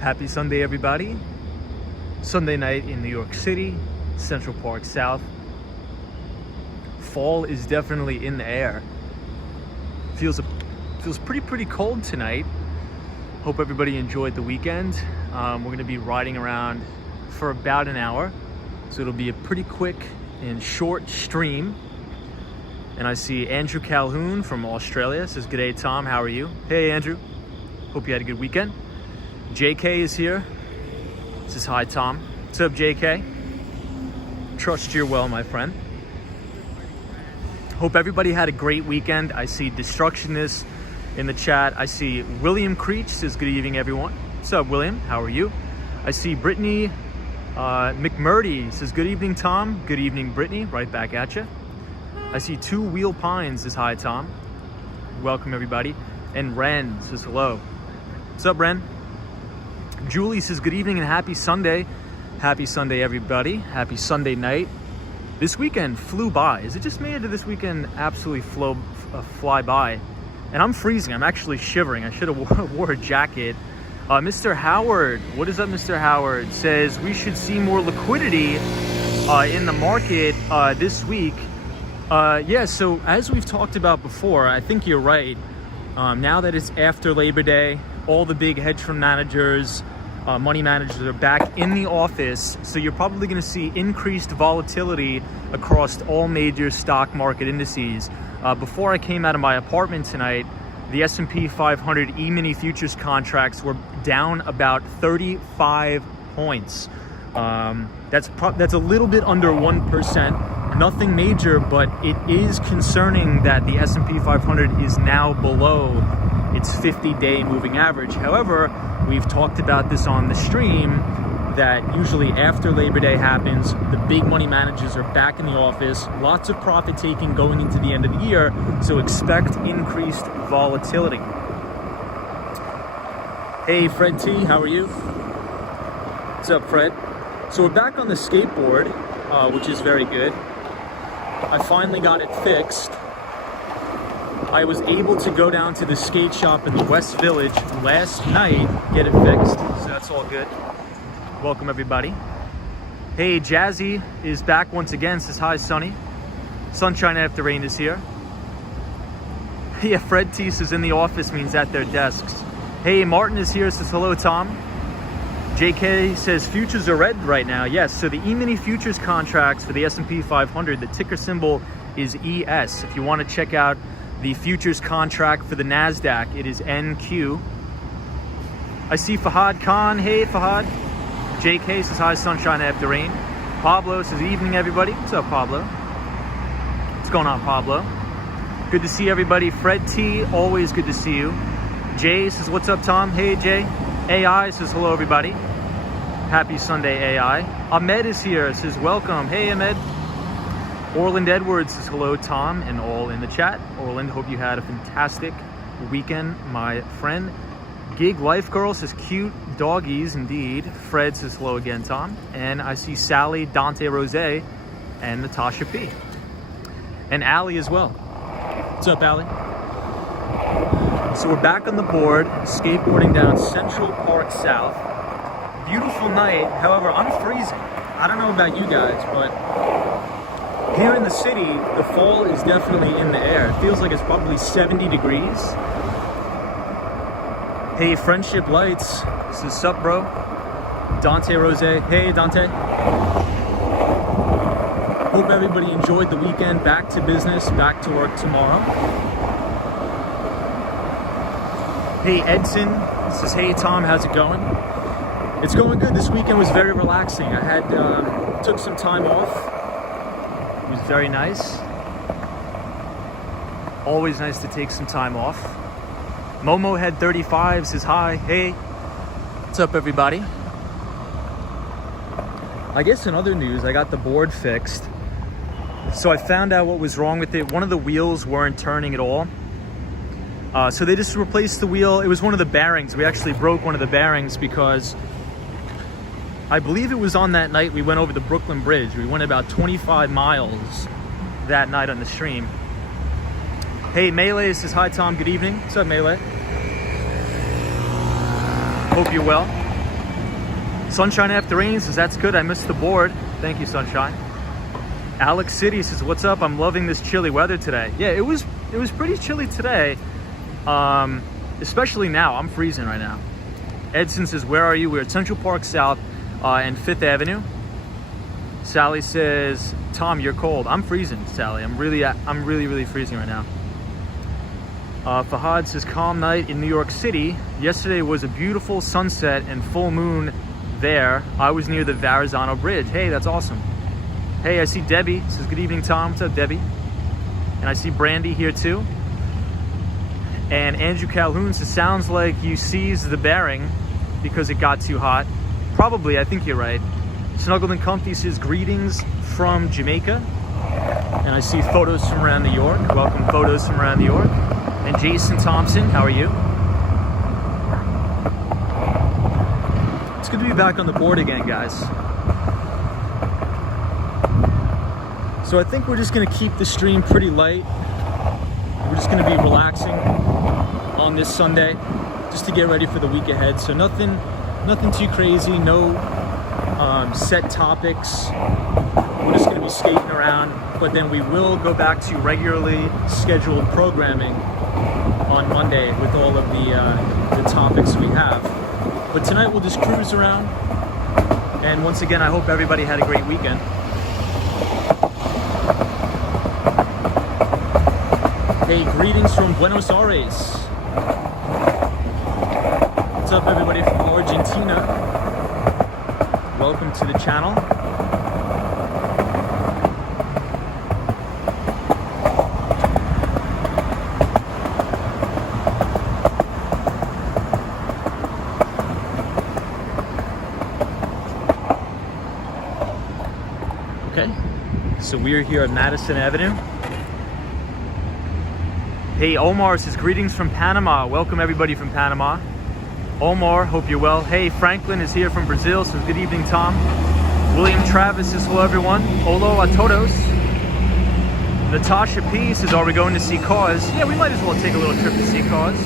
Happy Sunday, everybody. Sunday night in New York City, Central Park South. Fall is definitely in the air. Feels pretty cold tonight. Hope everybody enjoyed the weekend. We're gonna be riding around for about an hour, so it'll be a pretty quick and short stream. And I see Andrew Calhoun from Australia says, "G'day Tom, how are you?" Hey Andrew, hope you had a good weekend. JK is here, says hi Tom. What's up JK? Trust you're well, my friend. Hope everybody had a great weekend. I see Destructionist in the chat. I see William Creech says, "Good evening everyone." What's up William, how are you? I see Brittany McMurdy says, "Good evening Tom." Good evening Brittany, right back at you. I see Two Wheel Pines says, "Hi Tom." Welcome everybody. And Ren says hello. What's up Ren? Julie says, "Good evening and happy Sunday." Happy Sunday everybody. Happy Sunday night. This weekend flew by. Is it just me or did this weekend absolutely fly by? And I'm freezing. I'm actually shivering. I should have wore a jacket. Mr. Howard, what is up Mr. Howard? Says we should see more liquidity in the market this week. Yeah, so as we've talked about before, I think you're right. Now that it's after Labor Day, all the big hedge fund managers, money managers are back in the office. So you're probably going to see increased volatility across all major stock market indices. Before I came out of my apartment tonight, the S&P 500 E-mini futures contracts were down about 35 points. That's a little bit under 1%. Nothing major, but it is concerning that the S&P 500 is now below its 50-day moving average. However, we've talked about this on the stream that usually after Labor Day happens, the big money managers are back in the office, lots of profit taking going into the end of the year, so expect increased volatility. Hey Fred T, how are you? What's up Fred? So we're back on the skateboard, which is very good. I finally got it fixed. I was able to go down to the skate shop in the West Village last night, get it fixed, so that's all good. Welcome everybody. Hey, Jazzy is back once again, says hi Sonny. Sunshine after rain is here. Yeah, Fred T says in the office means at their desks. Hey, Martin is here, says hello Tom. JK says futures are red right now. Yes, so the E-mini futures contracts for the S&P 500, the ticker symbol is ES. If you want to check out the futures contract for the NASDAQ, it is NQ. I see Fahad Khan. Hey, Fahad. JK says, hi, sunshine after rain. Pablo says, evening, everybody. What's up, Pablo? What's going on, Pablo? Good to see everybody. Fred T, always good to see you. Jay says, what's up, Tom? Hey, Jay. AI says, hello, everybody. Happy Sunday, AI. Ahmed is here, says, welcome. Hey, Ahmed. Orland Edwards says hello Tom and all in the chat. Orland, hope you had a fantastic weekend, my friend. Gig Life Girl says cute doggies indeed. Fred says hello again Tom. And I see Sally, Dante Rose, and Natasha P. And Allie as well. What's up Allie? So we're back on the board, skateboarding down Central Park South. Beautiful night, however I'm freezing. I don't know about you guys, but here in the city, the fall is definitely in the air. It feels like it's probably 70 degrees. Hey, Friendship Lights. This is sup, bro. Dante Rose. Hey, Dante. Hope everybody enjoyed the weekend. Back to business, back to work tomorrow. Hey, Edson. Says, hey, Tom, how's it going? It's going good. This weekend was very relaxing. I had took some time off. It was very nice. Always nice to take some time off. Momo Head 35 says hi. Hey, what's up everybody? I guess in other news, I got the board fixed. So I found out what was wrong with it. One of the wheels weren't turning at all. So they just replaced the wheel. It was one of the bearings. We actually broke one of the bearings because I believe it was on that night we went over the Brooklyn Bridge. We went about 25 miles that night on the stream. Hey, Melee says, hi Tom, good evening. What's up, Melee? Hope you're well. Sunshine after rain says, that's good. I missed the board. Thank you, Sunshine. Alex City says, what's up? I'm loving this chilly weather today. Yeah, it was pretty chilly today. Especially now. I'm freezing right now. Edson says, where are you? We're at Central Park South and 5th Avenue. Sally says, Tom, you're cold. I'm freezing, Sally. I'm really freezing right now. Fahad says, calm night in New York City. Yesterday was a beautiful sunset and full moon there. I was near the Verrazano Bridge. Hey, that's awesome. Hey, I see Debbie. Says, good evening, Tom. What's up, Debbie? And I see Brandy here too. And Andrew Calhoun says, sounds like you seized the bearing because it got too hot. Probably, I think you're right. Snuggled and Comfy says, greetings from Jamaica. And I see photos from around New York. Welcome photos from around New York. And Jason Thompson, how are you? It's good to be back on the board again, guys. So I think we're just gonna keep the stream pretty light. We're just gonna be relaxing on this Sunday, just to get ready for the week ahead. So nothing too crazy, no set topics. We're just gonna be skating around, but then we will go back to regularly scheduled programming on Monday with all of the topics we have. But tonight we'll just cruise around. And once again, I hope everybody had a great weekend. Hey, greetings from Buenos Aires. What's up, everybody from Argentina? Welcome to the channel. Okay, so we're here at Madison Avenue. Hey, Omar says, greetings from Panama. Welcome everybody from Panama. Omar, hope you're well. Hey, Franklin is here from Brazil, so good evening, Tom. William Travis says, hello everyone. Olo a todos. Natasha P says, are we going to see Cause? Yeah, we might as well take a little trip to see Cause.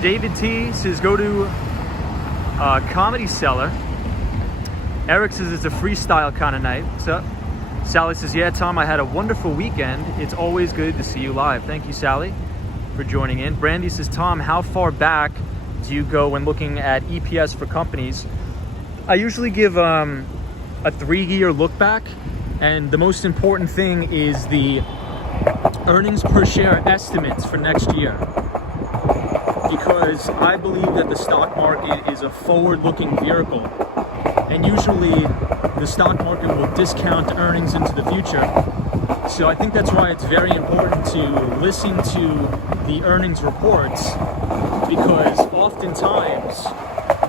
David T says, go to Comedy Cellar. Eric says, it's a freestyle kind of night. What's up? Sally says, yeah, Tom, I had a wonderful weekend. It's always good to see you live. Thank you, Sally, for joining in. Brandy says, Tom, how far back do you go when looking at EPS for companies? I usually give a 3-year look back, and the most important thing is the earnings per share estimates for next year, because I believe that the stock market is a forward-looking vehicle, and usually the stock market will discount earnings into the future. So I think that's why it's very important to listen to the earnings reports, because oftentimes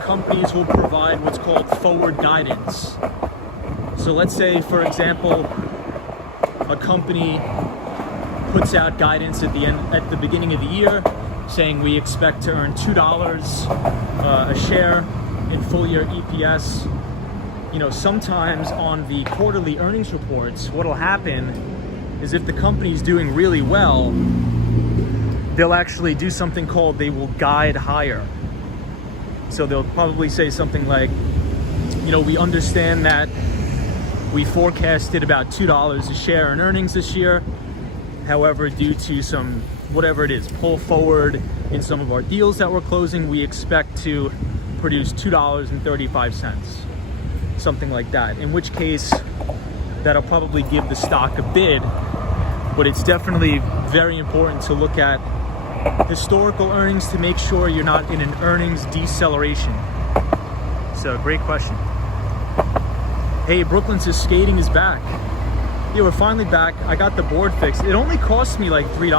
companies will provide what's called forward guidance. So let's say, for example, a company puts out guidance at the beginning of the year saying we expect to earn $2 a share in full year EPS. You know, sometimes on the quarterly earnings reports, what'll happen is if the company's doing really well, they'll actually do something called, they will guide higher. So they'll probably say something like, you know, we understand that we forecasted about $2 a share in earnings this year. However, due to some, whatever it is, pull forward in some of our deals that we're closing, we expect to produce $2.35. Something like that, in which case that'll probably give the stock a bid. But it's definitely very important to look at historical earnings to make sure you're not in an earnings deceleration. So great question. Hey, Brooklyn says skating is back. Yeah, we're finally back. I got the board fixed. It only cost me like $3.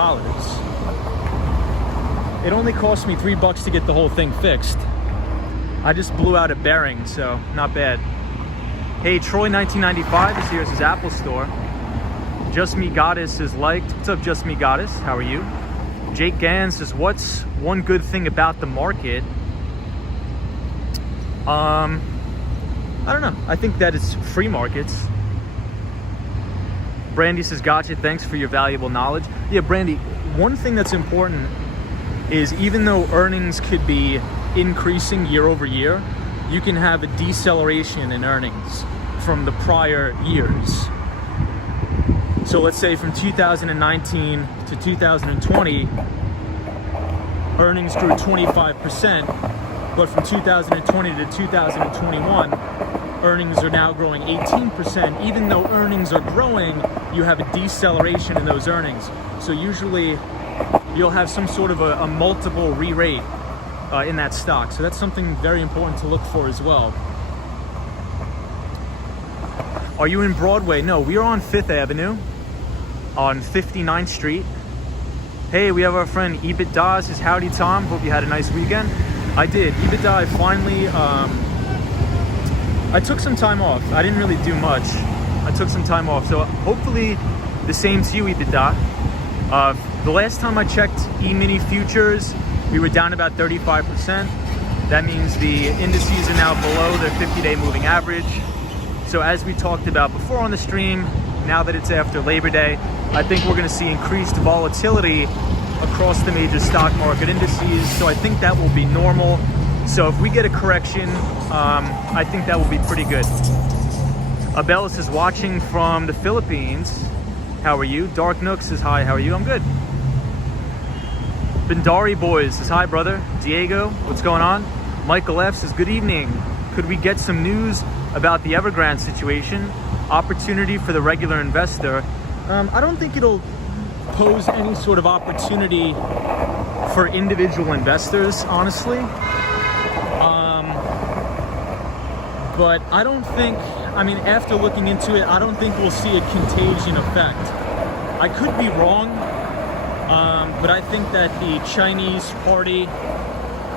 It only cost me $3 to get the whole thing fixed. I just blew out a bearing, so not bad. Hey, Troy 1995 is here. This is Apple Store. Just Me Goddess is liked. What's up, Just Me Goddess? How are you? Jake Gans says, what's one good thing about the market? I don't know. I think that it's free markets. Brandy says, gotcha. Thanks for your valuable knowledge. Yeah, Brandy, one thing that's important is even though earnings could be increasing year over year, you can have a deceleration in earnings from the prior years. So let's say from 2019 to 2020, earnings grew 25%, but from 2020 to 2021, earnings are now growing 18%. Even though earnings are growing, you have a deceleration in those earnings. So usually you'll have some sort of a multiple re-rate in that stock. So that's something very important to look for as well. Are you in Broadway? No, we are on 5th Avenue on 59th Street. Hey, we have our friend EBITDA says, howdy Tom, hope you had a nice weekend. I did. EBITDA, I finally, I took some time off. I didn't really do much. I took some time off. So hopefully the same to you, EBITDA. The last time I checked E-mini futures, we were down about 35%. That means the indices are now below their 50-day moving average. So as we talked about before on the stream, now that it's after Labor Day, I think we're gonna see increased volatility across the major stock market indices. So I think that will be normal. So if we get a correction, I think that will be pretty good. Abelis is watching from the Philippines. How are you? Dark Nook says hi, how are you? I'm good. Bindari Boys says hi, brother. Diego, what's going on? Michael F says good evening. Could we get some news about the Evergrande situation? Opportunity for the regular investor. I don't think it'll pose any sort of opportunity for individual investors, honestly. But I don't think, I mean, after looking into it, I don't think we'll see a contagion effect. I could be wrong, but I think that the Chinese party,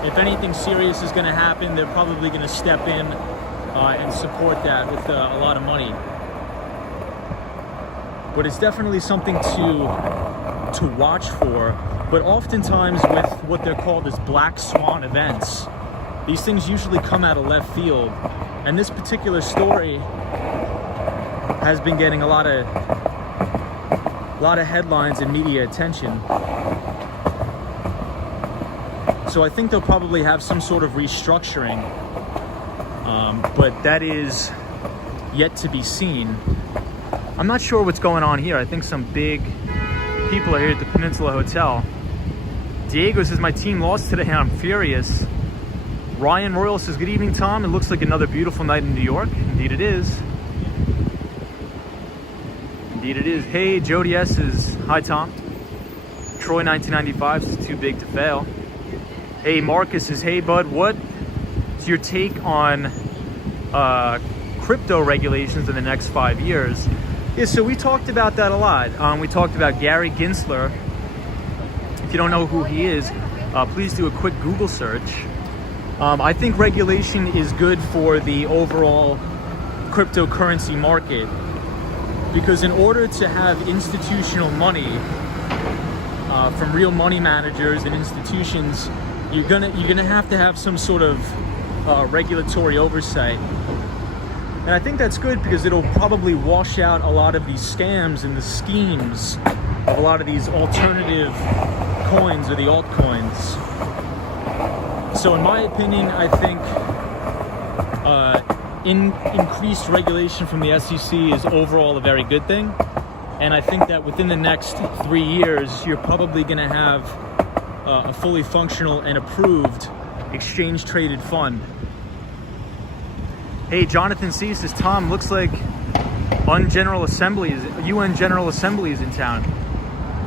if anything serious is going to happen, they're probably going to step in and support that with a lot of money. But it's definitely something to watch for. But oftentimes with what they're called as black swan events, these things usually come out of left field. And this particular story has been getting a lot of headlines and media attention. So I think they'll probably have some sort of restructuring, but that is yet to be seen. I'm not sure what's going on here. I think some big people are here at the Peninsula Hotel. Diego says, my team lost today and I'm furious. Ryan Royal says, good evening, Tom. It looks like another beautiful night in New York. Indeed it is. Indeed it is. Hey, Jody S says, hi, Tom. Troy 1995 says, too big to fail. Hey, Marcus says, hey, bud, what's your take on crypto regulations in the next 5 years? Yeah, so we talked about that a lot. We talked about Gary Gensler. If you don't know who he is, please do a quick Google search. I think regulation is good for the overall cryptocurrency market, because in order to have institutional money from real money managers and institutions, you're gonna have to have some sort of regulatory oversight. And I think that's good because it'll probably wash out a lot of these scams and the schemes of a lot of these alternative coins or the altcoins. So in my opinion, I think increased regulation from the SEC is overall a very good thing. And I think that within the next 3 years, you're probably going to have a fully functional and approved exchange traded fund. Hey, Jonathan C says, Tom, looks like UN General Assembly is in town.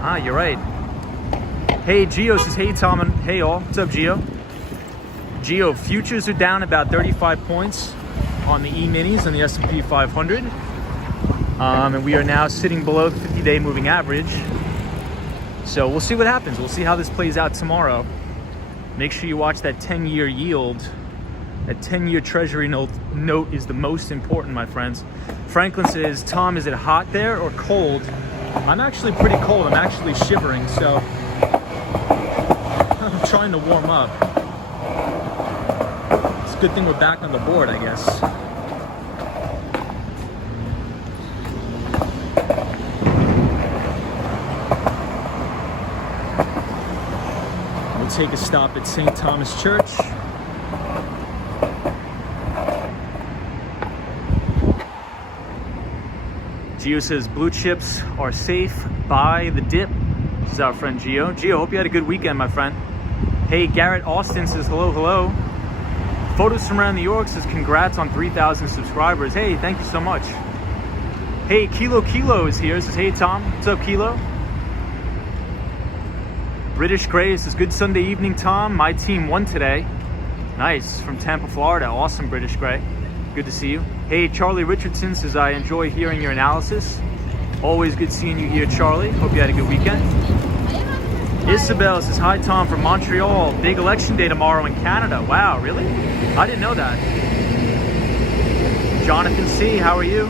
Ah, you're right. Hey, Gio says, hey, Tom, and hey, all. What's up, Gio? Gio, futures are down about 35 points on the E-minis and the S&P 500. And we are now sitting below the 50-day moving average. So we'll see what happens. We'll see how this plays out tomorrow. Make sure you watch that 10-year yield. That 10-year treasury note is the most important, my friends. Franklin says, Tom, is it hot there or cold? I'm actually pretty cold. I'm actually shivering, so I'm trying to warm up. It's a good thing we're back on the board, I guess. We'll take a stop at St. Thomas Church. Gio says, blue chips are safe. Buy the dip. This is our friend Gio. Gio, hope you had a good weekend, my friend. Hey, Garrett Austin says, hello, hello. Photos from around New York says, congrats on 3,000 subscribers. Hey, thank you so much. Hey, Kilo is here. Says, hey, Tom. What's up, Kilo? British Gray says, good Sunday evening, Tom. My team won today. Nice. From Tampa, Florida. Awesome, British Gray. Good to see you. Hey, Charlie Richardson says, I enjoy hearing your analysis. Always good seeing you here, Charlie. Hope you had a good weekend. Isabel says, hi, Tom, from Montreal. Big election day tomorrow in Canada. Wow, really? I didn't know that. Jonathan C., how are you?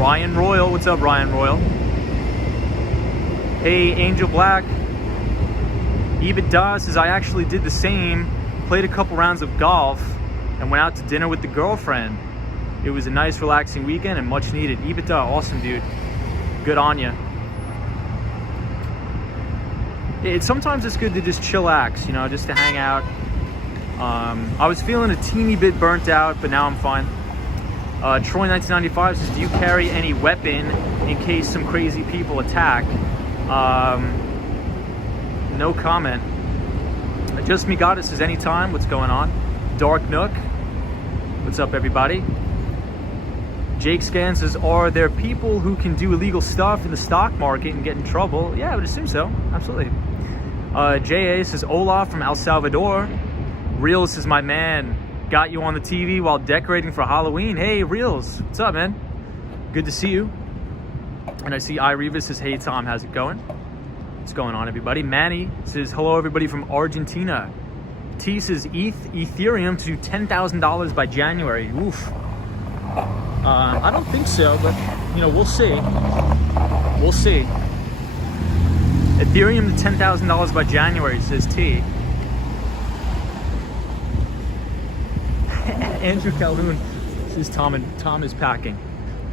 Ryan Royal, what's up, Ryan Royal? Hey, Angel Black. EBITDA says, I actually did the same. Played a couple rounds of golf and went out to dinner with the girlfriend. It was a nice, relaxing weekend and much needed. EBITDA, awesome, dude. Good on you. Sometimes it's good to just chillax, you know, just to hang out. I was feeling a teeny bit burnt out, but now I'm fine. Troy 1995 says, do you carry any weapon in case some crazy people attack? No comment. Just Me Goddess says, anytime. What's going on? Dark Nook. What's up, everybody? Jake Scan says, are there people who can do illegal stuff in the stock market and get in trouble? Yeah, I would assume so. Absolutely. JA says, Olaf from El Salvador. Reels says, my man, got you on the TV while decorating for Halloween. Hey, Reels. What's up, man? Good to see you. And I see Ireva says, hey, Tom, how's it going? What's going on, everybody? Manny says, hello, everybody from Argentina. T says, Ethereum to $10,000 by January. Oof. I don't think so, but, you know, we'll see. We'll see. Ethereum to $10,000 by January, says T. Andrew Calhoun says, Tom is packing.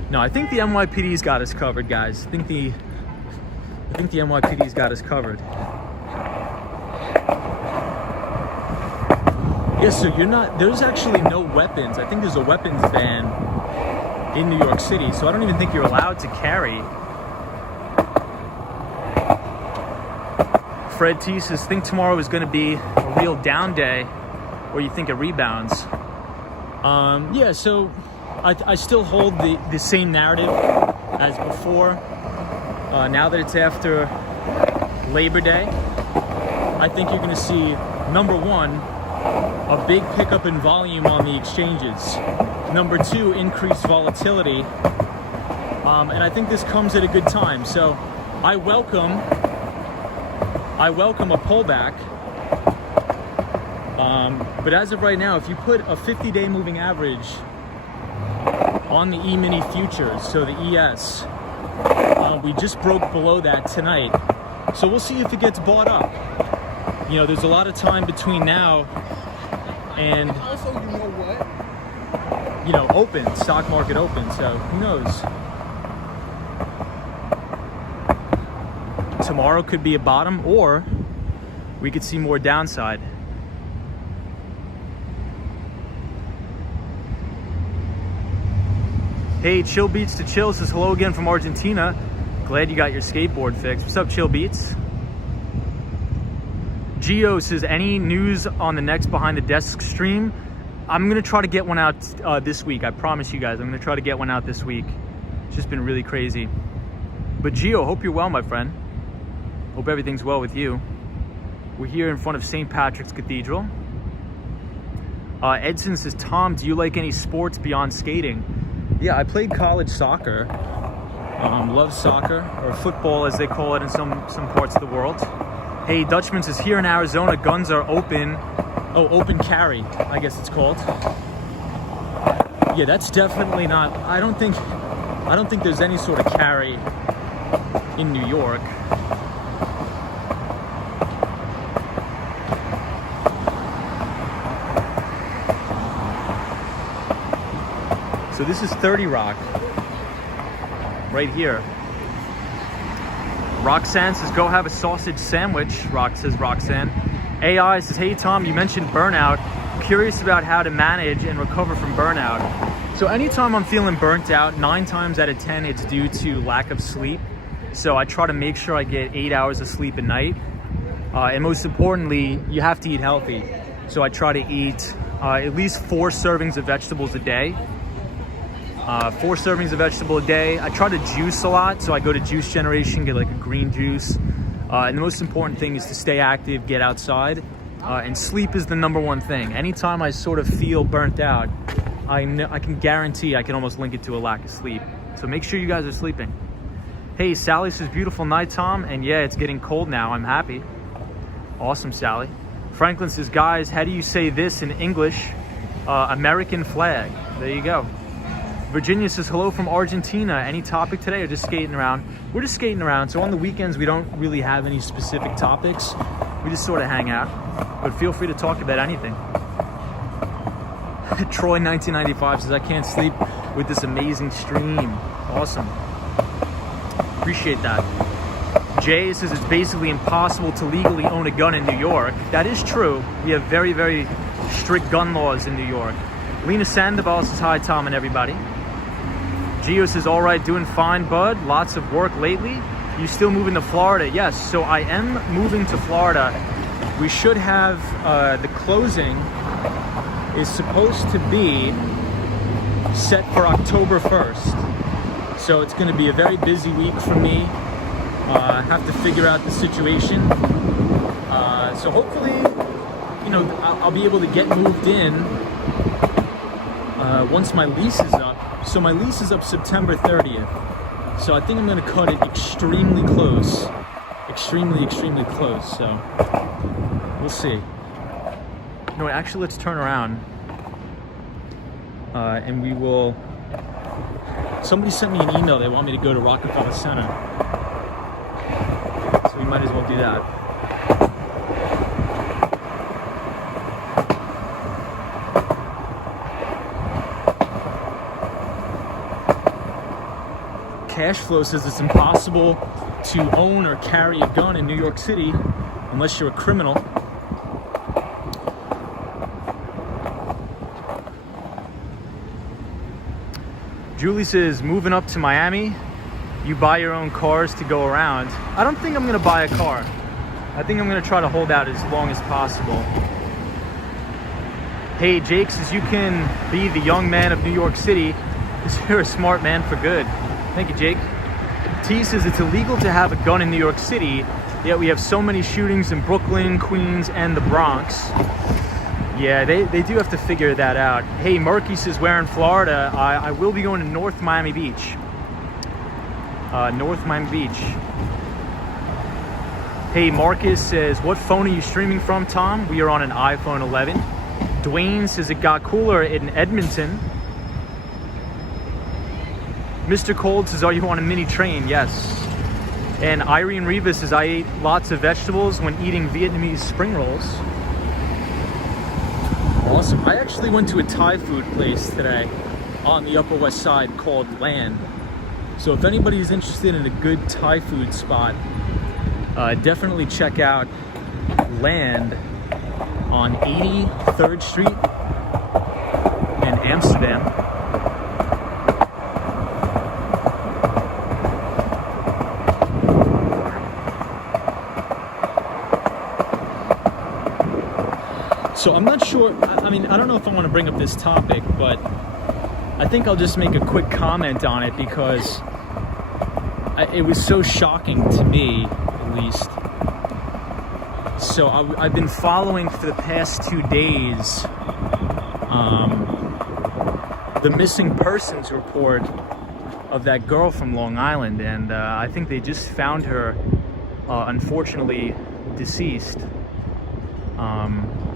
No, I think the NYPD's got us covered, guys. I think the NYPD's got us covered. Yes, so there's actually no weapons. I think there's a weapons ban in New York City, so I don't even think you're allowed to carry. Fred T says, think tomorrow is going to be a real down day, or you think it rebounds. Yeah, so I still hold the same narrative as before. Now that it's after Labor Day, I think you're going to see, number one, a big pickup in volume on the exchanges. Number two, increased volatility. And I think this comes at a good time. So I welcome a pullback. But as of right now, if you put a 50-day moving average on the E-mini futures, so the ES, we just broke below that tonight. So we'll see if it gets bought up. You know, there's a lot of time between now and also, you know what? You know, open, stock market open, so who knows? Tomorrow could be a bottom, or we could see more downside. Hey, Chill Beats to Chill says, hello again from Argentina. Glad you got your skateboard fixed. What's up, Chill Beats? Geo says, any news on the next Behind the Desk stream? I'm going to try to get one out this week. I promise you guys, I'm going to try to get one out this week. It's just been really crazy. But Geo, hope you're well, my friend. Hope everything's well with you. We're here in front of St. Patrick's Cathedral. Edson says, Tom, do you like any sports beyond skating? Yeah, I played college soccer. Love soccer, or football as they call it in some parts of the world. Hey, Dutchman says, here in Arizona, guns are open. Oh, open carry, I guess it's called. Yeah, that's definitely not, I don't think there's any sort of carry in New York. So this is 30 Rock, right here. Roxanne says, go have a sausage sandwich. Roxanne. AI says, hey Tom, you mentioned Burnout. curious about how to manage and recover from burnout. So anytime I'm feeling burnt out, 9 times out of 10, it's due to lack of sleep. So I try to make sure I get 8 hours of sleep a night. And most importantly, you have to eat healthy. So I try to eat at least 4 servings of vegetables a day. 4 servings of vegetable a day. I try to juice a lot, so I go to Juice Generation, get like a green juice. And the most important thing is to stay active, get outside, and sleep is the #1 thing. Anytime I sort of feel burnt out, I can guarantee I can almost link it to a lack of sleep. So make sure you guys are sleeping. Hey, Sally says, beautiful night, Tom. And yeah, it's getting cold now. I'm happy. Awesome, Sally. Franklin says, guys, how do you say this in English? American flag. There you go. Virginia says, hello from Argentina. Any topic today or just skating around? We're just skating around. So on the weekends, we don't really have any specific topics. We just sort of hang out. But feel free to talk about anything. Troy 1995 says, I can't sleep with this amazing stream. Awesome. Appreciate that. Jay says it's basically impossible to legally own a gun in New York. That is true. We have very, very strict gun laws in New York. Lena Sandoval says, hi, Tom and everybody. Gio says, all right, doing fine, bud. Lots of work lately. You still moving to Florida? Yes, so I am moving to Florida. We should have, the closing is supposed to be set for October 1st. So it's going to be a very busy week for me. Have to figure out the situation. So hopefully, you know, I'll be able to get moved in once my lease is up. So my lease is up September 30th. So I think I'm going to cut it extremely close. Extremely close. So we'll see. No, actually, let's turn around. And we will... Somebody sent me an email. They want me to go to Rockefeller Center. So we might as well do that. Cashflow says it's impossible to own or carry a gun in New York City unless you're a criminal. Julie says, moving up to Miami, you buy your own cars to go around. I don't think I'm gonna buy a car. I think I'm gonna try to hold out as long as possible. Hey, Jake says, you can be the young man of New York City because you're a smart man for good. Thank you, Jake. T says it's illegal to have a gun in New York City, yet we have so many shootings in Brooklyn, Queens, and the Bronx. Yeah, they do have to figure that out. Hey, Murky says, where in Florida? I will be going to North Miami Beach. North Miami Beach. Hey, Marcus says, what phone are you streaming from, Tom? We are on an iPhone 11. Dwayne says, it got cooler in Edmonton. Mr. Cold says, are you on a mini train? Yes. And Irene Rivas says, I ate lots of vegetables when eating Vietnamese spring rolls. Awesome. I actually went to a Thai food place today on the Upper West Side called Land. So if anybody's interested in a good Thai food spot, definitely check out Land on 83rd Street in Amsterdam. So I'm not sure, I mean, I don't know if I want to bring up this topic, but I think I'll just make a quick comment on it because it was so shocking to me, at least. So I've been following for the past 2 days the missing persons report of that girl from Long Island, and I think they just found her, unfortunately, deceased.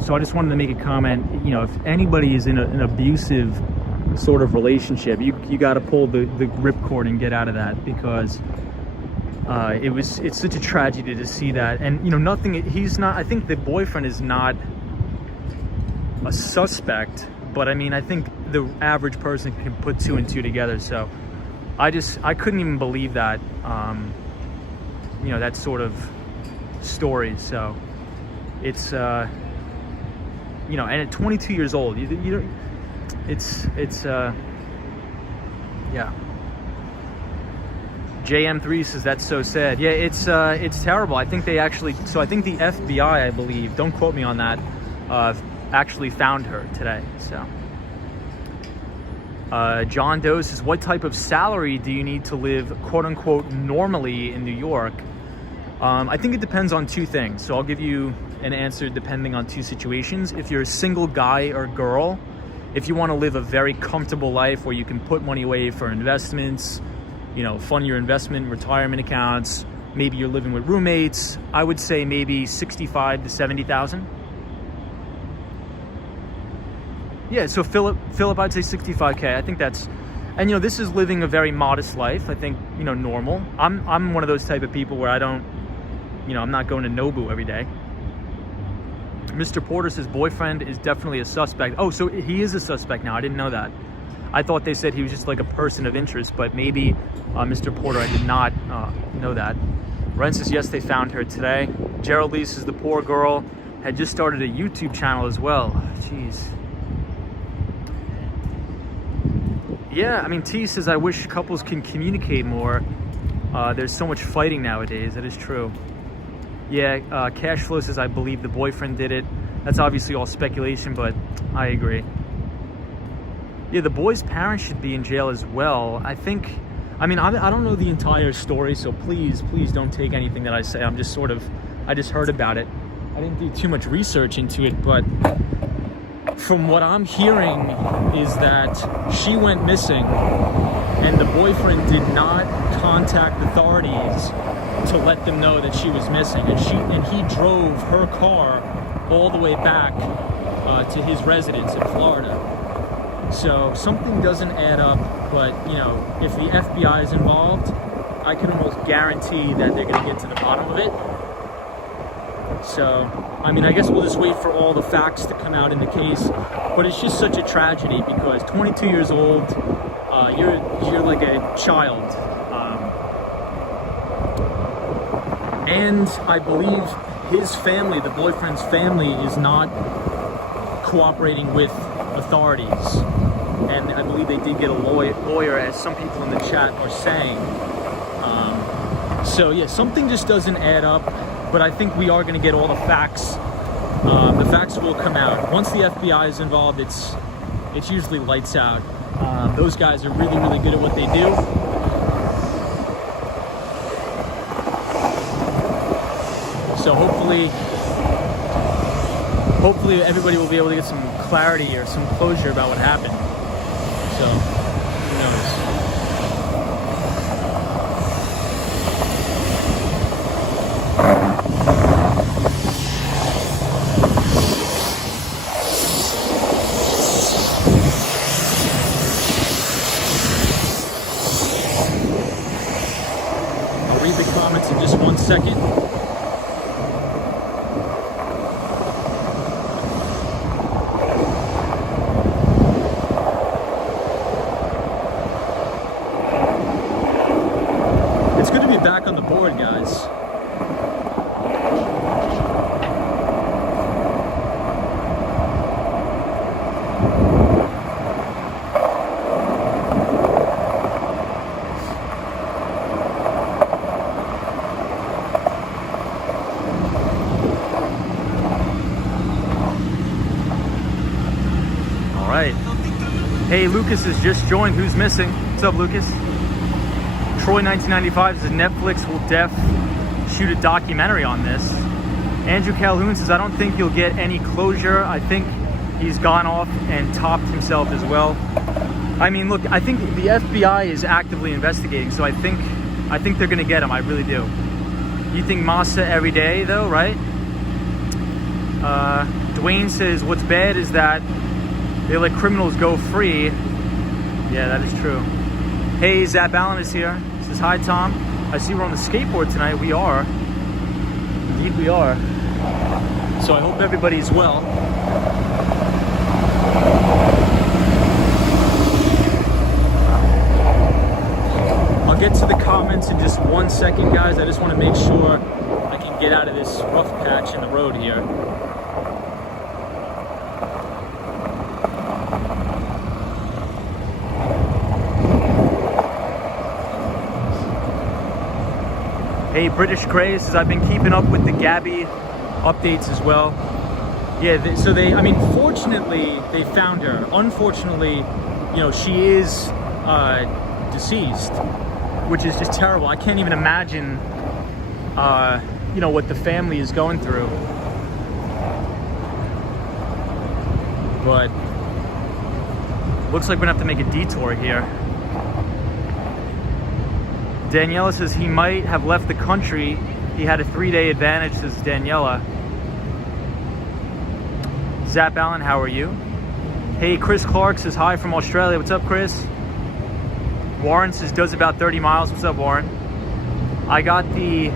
So I just wanted to make a comment. You know, if anybody is in an abusive sort of relationship, you got to pull the ripcord and get out of that, because it's such a tragedy to see that. And you know, he's not, I think the boyfriend is not a suspect, but I mean, I think the average person can put 2 and 2 together. So I couldn't even believe that, you know, that sort of story. So it's you know, and at 22 years old, you don't, yeah. JM3 says that's so sad. Yeah, it's terrible. I think they actually, so I think the FBI, I believe, don't quote me on that, actually found her today. So John Doe says, what type of salary do you need to live quote unquote normally in New York? I think it depends on two things. So I'll give you an answer depending on two situations. If you're a single guy or girl, if you want to live a very comfortable life where you can put money away for investments, you know, fund your investment, retirement accounts, maybe you're living with roommates, I would say maybe 65 to 70,000. Yeah, so Philip, I'd say 65K. I think that's, and you know, this is living a very modest life. I think, you know, normal. I'm one of those type of people where I don't, you know, I'm not going to Nobu every day. Mr. Porter says boyfriend is definitely a suspect. Oh, so he is a suspect now. I didn't know that. I thought they said he was just like a person of interest, but maybe Mr. Porter, I did not know that. Ren says, yes, they found her today. Gerald Lee says the poor girl had just started a YouTube channel as well. Jeez. Yeah, I mean, T says, I wish couples can communicate more. There's so much fighting nowadays. That is true. Yeah, Cashflow says, I believe the boyfriend did it. That's obviously all speculation, but I agree. Yeah, the boy's parents should be in jail as well. I think, I mean, I don't know the entire story, so please don't take anything that I say. I'm just sort of, I just heard about it. I didn't do too much research into it, but from what I'm hearing is that she went missing and the boyfriend did not contact authorities to let them know that she was missing. And he drove her car all the way back to his residence in Florida. So something doesn't add up, but you know, if the FBI is involved, I can almost guarantee that they're gonna get to the bottom of it. So, I mean, I guess we'll just wait for all the facts to come out in the case, but it's just such a tragedy because 22 years old, you're like a child. And I believe his family, the boyfriend's family, is not cooperating with authorities. And I believe they did get a lawyer, as some people in the chat are saying. So yeah, something just doesn't add up, but I think we are going to get all the facts. The facts will come out. Once the FBI is involved, it's usually lights out. Those guys are really, really good at what they do. So hopefully everybody will be able to get some clarity or some closure about what happened. So, who knows? I'll read the comments in just 1 second. Back on the board, guys. All right. Hey, Lucas has just joined. Who's missing? What's up, Lucas? Troy 1995 says Netflix will shoot a documentary on this. Andrew Calhoun says, I don't think you'll get any closure. I think he's gone off and topped himself as well. I mean, look, I think the FBI is actively investigating, so I think they're gonna get him. I really do. You think massa every day though, right? Dwayne says, what's bad is that they let criminals go free. Yeah, that is true. Hey, Zap Allen is here. Says, hi, Tom. I see we're on the skateboard tonight. We are. Indeed, we are. So I hope everybody's well. I'll get to the comments in just 1 second, guys. I just want to make sure I can get out of this rough patch in the road here. Hey, British Gray says, I've been keeping up with the Gabby updates as well. Yeah, so I mean, fortunately, they found her. Unfortunately, you know, she is deceased, which is just terrible. I can't even imagine, you know, what the family is going through. But looks like we're gonna have to make a detour here. Daniela says he might have left the country. He had a 3-day advantage, says Daniela. Zap Allen, how are you? Hey, Chris Clark says hi from Australia. What's up, Chris? Warren says does about 30 miles. What's up, Warren? I got the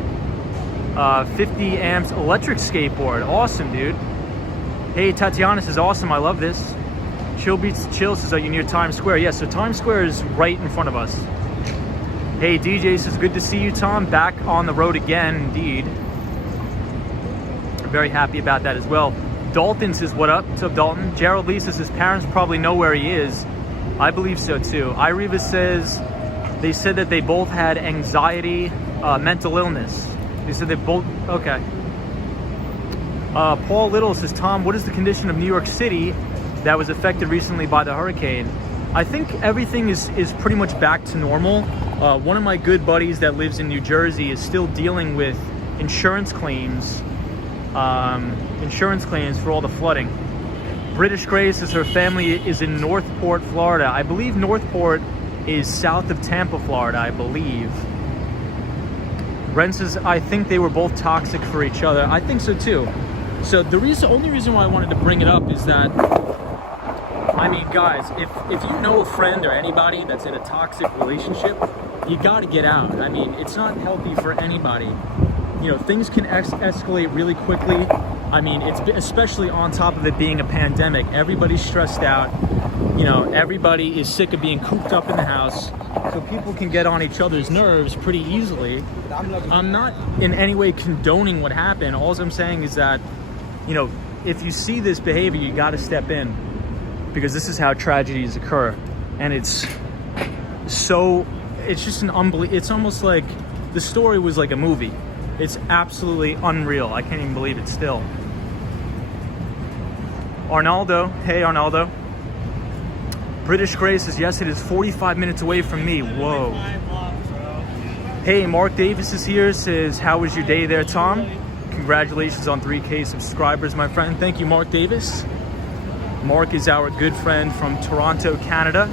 50 amps electric skateboard. Awesome, dude. Hey, Tatiana says awesome. I love this. Chill Beats Chill says, are you near Times Square? Yes, so Times Square is right in front of us. Hey, DJ says, good to see you, Tom. Back on the road again, indeed. I'm very happy about that as well. Dalton says, what up? What's up, Dalton? Gerald Lee says his parents probably know where he is. I believe so, too. Ireva says, they said that they both had anxiety, mental illness. They said they both, okay. Paul Little says, Tom, what is the condition of New York City that was affected recently by the hurricane? I think everything is pretty much back to normal. One of my good buddies that lives in New Jersey is still dealing with insurance claims for all the flooding. British Grace says her family is in Northport, Florida. I believe Northport is south of Tampa, Florida, I believe. Ren says, I think they were both toxic for each other. I think so too. So the only reason why I wanted to bring it up is that, I mean, guys, if you know a friend or anybody that's in a toxic relationship, you got to get out. I mean, it's not healthy for anybody. You know, things can escalate really quickly. I mean, it's especially on top of it being a pandemic. Everybody's stressed out. You know, everybody is sick of being cooped up in the house. So people can get on each other's nerves pretty easily. I'm not in any way condoning what happened. All I'm saying is that, you know, if you see this behavior, you got to step in, because this is how tragedies occur. And it's just an unbelievable, it's almost like the story was like a movie. It's absolutely unreal. I can't even believe it still. Arnaldo, hey Arnaldo. British Grace says, yes, it is 45 minutes away from me. Whoa. Hey, Mark Davis is here, says, how was your day there, Tom? Congratulations on 3K subscribers, my friend. Thank you, Mark Davis. Mark is our good friend from Toronto, Canada.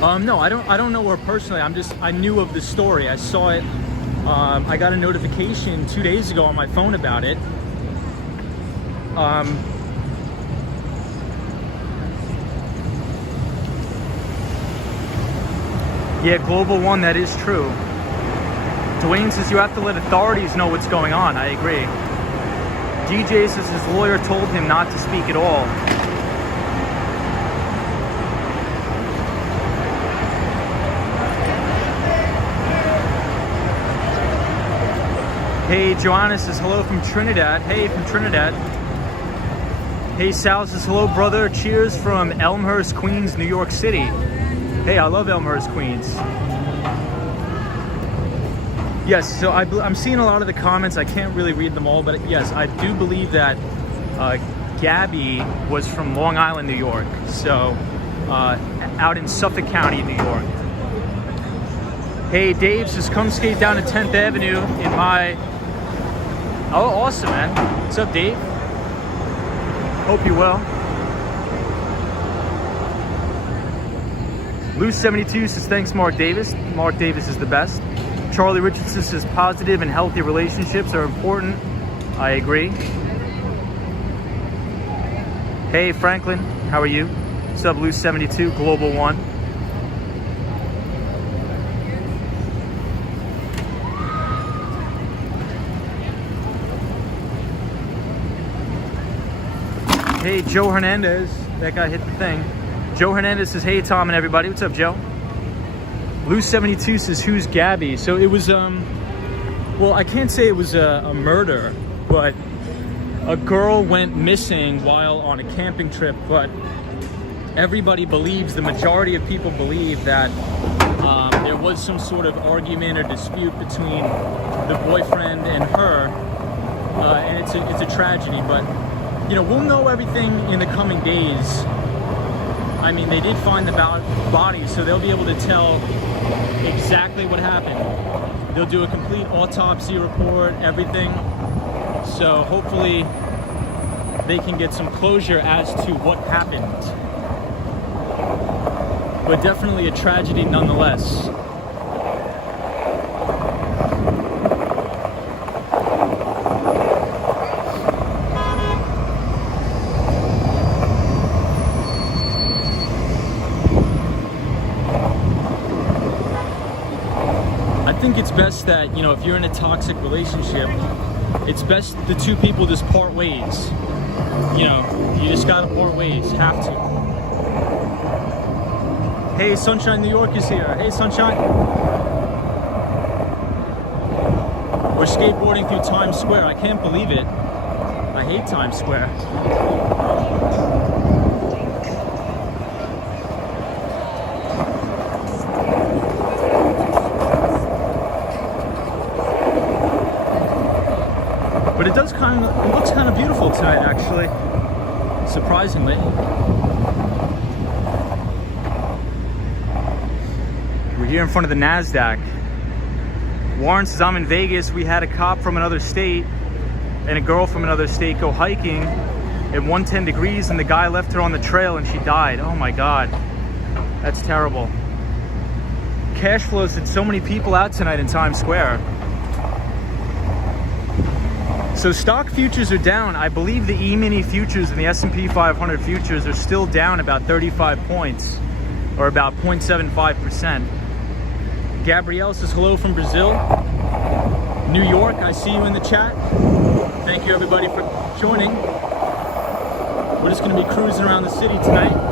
No, I don't know her personally. I knew of the story. I saw it. I got a notification 2 days ago on my phone about it. Yeah, Global One, that is true. Dwayne says you have to let authorities know what's going on. I agree. DJ says his lawyer told him not to speak at all. Hey, Joanna says hello from Trinidad. Hey, from Trinidad. Hey, Sal says hello, brother. Cheers from Elmhurst, Queens, New York City. Hey, I love Elmhurst, Queens. Yes, so I'm seeing a lot of the comments. I can't really read them all, but yes, I do believe that Gabby was from Long Island, New York. So, out in Suffolk County, New York. Hey, Dave says come skate down to 10th Avenue in my... Oh, awesome, man. What's up, Dave? Hope you well. Lou72 says, thanks, Mark Davis. Mark Davis is the best. Charlie Richardson says, positive and healthy relationships are important. I agree. Hey, Franklin, how are you? What's up, Lou72, Global One. Hey, Joe Hernandez. That guy hit the thing. Joe Hernandez says, hey, Tom and everybody. What's up, Joe? Lou72 says, who's Gabby? So it was, well, I can't say it was a murder, but a girl went missing while on a camping trip, but everybody believes, the majority of people believe that There was some sort of argument or dispute between the boyfriend and her, and it's a tragedy. But you know, we'll know everything in the coming days. I mean, they did find the body, so they'll be able to tell exactly what happened. They'll do a complete autopsy report, everything. So hopefully they can get some closure as to what happened. But definitely a tragedy nonetheless. I think it's best that, you know, if you're in a toxic relationship, it's best the two people just part ways. You know, you just gotta part ways, have to. Hey, Sunshine New York is here. Hey, Sunshine. We're skateboarding through Times Square. I can't believe it. I hate Times Square. But it looks kind of beautiful tonight, actually, surprisingly. We're here in front of the NASDAQ. Warren says, I'm in Vegas. We had a cop from another state and a girl from another state go hiking at 110 degrees, and the guy left her on the trail and she died. Oh my God, that's terrible. Cash flow said so many people out tonight in Times Square. So stock futures are down. I believe the E-mini futures and the S&P 500 futures are still down about 35 points, or about 0.75%. Gabrielle says hello from Brazil. New York, I see you in the chat. Thank you everybody for joining. We're just gonna be cruising around the city tonight.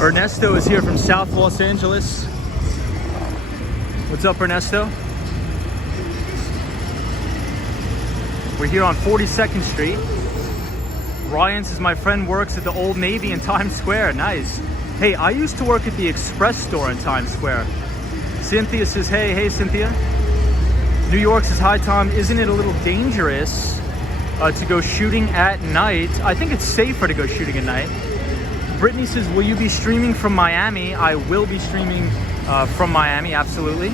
Ernesto is here from South Los Angeles. What's up, Ernesto? We're here on 42nd Street. Ryan says, my friend works at the Old Navy in Times Square. Nice. Hey, I used to work at the Express store in Times Square. Cynthia says, hey Cynthia. New York says, hi Tom, isn't it a little dangerous to go shooting at night? I think it's safer to go shooting at night. Brittany says, will you be streaming from Miami? I will be streaming from Miami, absolutely.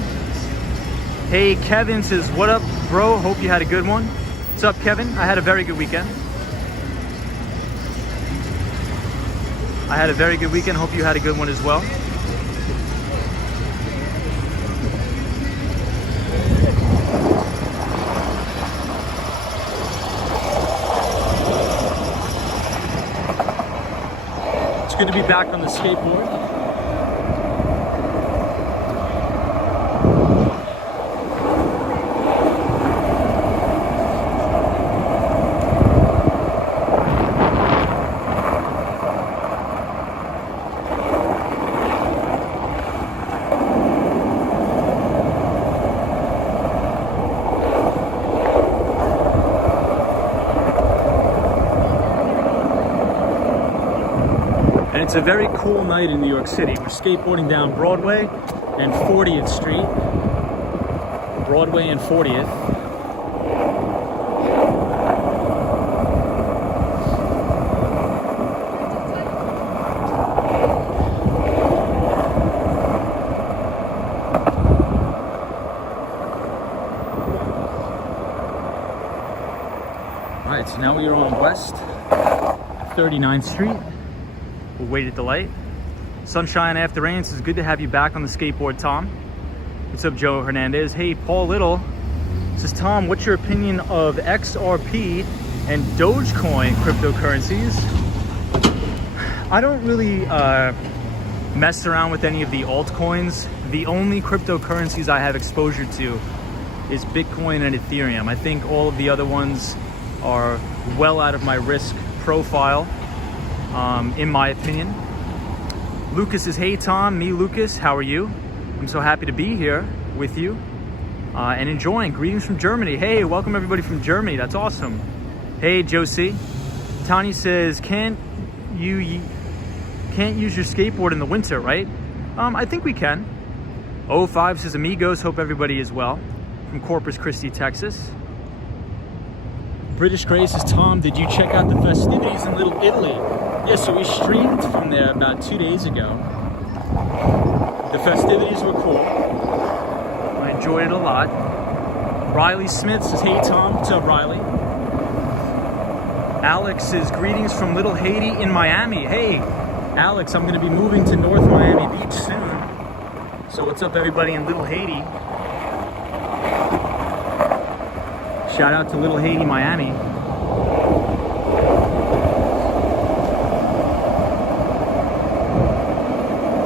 Hey, Kevin says, what up, bro? Hope you had a good one. What's up, Kevin? I had a very good weekend. I had a very good weekend. Hope you had a good one as well. Good to be back on the skateboard. It's a very cool night in New York City. We're skateboarding down Broadway and 40th Street. Broadway and 40th. All right, so now we are on West 39th Street. We'll wait at the light. Sunshine after rain says, good to have you back on the skateboard, Tom. What's up, Joe Hernandez? Hey, Paul Little says, Tom, what's your opinion of XRP and Dogecoin cryptocurrencies? I don't really mess around with any of the altcoins. The only cryptocurrencies I have exposure to is Bitcoin and Ethereum. I think all of the other ones are well out of my risk profile, in my opinion. Lucas says, hey Tom, me Lucas, how are you? I'm so happy to be here with you and enjoying. Greetings from Germany. Hey, welcome everybody from Germany. That's awesome. Hey Josie. Tanya says, can't use your skateboard in the winter, right? I think we can. 05 says, amigos, hope everybody is well. From Corpus Christi, Texas. British Grace says, Tom, did you check out the festivities in Little Italy? Yeah, so we streamed from there about 2 days ago. The festivities were cool. I enjoyed it a lot. Riley Smith says, hey Tom, what's up Riley? Alex says, greetings from Little Haiti in Miami. Hey, Alex, I'm gonna be moving to North Miami Beach soon. So what's up everybody in Little Haiti? Shout out to Little Haiti, Miami.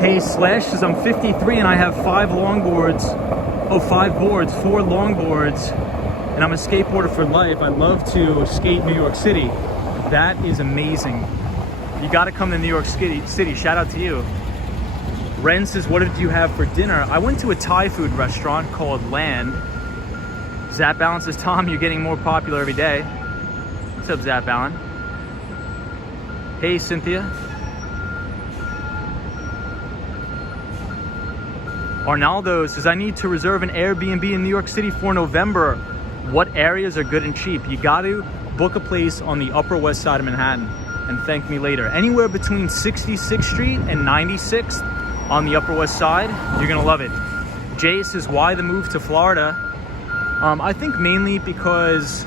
Hey, Slash says, I'm 53 and I have 5 longboards. Oh, 5 boards, 4 longboards. And I'm a skateboarder for life. I love to skate New York City. That is amazing. You gotta come to New York City. Shout out to you. Ren says, what did you have for dinner? I went to a Thai food restaurant called Land. Zap Allen says, Tom, you're getting more popular every day. What's up, Zap Allen? Hey, Cynthia. Arnaldo says, I need to reserve an Airbnb in New York City for November. What areas are good and cheap? You got to book a place on the Upper West Side of Manhattan and thank me later. Anywhere between 66th Street and 96th on the Upper West Side, you're gonna love it. Jay says, why the move to Florida? I think mainly because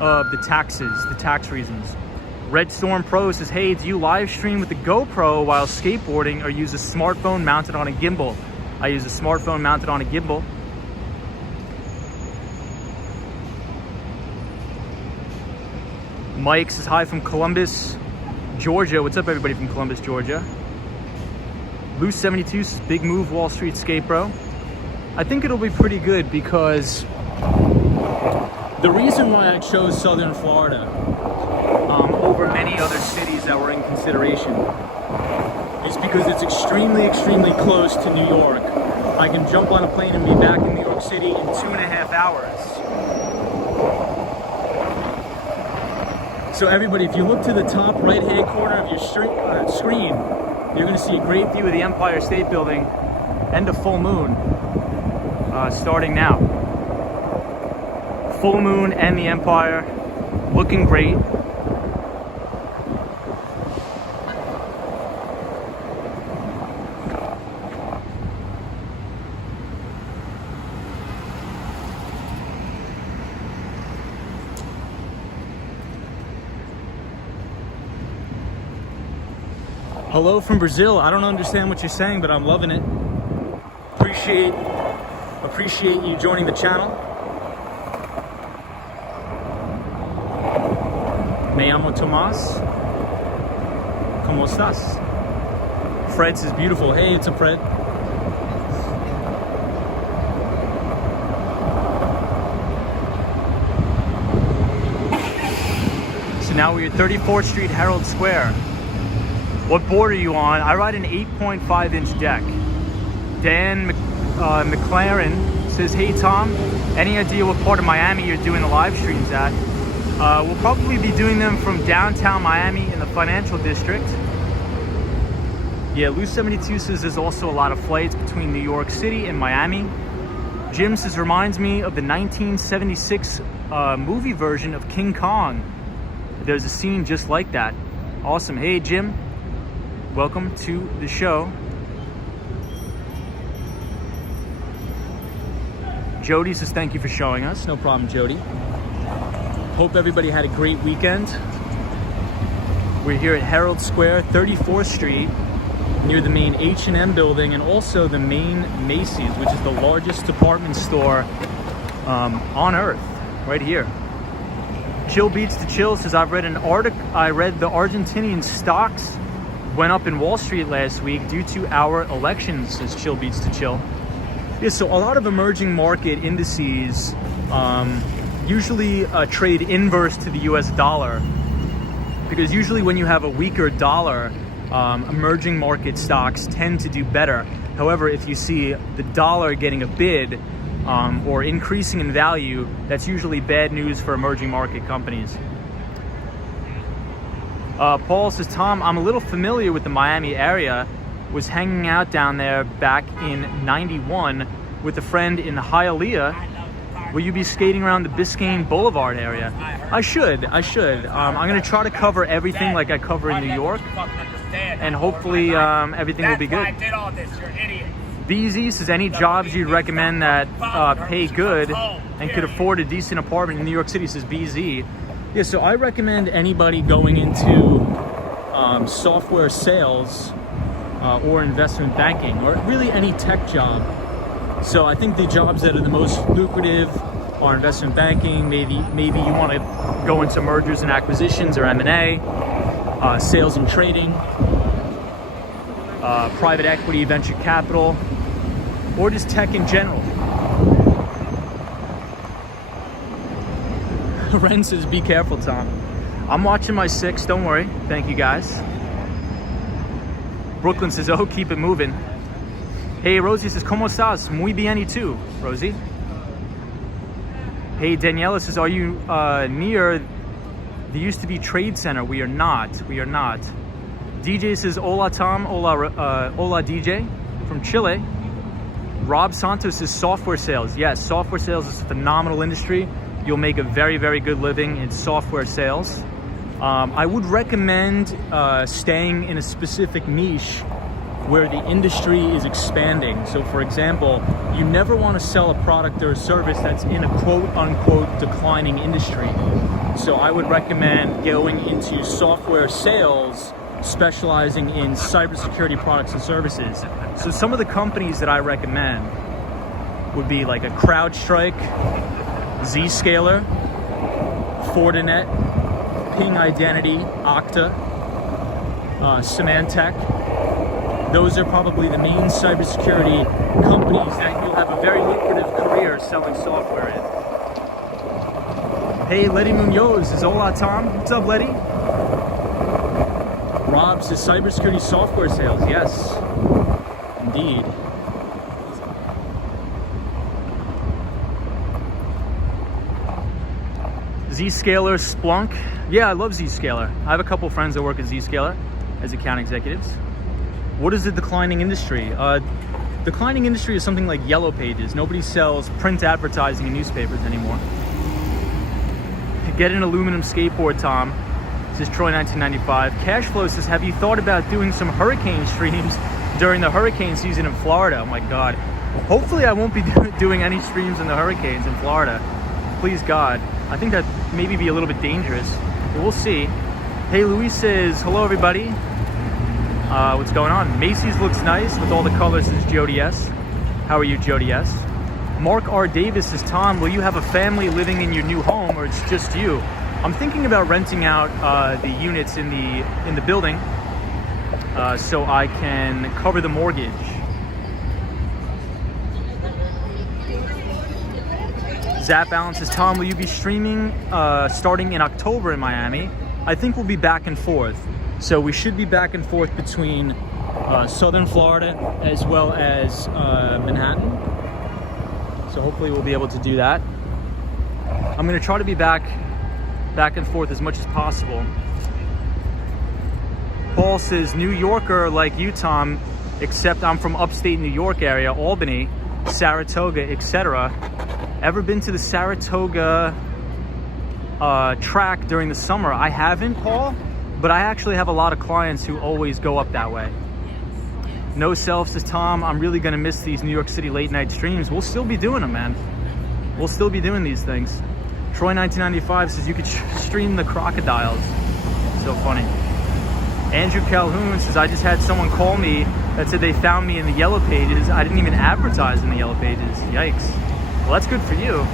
of the tax reasons. Red Storm Pro says, hey, do you live stream with the GoPro while skateboarding or use a smartphone mounted on a gimbal? I use a smartphone mounted on a gimbal. Mike says, hi from Columbus, Georgia. What's up everybody from Columbus, Georgia? Loose 72 says, big move Wall Street Skate Bro. I think it'll be pretty good because the reason why I chose Southern Florida over many other cities that were in consideration is because it's extremely, extremely close to New York. I can jump on a plane and be back in New York City in 2.5 hours. So everybody, if you look to the top right-hand corner of your screen, you're going to see a great view of the Empire State Building and a full moon starting now. Full moon and the Empire looking great. Hello from Brazil. I don't understand what you're saying, but I'm loving it. Appreciate you joining the channel. Me llamo Tomás. ¿Cómo estás? Fred says beautiful. Hey, it's a Fred. So now we're at 34th Street, Herald Square. What board are you on? I ride an 8.5-inch deck. Dan McLaren says, hey Tom, any idea what part of Miami you're doing the live streams at? We'll probably be doing them from downtown Miami in the financial district. Yeah, Loose 72 says there's also a lot of flights between New York City and Miami. Jim says, reminds me of the 1976 movie version of King Kong. There's a scene just like that. Awesome. Hey Jim, welcome to the show. Jody says, thank you for showing us. No problem, Jody. Hope everybody had a great weekend. We're here at Herald Square, 34th Street, near the main H&M building and also the main Macy's, which is the largest department store on earth, right here. Chill Beats to Chill says, I read the Argentinian stocks went up in Wall Street last week due to our elections, says Chill Beats to Chill. Yeah, so a lot of emerging market indices usually trade inverse to the US dollar, because usually when you have a weaker dollar, emerging market stocks tend to do better. However, if you see the dollar getting a bid or increasing in value, that's usually bad news for emerging market companies. Paul says, Tom, I'm a little familiar with the Miami area. Was hanging out down there back in '91 with a friend in Hialeah. Will you be skating around the Biscayne Boulevard area? I should. I'm going to try to cover everything like I cover in New York. And hopefully everything will be good. BZ says, any jobs you'd recommend that pay good and could afford a decent apartment in New York City, says BZ. Yeah, so I recommend anybody going into software sales or investment banking, or really any tech job. So I think the jobs that are the most lucrative are investment banking. Maybe you want to go into mergers and acquisitions or M&A, sales and trading, private equity, venture capital, or just tech in general. Ren says, be careful, Tom. I'm watching my 6, don't worry. Thank you, guys. Brooklyn says, oh, keep it moving. Hey, Rosie says, ¿Cómo estás? Muy bien, y tú, Rosie. Hey, Daniela says, are you near the used to be Trade Center? We are not. DJ says, hola, Tom. Hola, DJ from Chile. Rob Santos says, software sales. Yes, software sales is a phenomenal industry. You'll make a very, very good living in software sales. I would recommend staying in a specific niche where the industry is expanding. So for example, you never want to sell a product or a service that's in a quote unquote declining industry. So I would recommend going into software sales, specializing in cybersecurity products and services. So some of the companies that I recommend would be like a CrowdStrike, Zscaler, Fortinet, Ping Identity, Okta, Symantec. Those are probably the main cybersecurity companies that you'll have a very lucrative career selling software in. Hey, Letty Munoz says, hola, Tom. What's up, Letty? Rob says, cybersecurity software sales. Yes, indeed. Zscaler, Splunk. Yeah, I love Zscaler. I have a couple friends that work at Zscaler as account executives. What is the declining industry? Declining industry is something like Yellow Pages. Nobody sells print advertising in newspapers anymore. Get an aluminum skateboard, Tom. This is Troy 1995. Cashflow says, have you thought about doing some hurricane streams during the hurricane season in Florida? Oh my God. Hopefully I won't be doing any streams in the hurricanes in Florida. Please God. I think that maybe be a little bit dangerous, but we'll see. Hey, Luis says, hello everybody. What's going on? Macy's looks nice with all the colors, says Jody S. How are you, Jody S? Mark R. Davis says, Tom, will you have a family living in your new home, or it's just you? I'm thinking about renting out the units in the building so I can cover the mortgage. Zap Allen says, Tom, will you be streaming starting in October in Miami? I think we'll be back and forth. So we should be back and forth between Southern Florida as well as Manhattan. So hopefully we'll be able to do that. I'm going to try to be back and forth as much as possible. Paul says, New Yorker like you, Tom, except I'm from upstate New York area, Albany, Saratoga, etc. Ever been to the Saratoga track during the summer? I haven't, Paul, but I actually have a lot of clients who always go up that way. No Self says, Tom, I'm really going to miss these New York City late night streams. We'll still be doing them, man. We'll still be doing these things. Troy 1995 says, you could stream the crocodiles. So funny. Andrew Calhoun says, I just had someone call me that said they found me in the Yellow Pages. I didn't even advertise in the Yellow Pages. Yikes. Well, that's good for you.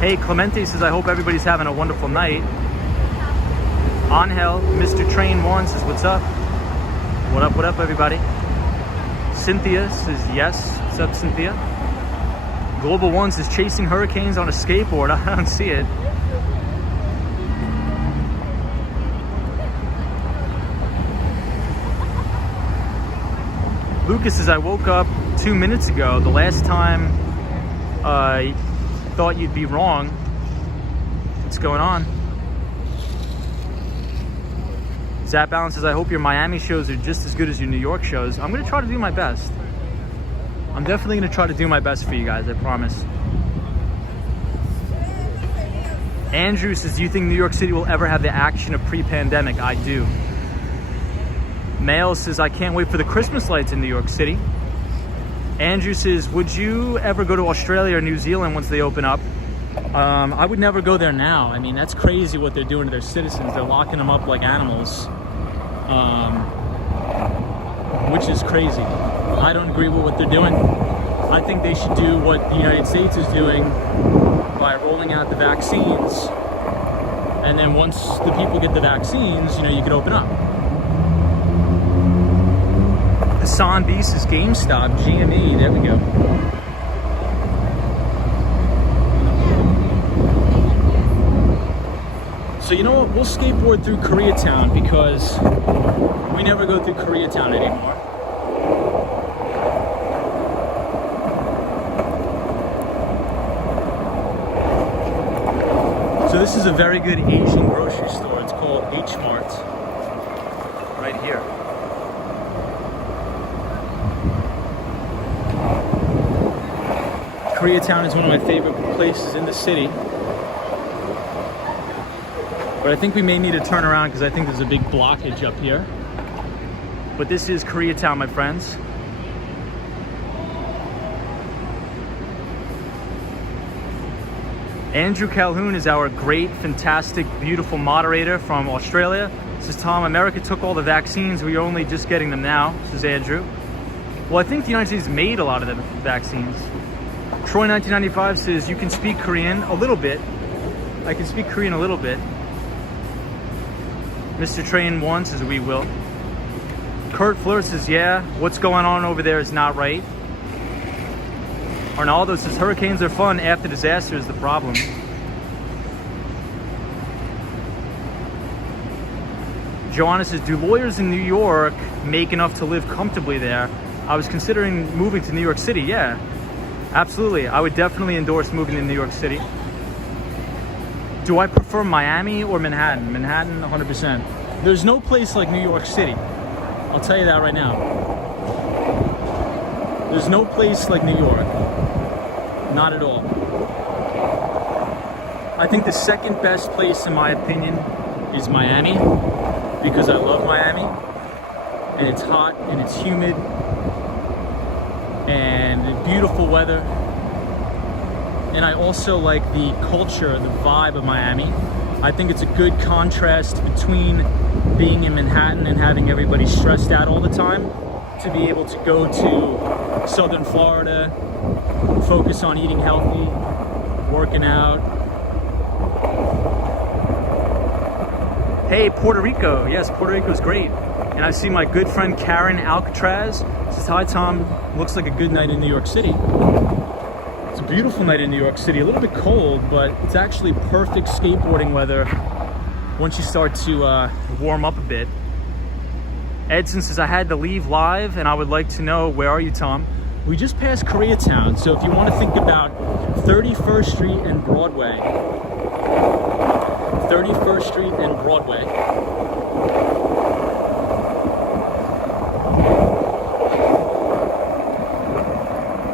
Hey, Clemente says, I hope everybody's having a wonderful night. Angel, Mr. Train 1 says, what's up? What up, everybody? Cynthia says, yes. What's up, Cynthia? Global Ones is chasing hurricanes on a skateboard. I don't see it. Lucas says, I woke up 2 minutes ago. The last time I thought you'd be wrong. What's going on? Zap Balance says, I hope your Miami shows are just as good as your New York shows. I'm going to try to do my best. I'm definitely going to try to do my best for you guys, I promise. Andrew says, do you think New York City will ever have the action of pre-pandemic? I do. Mail says, I can't wait for the Christmas lights in New York City. Andrew says, would you ever go to Australia or New Zealand once they open up? I would never go there now. I mean, that's crazy what they're doing to their citizens. They're locking them up like animals, which is crazy. I don't agree with what they're doing. I think they should do what the United States is doing by rolling out the vaccines. And then once the people get the vaccines, you know, you can open up. Hassan Beast is GameStop, GME, there we go. So you know what, we'll skateboard through Koreatown because we never go through Koreatown anymore. So this is a very good Asian grocery store. It's called H Mart, right here. Koreatown is one of my favorite places in the city. But I think we may need to turn around because I think there's a big blockage up here. But this is Koreatown, my friends. Andrew Calhoun is our great, fantastic, beautiful moderator from Australia. This is Tom. America took all the vaccines. We're only just getting them now. This is Andrew. Well, I think the United States made a lot of the vaccines. Troy 1995 says, you can speak Korean a little bit. I can speak Korean a little bit. Mr. Train 1 says, we will. Kurt Fleur says, yeah, what's going on over there is not right. Arnaldo says, hurricanes are fun, after disaster is the problem. Joanna says, do lawyers in New York make enough to live comfortably there? I was considering moving to New York City. Yeah, absolutely. I would definitely endorse moving to New York City. Do I prefer Miami or Manhattan? Manhattan, 100%. There's no place like New York City. I'll tell you that right now. There's no place like New York. Not at all. I think the second best place, in my opinion, is Miami, because I love Miami, and it's hot, and it's humid, and beautiful weather. And I also like the culture, the vibe of Miami. I think it's a good contrast between being in Manhattan and having everybody stressed out all the time, to be able to go to Southern Florida, focus on eating healthy, working out. Hey, Puerto Rico. Yes, Puerto Rico is great. And I see my good friend Karen Alcatraz says, hi Tom, looks like a good night in New York City. It's a beautiful night in New York City, a little bit cold, but it's actually perfect skateboarding weather once you start to warm up a bit. Edson says, I had to leave live and I would like to know, where are you, Tom? We just passed Koreatown, so if you want to think about 31st Street and Broadway, 31st Street and Broadway,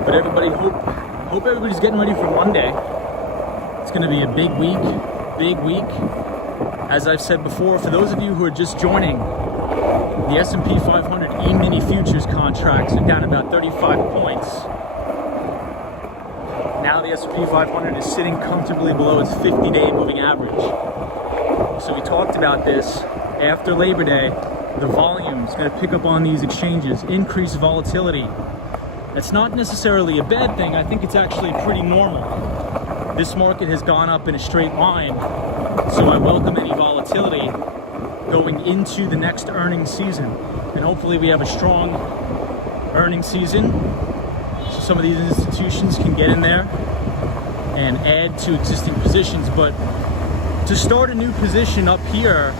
but everybody, hope everybody's getting ready for Monday. It's going to be a big week, big week. As I've said before, for those of you who are just joining, the S&P 500 E-mini futures contracts are down about 35 points. Now the S&P 500 is sitting comfortably below its 50-day moving average. So we talked about this. After Labor Day, the volume is going to pick up on these exchanges, increase volatility. That's not necessarily a bad thing. I think it's actually pretty normal. This market has gone up in a straight line, so I welcome any volatility going into the next earnings season. And hopefully we have a strong earnings season, so some of these institutions can get in there and add to existing positions, but to start a new position up here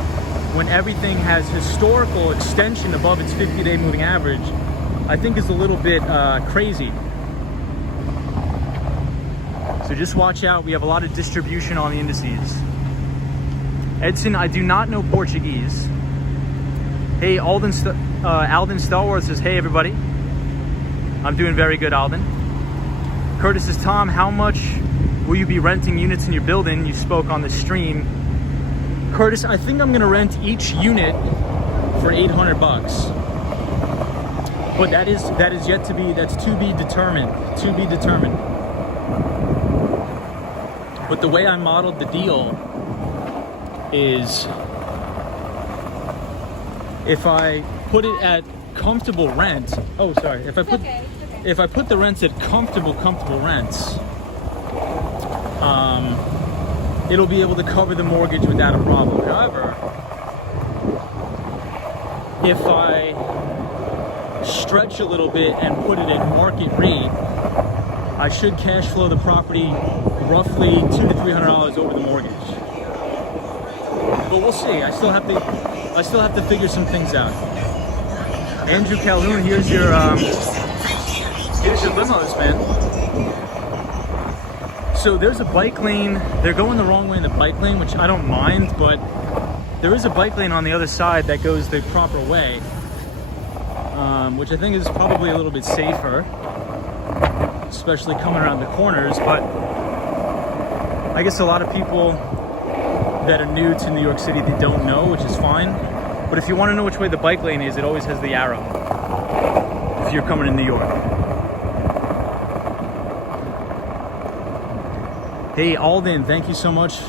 when everything has historical extension above its 50-day moving average, I think is a little bit crazy. So just watch out. We have a lot of distribution on the indices. Edson, I do not know Portuguese. Hey, Alden Star Wars says, hey everybody. I'm doing very good, Alden. Curtis says, Tom, how much will you be renting units in your building? You spoke on the stream. Curtis, I think I'm gonna rent each unit for $800. But that is yet to be, that's to be determined, But the way I modeled the deal is if I put it at comfortable rent, if I put the rents at comfortable rents, it'll be able to cover the mortgage without a problem. However, if I stretch a little bit and put it at market rate, I should cash flow the property roughly $200 to $300 over the mortgage. But we'll see. I still have to figure some things out. Andrew Calhoun, here's your limos, man. So there's a bike lane. They're going the wrong way in the bike lane, which I don't mind, but there is a bike lane on the other side that goes the proper way, which I think is probably a little bit safer, especially coming around the corners. But I guess a lot of people that are new to New York City, they don't know, which is fine. But if you want to know which way the bike lane is, it always has the arrow if you're coming to New York. Hey Alden, thank you so much.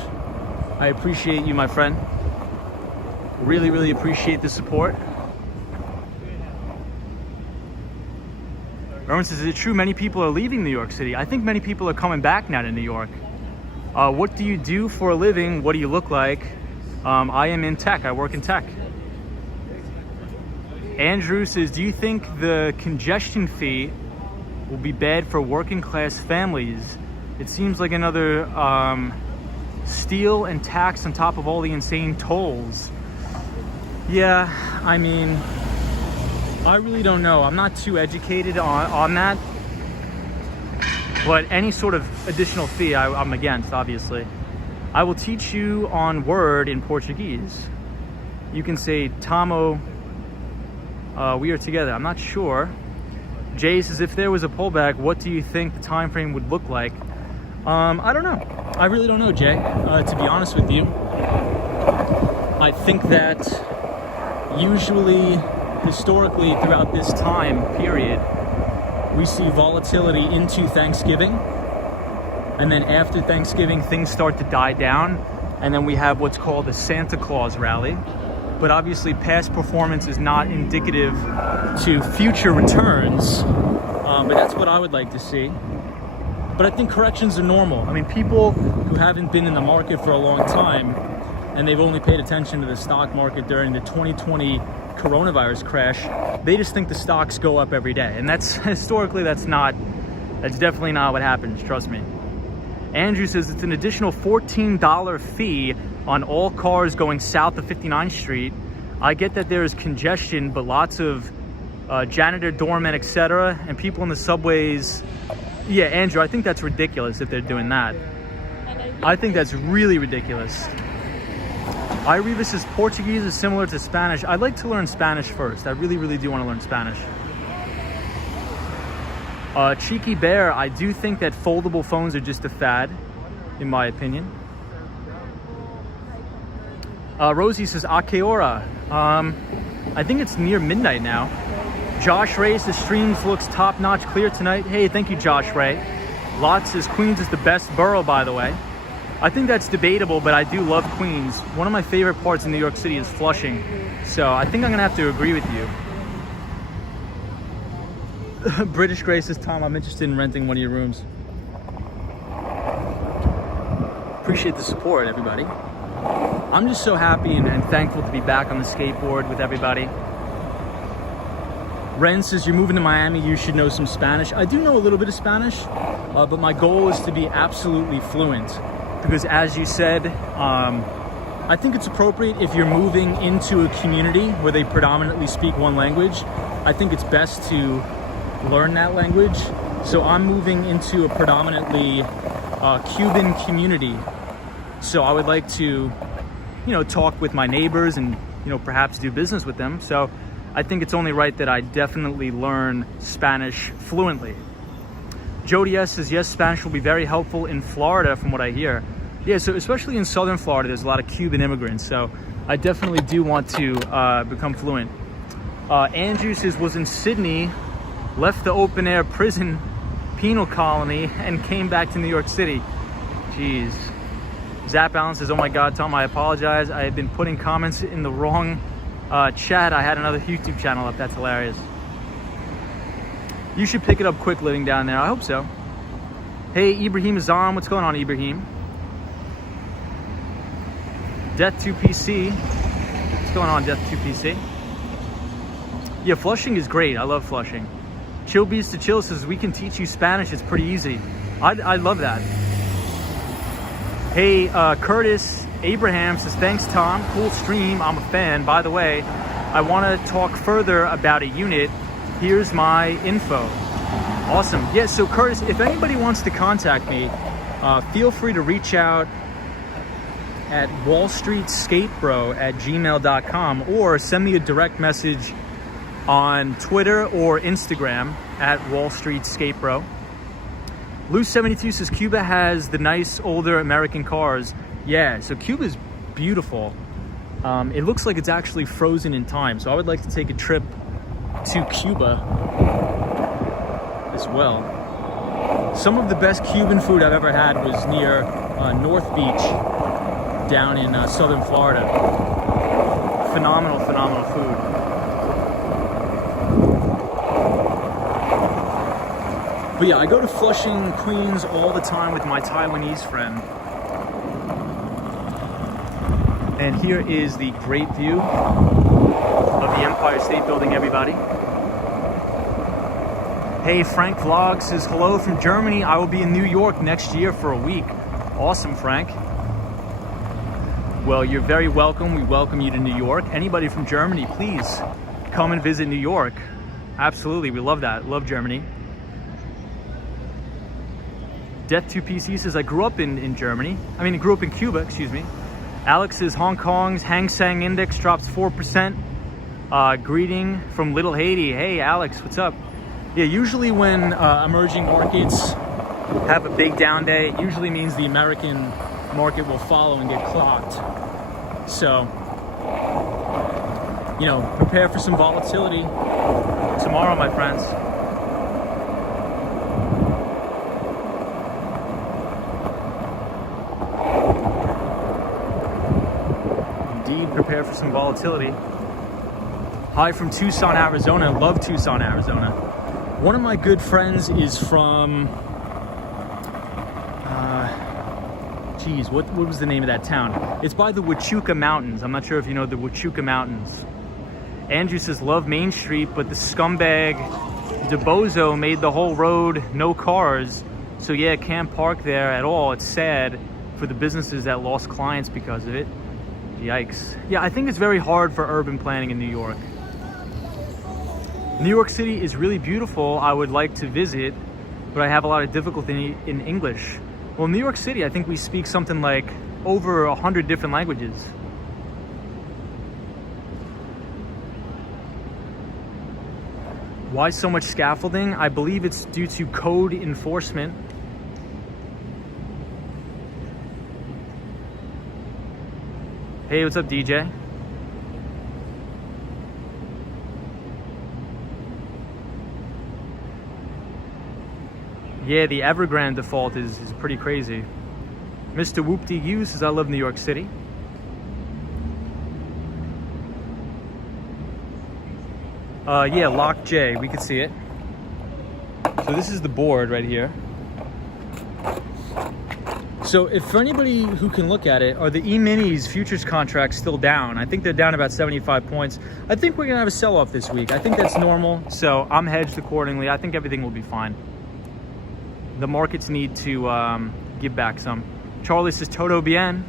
I appreciate you, my friend. Really, really appreciate the support. Erwin says, is it true many people are leaving New York City? I think many people are coming back now to New York. What do you do for a living? What do you look like? I am in tech. I work in tech. Andrew says, do you think the congestion fee will be bad for working class families? It seems like another steal and tax on top of all the insane tolls. Yeah, I mean, I really don't know. I'm not too educated on that. But any sort of additional fee, I'm against, obviously. I will teach you on word in Portuguese. You can say, Tamo, we are together. I'm not sure. Jay says, if there was a pullback, what do you think the time frame would look like? I don't know. I really don't know, Jay, to be honest with you. I think that usually, historically, throughout this time period, we see volatility into Thanksgiving, and then after Thanksgiving, things start to die down, and then we have what's called a Santa Claus rally. But obviously, past performance is not indicative to future returns, but that's what I would like to see. But I think corrections are normal. I mean, people who haven't been in the market for a long time, and they've only paid attention to the stock market during the 2020 coronavirus crash, they just think the stocks go up every day. And that's historically, that's definitely not what happens, trust me. Andrew says it's an additional $14 fee on all cars going south of 59th Street. I get that there is congestion, but lots of janitor, doormen, etc., and people in the subways. Yeah, Andrew, I think that's ridiculous if they're doing that. I think that's really ridiculous. Iriva says Portuguese is similar to Spanish. I'd like to learn Spanish first. I really, really do want to learn Spanish. Cheeky Bear, I do think that foldable phones are just a fad, in my opinion. Rosie says, a que hora? I think it's near midnight now. Josh Ray says, streams looks top-notch clear tonight. Hey, thank you, Josh Ray. Lot says, Queens is the best borough, by the way. I think that's debatable, but I do love Queens. One of my favorite parts in New York City is Flushing. So I think I'm gonna have to agree with you. British Gray says, Tom, I'm interested in renting one of your rooms. Appreciate the support, everybody. I'm just so happy and thankful to be back on the skateboard with everybody. Ren says, you're moving to Miami, you should know some Spanish. I do know a little bit of Spanish, but my goal is to be absolutely fluent. Because as you said, I think it's appropriate if you're moving into a community where they predominantly speak one language. I think it's best to learn that language. So I'm moving into a predominantly Cuban community. So I would like to, talk with my neighbors and, perhaps do business with them. So I think it's only right that I definitely learn Spanish fluently. Jody S says, yes, Spanish will be very helpful in Florida from what I hear. Yeah, so especially in Southern Florida, there's a lot of Cuban immigrants. So I definitely do want to become fluent. Andrew says, was in Sydney, left the open air prison penal colony and came back to New York City. Jeez. Zap Allen says, oh my God, Tom, I apologize. I have been putting comments in the wrong chat. I had another YouTube channel up. That's hilarious. You should pick it up quick living down there. I hope so. Hey, Ibrahim Azam. What's going on, Ibrahim? Death 2PC. What's going on, Death 2PC? Yeah, Flushing is great. I love Flushing. Chill Beast to Chill says, we can teach you Spanish. It's pretty easy. I love that. Hey, Curtis Abraham says, thanks, Tom. Cool stream. I'm a fan. By the way, I want to talk further about a unit. Here's my info. Awesome. Yeah, so Curtis, if anybody wants to contact me, feel free to reach out at wallstreetskatebro@gmail.com or send me a direct message on Twitter or Instagram at wallstreetskatebro. Lou72 says, Cuba has the nice older American cars. Yeah, so Cuba's beautiful. It looks like it's actually frozen in time. So I would like to take a trip to Cuba as well. Some of the best Cuban food I've ever had was near North Beach down in southern Florida. Phenomenal, phenomenal food. But yeah, I go to Flushing, Queens all the time with my Taiwanese friend. And here is the great view of the Empire State Building, everybody. Hey, Frank Vlog says, hello from Germany. I will be in New York next year for a week. Awesome, Frank. Well, you're very welcome. We welcome you to New York. Anybody from Germany, please come and visit New York. Absolutely, we love that. Love Germany. Death2PC says, I grew up in Germany. Grew up in Cuba, excuse me. Alex says, Hong Kong's Hang Seng Index drops 4%. Greeting from Little Haiti. Hey, Alex, what's up? Yeah, usually when emerging markets have a big down day, it usually means the American market will follow and get clocked. So, prepare for some volatility tomorrow, my friends. Indeed, prepare for some volatility. Hi from Tucson, Arizona. Love Tucson, Arizona. One of my good friends is from what was the name of that town? It's by the Huachuca Mountains. I'm not sure if you know the Huachuca Mountains. Andrew says, love Main Street, but the scumbag DeBozo made the whole road no cars. So yeah, can't park there at all. It's sad for the businesses that lost clients because of it. Yikes. Yeah, I think it's very hard for urban planning in New York. New York City is really beautiful. I would like to visit, but I have a lot of difficulty in English. Well, New York City, I think we speak something like over 100 different languages. Why so much scaffolding? I believe it's due to code enforcement. Hey, what's up, DJ? Yeah, the Evergrande default is pretty crazy. Mr. Whoop-de-Goo says, I love New York City. Yeah, Lock J, we can see it. So this is the board right here. So if for anybody who can look at it, are the E-minis futures contracts still down? I think they're down about 75 points. I think we're gonna have a sell-off this week. I think that's normal, so I'm hedged accordingly. I think everything will be fine. The markets need to give back some. Charlie says, Todo bien.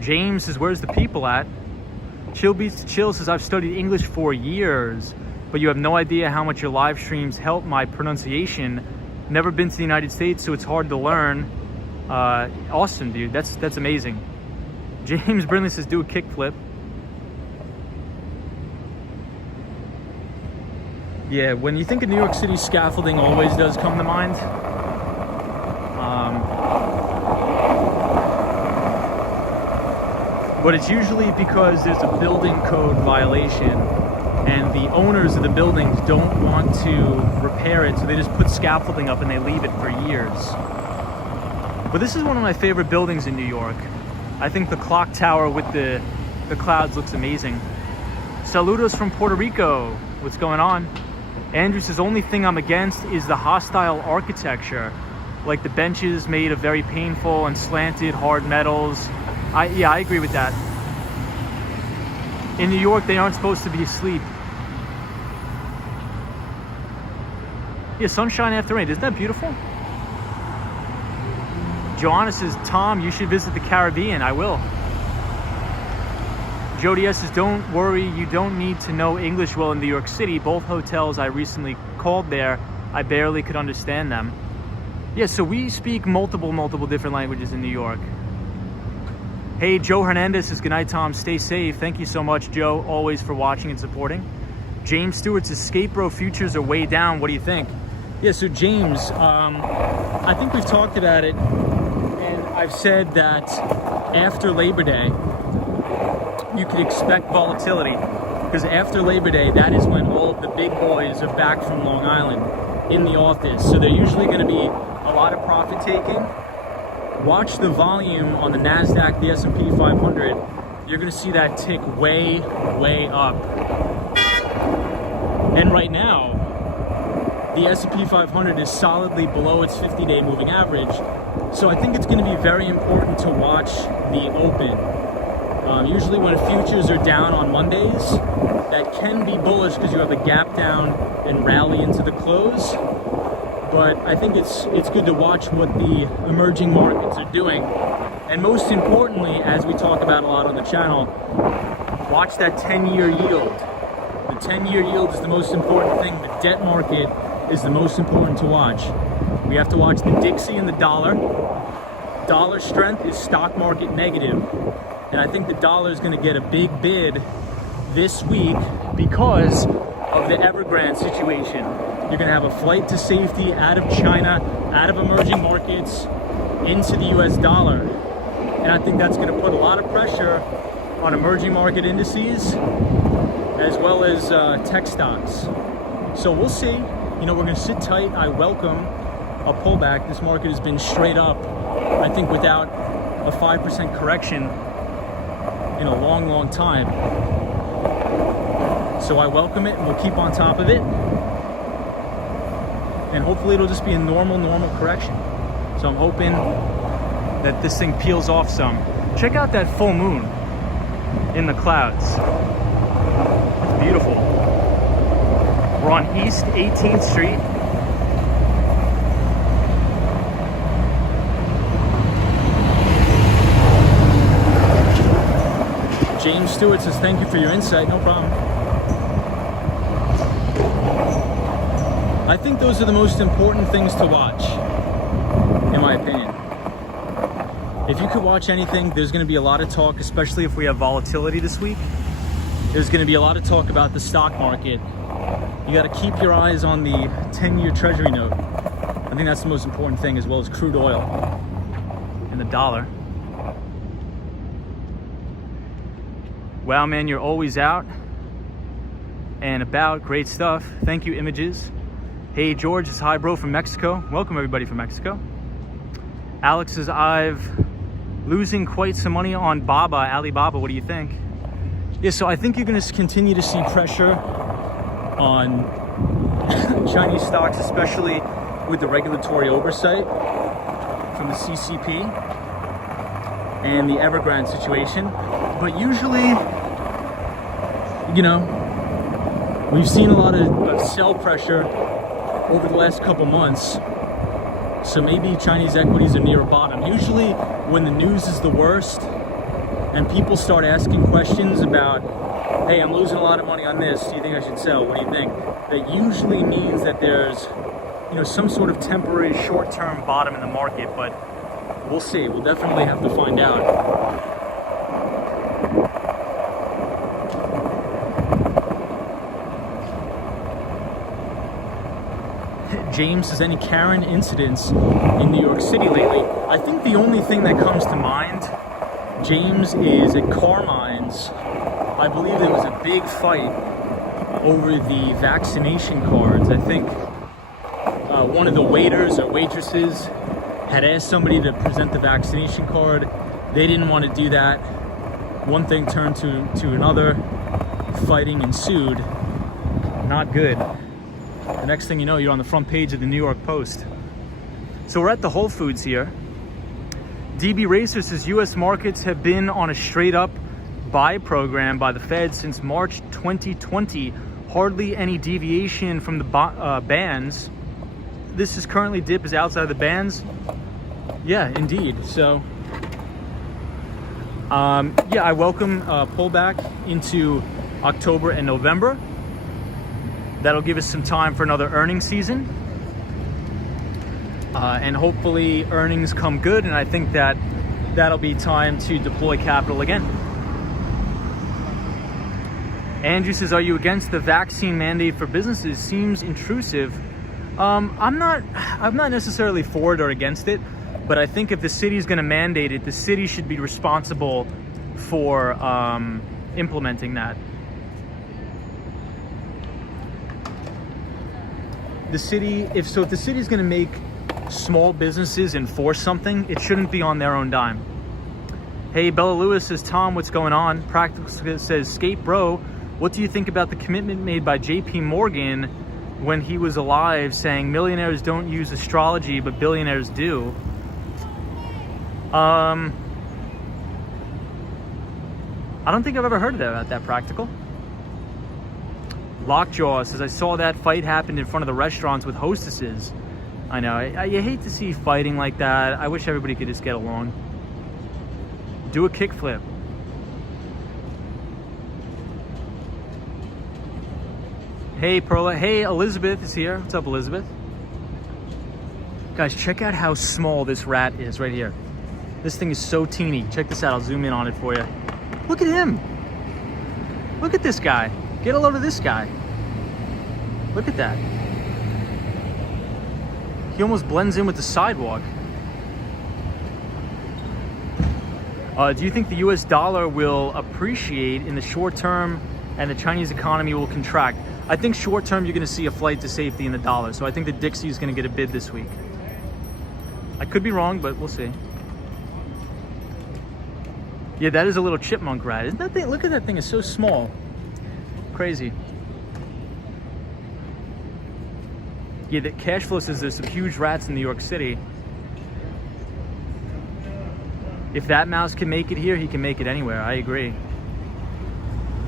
James says, where's the people at? Chill Beats to Chill says, I've studied English for years, but you have no idea how much your live streams help my pronunciation. Never been to the United States, so it's hard to learn. Awesome, dude. That's amazing. James Brinley says, do a kickflip. Yeah, when you think of New York City, scaffolding always does come to mind. But it's usually because there's a building code violation and the owners of the buildings don't want to repair it, so they just put scaffolding up and they leave it for years. But this is one of my favorite buildings in New York. I think the clock tower with the clouds looks amazing. Saludos from Puerto Rico. What's going on? Andrew says, only thing I'm against is the hostile architecture, like the benches made of very painful and slanted hard metals. Yeah, I agree with that. In New York, they aren't supposed to be asleep. Yeah, sunshine after rain. Isn't that beautiful? Joanna says, Tom, you should visit the Caribbean. I will. Jody S says, don't worry, you don't need to know English well in New York City. Both hotels I recently called there, I barely could understand them. Yeah, so we speak multiple different languages in New York. Hey, Joe Hernandez says, good night, Tom. Stay safe. Thank you so much, Joe, always for watching and supporting. James Stewart says, Skatebro futures are way down. What do you think? Yeah, so James, I think we've talked about it, and I've said that after Labor Day, you could expect volatility, because after Labor Day, that is when all of the big boys are back from Long Island in the office. So they're usually going to be a lot of profit taking. Watch the volume on the NASDAQ, the S&P 500. You're going to see that tick way up. And right now, the S&P 500 is solidly below its 50-day moving average. So I think it's going to be very important to watch the open. Usually when futures are down on Mondays, that can be bullish because you have a gap down and rally into the close. But I think it's good to watch what the emerging markets are doing. And most importantly, as we talk about a lot on the channel, watch that 10-year yield. The 10-year yield is the most important thing. The debt market is the most important to watch. We have to watch the Dixie and the dollar. Dollar strength is stock market negative. And I think the dollar is going to get a big bid this week because of the Evergrande situation. You're going to have a flight to safety out of China, out of emerging markets, into the US dollar. And I think that's going to put a lot of pressure on emerging market indices as well as tech stocks. So we'll see. You know, we're going to sit tight. I welcome a pullback. This market has been straight up, I think, without a 5% correction in a long time. So I welcome it, and we'll keep on top of it. And hopefully it'll just be a normal correction. So I'm hoping that this thing peels off some. Check out that full moon in the clouds. It's beautiful. We're on East 18th Street. James Stewart says, thank you for your insight. No problem. I think those are the most important things to watch, in my opinion. If you could watch anything, there's going to be a lot of talk, especially if we have volatility this week. There's going to be a lot of talk about the stock market. You got to keep your eyes on the 10-year Treasury note. I think that's the most important thing, as well as crude oil and the dollar. Wow, man, you're always out and about. Great stuff. Thank you, Images. Hey, George, it's hi, bro, from Mexico. Welcome, everybody from Mexico. Alex says, I've losing quite some money on Alibaba. What do you think? Yeah, so I think you're going to continue to see pressure on Chinese stocks, especially with the regulatory oversight from from the CCP and the Evergrande situation. But usually, you know, we've seen a lot of sell pressure over the last couple months. So maybe Chinese equities are near a bottom. Usually when the news is the worst and people start asking questions about, hey, I'm losing a lot of money on this, do you think I should sell? What do you think? That usually means that there's, you know, some sort of temporary short-term bottom in the market, but we'll see. We'll definitely have to find out. James, has any Karen incidents in New York City lately? I think the only thing that comes to mind, James, is at Carmine's. I believe there was a big fight over the vaccination cards. I think one of the waiters or waitresses had asked somebody to present the vaccination card. They didn't want to do that. One thing turned to another. Fighting ensued. Not good. The next thing you know, you're on the front page of the New York Post. So we're at the Whole Foods here. DB Racer says U.S. markets have been on a straight-up buy program by the Fed since March 2020. Hardly any deviation from the bands. This is currently dip is outside the bands. Yeah, indeed. So, yeah, I welcome pullback into October and November. That'll give us some time for another earnings season. And hopefully earnings come good, and I think that that'll be time to deploy capital again. Andrew says, are you against the vaccine mandate for businesses? Seems intrusive. I'm not necessarily for it or against it, but I think if the city is going to mandate it, the city should be responsible for implementing that. The city, if the city is going to make small businesses enforce something, it shouldn't be on their own dime. Hey, Bella Lewis says, Tom, what's going on? Practical says, Skate Bro, what do you think about the commitment made by JP Morgan when he was alive, saying millionaires don't use astrology, but billionaires do? I don't think I've ever heard of that about that, Practical. Lockjaw says, I saw that fight happened in front of the restaurants with hostesses. I know, you hate to see fighting like that. I wish everybody could just get along. Do a kickflip. Hey, Perla. Hey, Elizabeth is here. What's up, Elizabeth? Guys, check out how small this rat is right here. This thing is so teeny. Check this out. I'll zoom in on it for you. Look at him. Look at this guy. Get a load of this guy. Look at that. He almost blends in with the sidewalk. Do you think the US dollar will appreciate in the short term and the Chinese economy will contract? I think short term you're going to see a flight to safety in the dollar. So I think that Dixie is going to get a bid this week. I could be wrong, but we'll see. Yeah, that is a little chipmunk rat. Isn't that thing? Look at that thing. It's so small. Crazy. Yeah, that cash flow says there's some huge rats in New York City. If that mouse can make it here, he can make it anywhere. I agree.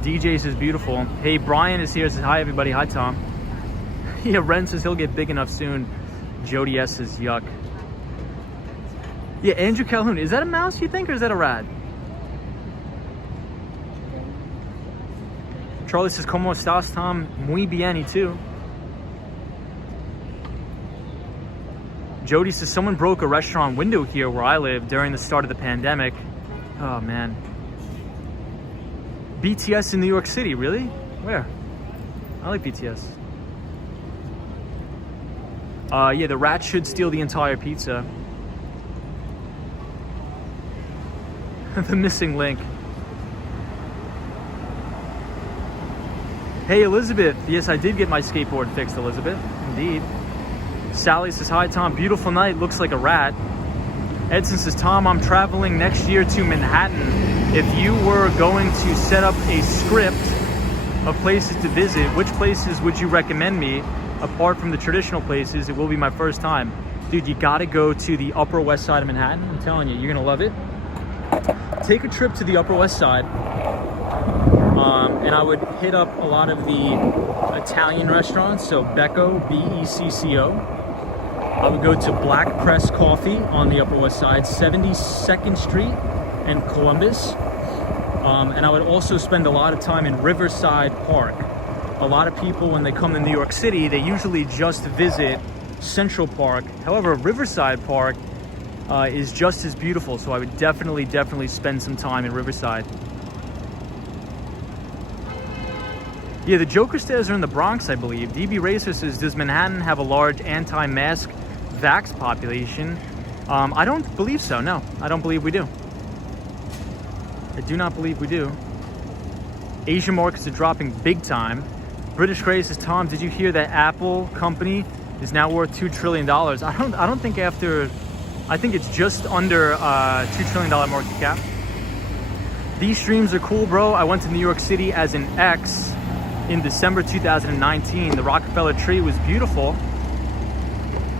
DJ says beautiful. Hey, Brian is here. Says hi everybody. Hi Tom. Yeah, Ren says he'll get big enough soon. Jody S says yuck. Yeah, Andrew Calhoun. Is that a mouse you think, or is that a rat? Charlie says, ¿Cómo estás, Tom? Muy bien, y tú? Jody says, someone broke a restaurant window here where I live during the start of the pandemic. Oh, man. BTS in New York City, really? Where? I like BTS. Yeah, the rat should steal the entire pizza. The missing link. Hey, Elizabeth. Yes, I did get my skateboard fixed, Elizabeth. Indeed. Sally says, hi, Tom. Beautiful night. Looks like a rat. Edson says, Tom, I'm traveling next year to Manhattan. If you were going to set up a script of places to visit, which places would you recommend me? Apart from the traditional places, it will be my first time. Dude, you gotta go to the Upper West Side of Manhattan. I'm telling you, you're gonna love it. Take a trip to the Upper West Side. And I would hit up a lot of the Italian restaurants, so Becco, B-E-C-C-O. I would go to Black Press Coffee on the Upper West Side, 72nd Street and Columbus. And I would also spend a lot of time in Riverside Park. A lot of people, when they come to New York City, they usually just visit Central Park. However, Riverside Park is just as beautiful, so I would definitely spend some time in Riverside. Yeah, the Joker stairs are in the Bronx, I believe. DB Racer says, does Manhattan have a large anti-mask vax population? I don't believe so, no. I don't believe we do. I do not believe we do. Asian markets are dropping big time. British Gray says, Tom, did you hear that Apple company is now worth $2 trillion? I don't think after, I think it's just under $2 trillion market cap. These streams are cool, bro. I went to New York City as an ex in December 2019. The Rockefeller tree was beautiful.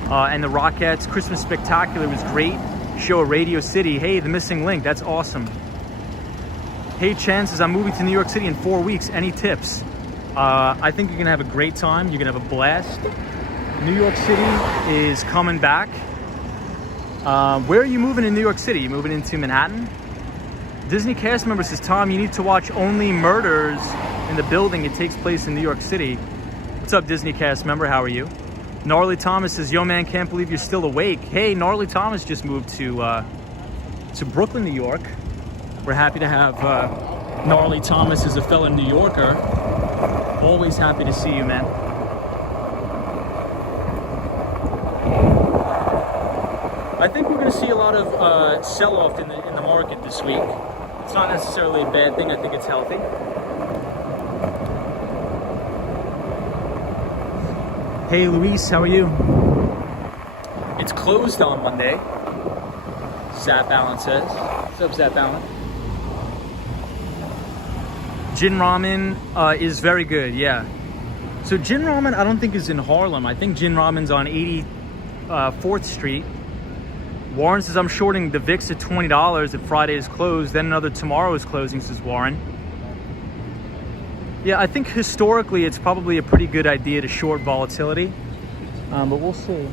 And the Rockettes Christmas Spectacular was great. Show at Radio City. Hey, the missing link, that's awesome. Hey, Chen says, I'm moving to New York City in 4 weeks. Any tips? I think you're gonna have a great time. You're gonna have a blast. New York City is coming back. Where are you moving in New York City? You moving into Manhattan? Disney cast member says, Tom, you need to watch Only Murders in the Building. It takes place in New York City. What's up, Disney cast member? How are you? Gnarly Thomas says, yo man, can't believe you're still awake. Hey, Gnarly Thomas just moved to Brooklyn, New York. We're happy to have Gnarly Thomas as a fellow New Yorker. Always happy to see you, man. I think we're going to see a lot of sell-off in the market this week. It's not necessarily a bad thing. I think it's healthy. Hey, Luis, how are you? It's closed on Monday. Zap Allen says. What's up, Zap Allen? Gin Ramen is very good, yeah. So Gin Ramen, I don't think is in Harlem. I think Gin Ramen's on 84th Street. Warren says, I'm shorting the VIX at $20 if Friday is closed. Then another tomorrow is closing, says Warren. Yeah, I think historically it's probably a pretty good idea to short volatility. But we'll see.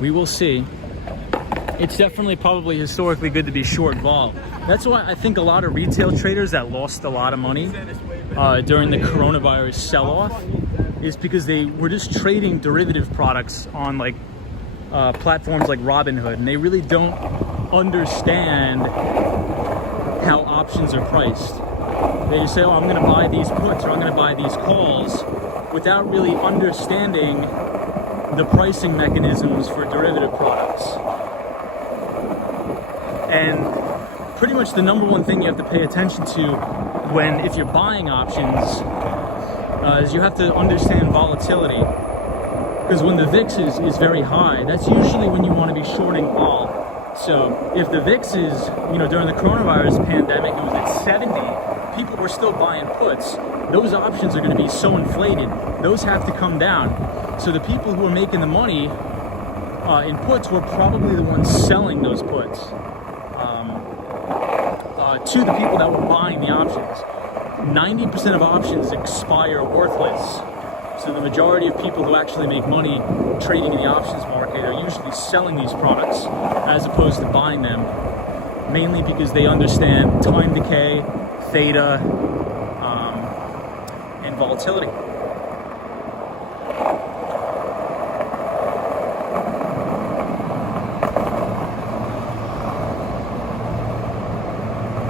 We will see. It's definitely probably historically good to be short vol. That's why I think a lot of retail traders that lost a lot of money during the coronavirus sell-off is because they were just trading derivative products on like platforms like Robinhood, and they really don't understand how options are priced. They just say, oh, I'm going to buy these puts or I'm going to buy these calls without really understanding the pricing mechanisms for derivative products. And pretty much the number one thing you have to pay attention to if you're buying options is you have to understand volatility. Because when the VIX is very high, that's usually when you want to be shorting vol. So if the VIX is, during the coronavirus pandemic, it was at 70, people were still buying puts. Those options are going to be so inflated. Those have to come down. So the people who are making the money in puts were probably the ones selling those puts to the people that were buying the options. 90% of options expire worthless. So the majority of people who actually make money trading in the options market are usually selling these products as opposed to buying them, mainly because they understand time decay, theta, and volatility.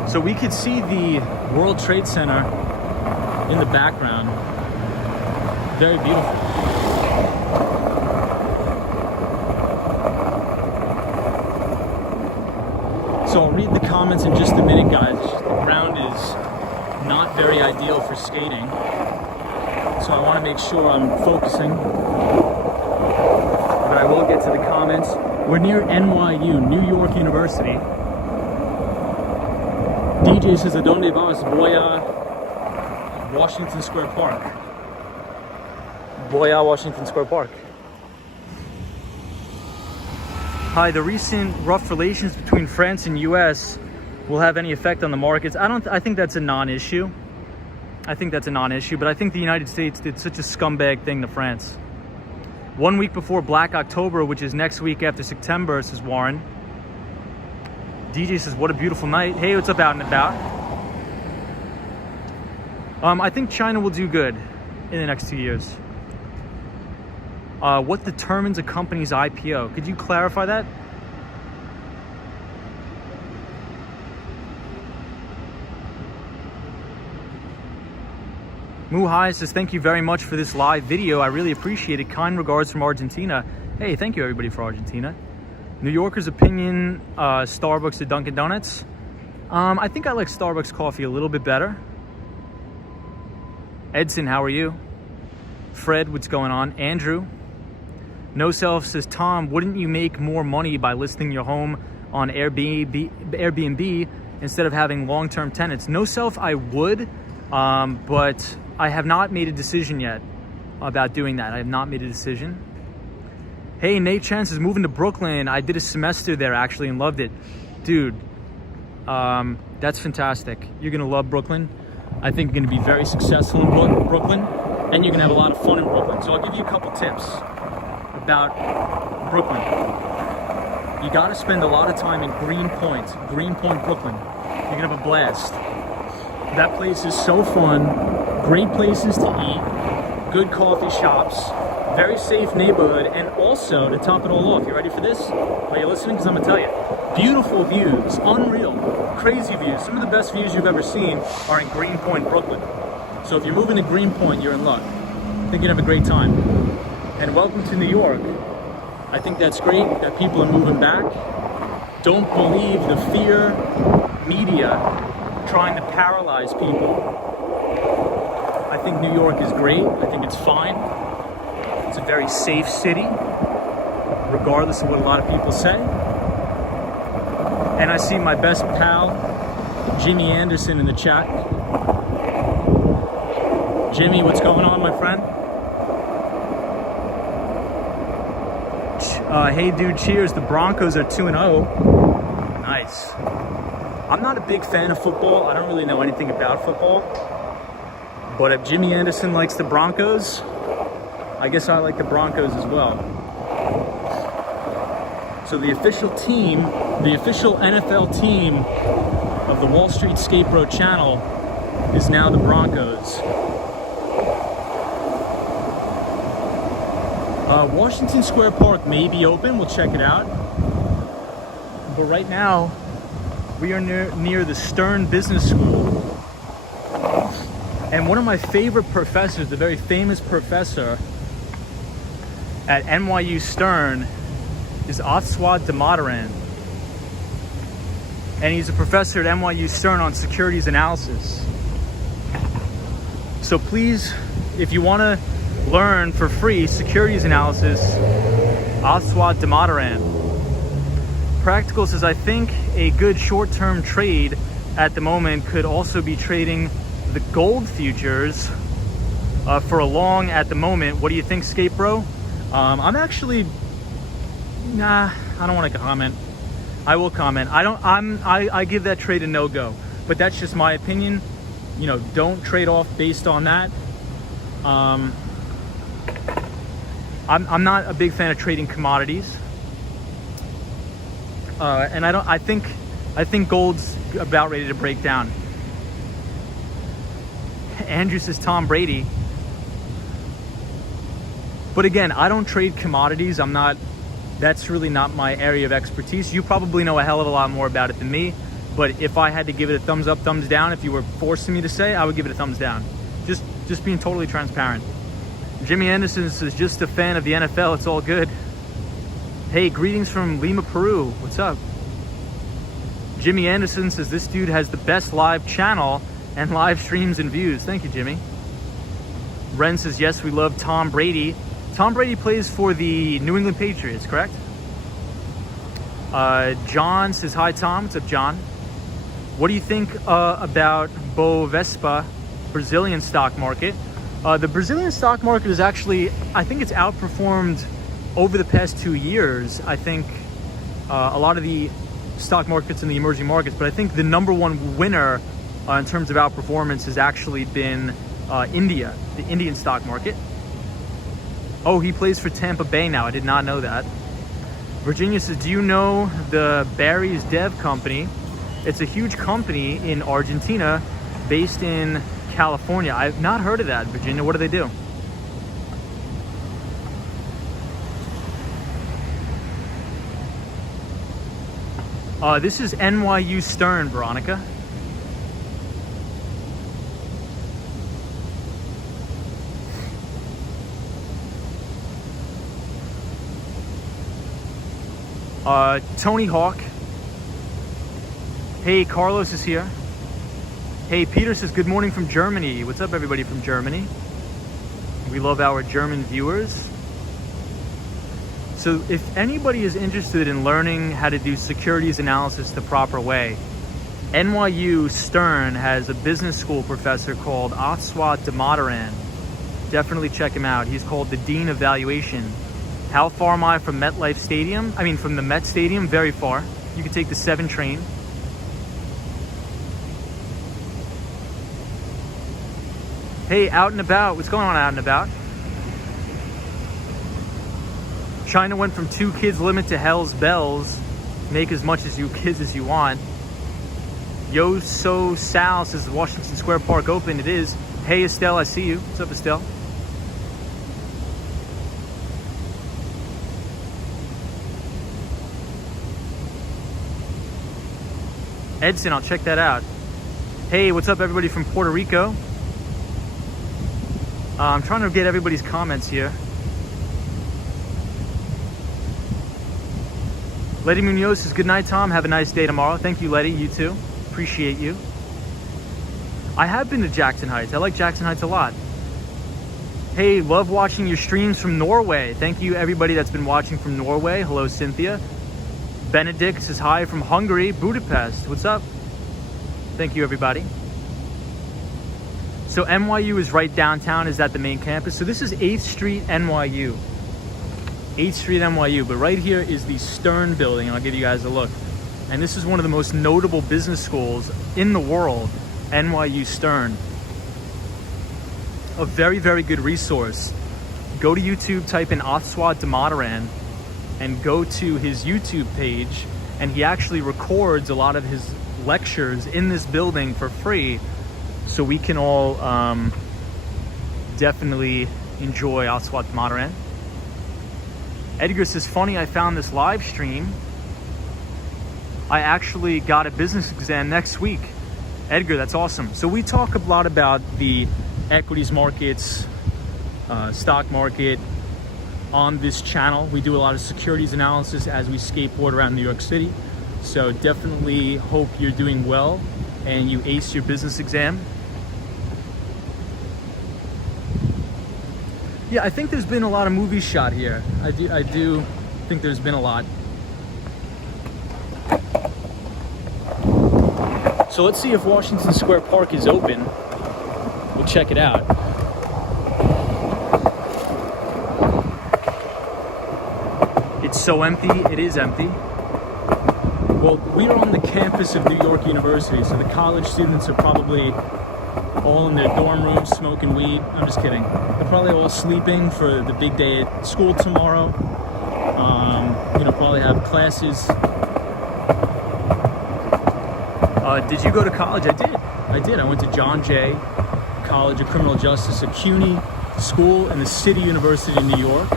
So we could see the World Trade Center in the background. Very beautiful. So I'll read the comments in just a minute, guys. The ground is not very ideal for skating, so I want to make sure I'm focusing. But I will get to the comments. We're near NYU, New York University. DJ says, "Adonde vas? Voy a Washington Square Park." Boya, Washington Square Park. Hi, the recent rough relations between France and US will have any effect on the markets. I think that's a non-issue. I think that's a non-issue, but I think the United States did such a scumbag thing to France. 1 week before Black October, which is next week after September, says Warren. DJ says, what a beautiful night. Hey, what's up, out and about? I think China will do good in the next 2 years. What determines a company's IPO? Could you clarify that? Muhai says, thank you very much for this live video. I really appreciate it. Kind regards from Argentina. Hey, thank you everybody for Argentina. New Yorker's opinion, Starbucks to Dunkin' Donuts. I think I like Starbucks coffee a little bit better. Edson, how are you? Fred, what's going on? Andrew. No Self says, Tom, wouldn't you make more money by listing your home on Airbnb instead of having long-term tenants? No Self, I would, but I have not made a decision yet about doing that. I have not made a decision. Hey, Nate Chance is moving to Brooklyn. I did a semester there actually and loved it. Dude, that's fantastic. You're gonna love Brooklyn. I think you're gonna be very successful in Brooklyn, and you're gonna have a lot of fun in Brooklyn. So I'll give you a couple tips about Brooklyn. You gotta spend a lot of time in Greenpoint, Brooklyn. You're gonna have a blast. That place is so fun. Great places to eat, good coffee shops, very safe neighborhood, and also, to top it all off, you ready for this? Are you listening? Because I'm gonna tell you. Beautiful views, unreal, crazy views. Some of the best views you've ever seen are in Greenpoint, Brooklyn. So if you're moving to Greenpoint, you're in luck. I think you'd have a great time. And welcome to New York. I think that's great that people are moving back. Don't believe the fear media trying to paralyze people. I think New York is great. I think it's fine. It's a very safe city, regardless of what a lot of people say. And I see my best pal, Jimmy Anderson, in the chat. Jimmy, what's going on, my friend? Hey, dude, cheers. The Broncos are 2-0. Nice. I'm not a big fan of football. I don't really know anything about football. But if Jimmy Anderson likes the Broncos, I guess I like the Broncos as well. So the official team, the official NFL team of the Wall Street Skateboard channel is now the Broncos. Washington Square Park may be open. We'll check it out. But right now, we are near the Stern Business School. And one of my favorite professors, the very famous professor at NYU Stern, is Astor Place. And he's a professor at NYU Stern on securities analysis. So please, if you want to learn for free securities analysis, Astor Place. Practical says, I think a good short-term trade at the moment could also be trading the gold futures for a long at the moment. What do you think, Skate Bro? I'm actually, I don't want to comment. I will comment. I give that trade a no-go, but that's just my opinion. You know, don't trade off based on that. I'm not a big fan of trading commodities. And I think gold's about ready to break down. Andrew says Tom Brady. But again, I don't trade commodities. That's really not my area of expertise. You probably know a hell of a lot more about it than me. But if I had to give it a thumbs up, thumbs down, if you were forcing me to say, I would give it a thumbs down. Just being totally transparent. Jimmy Anderson says, just a fan of the NFL, it's all good. Hey, greetings from Lima, Peru. What's up? Jimmy Anderson says, this dude has the best live channel and live streams and views. Thank you, Jimmy. Ren says, yes, we love Tom Brady. Tom Brady plays for the New England Patriots, correct? John says, hi, Tom. What's up, John? What do you think about Bovespa Brazilian stock market? The Brazilian stock market is actually, I think it's outperformed over the past 2 years. I think a lot of the stock markets and the emerging markets, but I think the number one winner in terms of outperformance has actually been India, the Indian stock market. Oh, he plays for Tampa Bay now. I did not know that. Virginia says, do you know the Barry's Dev Company? It's a huge company in Argentina based in California. I've not heard of that, Virginia. What do they do? This is NYU Stern, Veronica. Tony Hawk. Hey, Carlos is here. Hey, Peter says, good morning from Germany. What's up, everybody from Germany? We love our German viewers. So if anybody is interested in learning how to do securities analysis the proper way, NYU Stern has a business school professor called Aswat Damadaran. Definitely check him out. He's called the Dean of Valuation. How far am I from MetLife Stadium? I mean, from the Met Stadium, very far. You can take the 7 train. Hey, out and about. What's going on out and about? China went from 2 kids limit to hell's bells. Make as much as you kids as you want. Yo So Sal says Washington Square Park open. It is. Hey Estelle, I see you. What's up, Estelle? Edson, I'll check that out. Hey, what's up, everybody from Puerto Rico? I'm trying to get everybody's comments here. Letty Munoz says, good night, Tom. Have a nice day tomorrow. Thank you, Letty. You too. Appreciate you. I have been to Jackson Heights. I like Jackson Heights a lot. Hey, love watching your streams from Norway. Thank you, everybody that's been watching from Norway. Hello, Cynthia. Benedict says hi from Hungary, Budapest. What's up? Thank you, everybody. So NYU is right downtown, is at the main campus. So this is 8th Street NYU. 8th Street NYU, but right here is the Stern building. I'll give you guys a look. And this is one of the most notable business schools in the world, NYU Stern. A very, very good resource. Go to YouTube, type in Aswat Damadaran, and go to his YouTube page, and he actually records a lot of his lectures in this building for free, so we can all definitely enjoy Aswat Damadaran. Edgar says, funny, I found this live stream. I actually got a business exam next week. Edgar, that's awesome. So we talk a lot about the equities markets, stock market on this channel. We do a lot of securities analysis as we skateboard around New York City. So definitely hope you're doing well and you ace your business exam. Yeah, I think there's been a lot of movies shot here. I do think there's been a lot. So let's see if Washington Square Park is open. We'll check it out. It's so empty. It is empty. Well, we are on the campus of New York University, so the college students are probably all in their dorm rooms smoking weed. I'm just kidding. They're probably all sleeping for the big day at school tomorrow. Probably have classes. Did you go to college? I did. I went to John Jay College of Criminal Justice, a CUNY school in the City University of New York.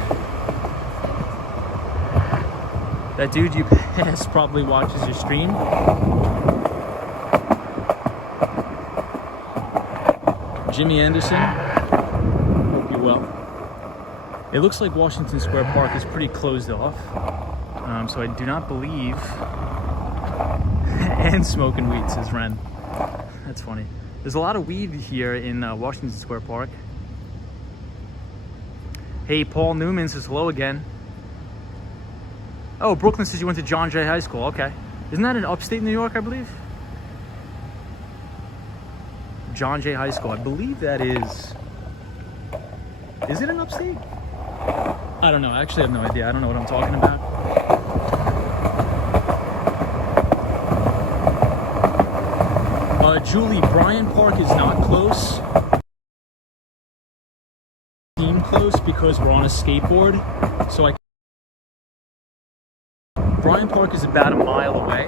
That dude you passed probably watches your stream. Jimmy Anderson, hope you're well. It looks like Washington Square Park is pretty closed off, so I do not believe. And smoking weed, says Ren. That's funny. There's a lot of weed here in Washington Square Park. Hey, Paul Newman says hello again. Oh, Brooklyn says you went to John Jay High School. Okay. Isn't that in upstate New York, I believe? John Jay High School. I believe that is... Is it in upstate? I don't know. I actually have no idea. I don't know what I'm talking about. Julie, Bryant Park is not close. Seem close because we're on a skateboard. So Bryant Park is about a mile away.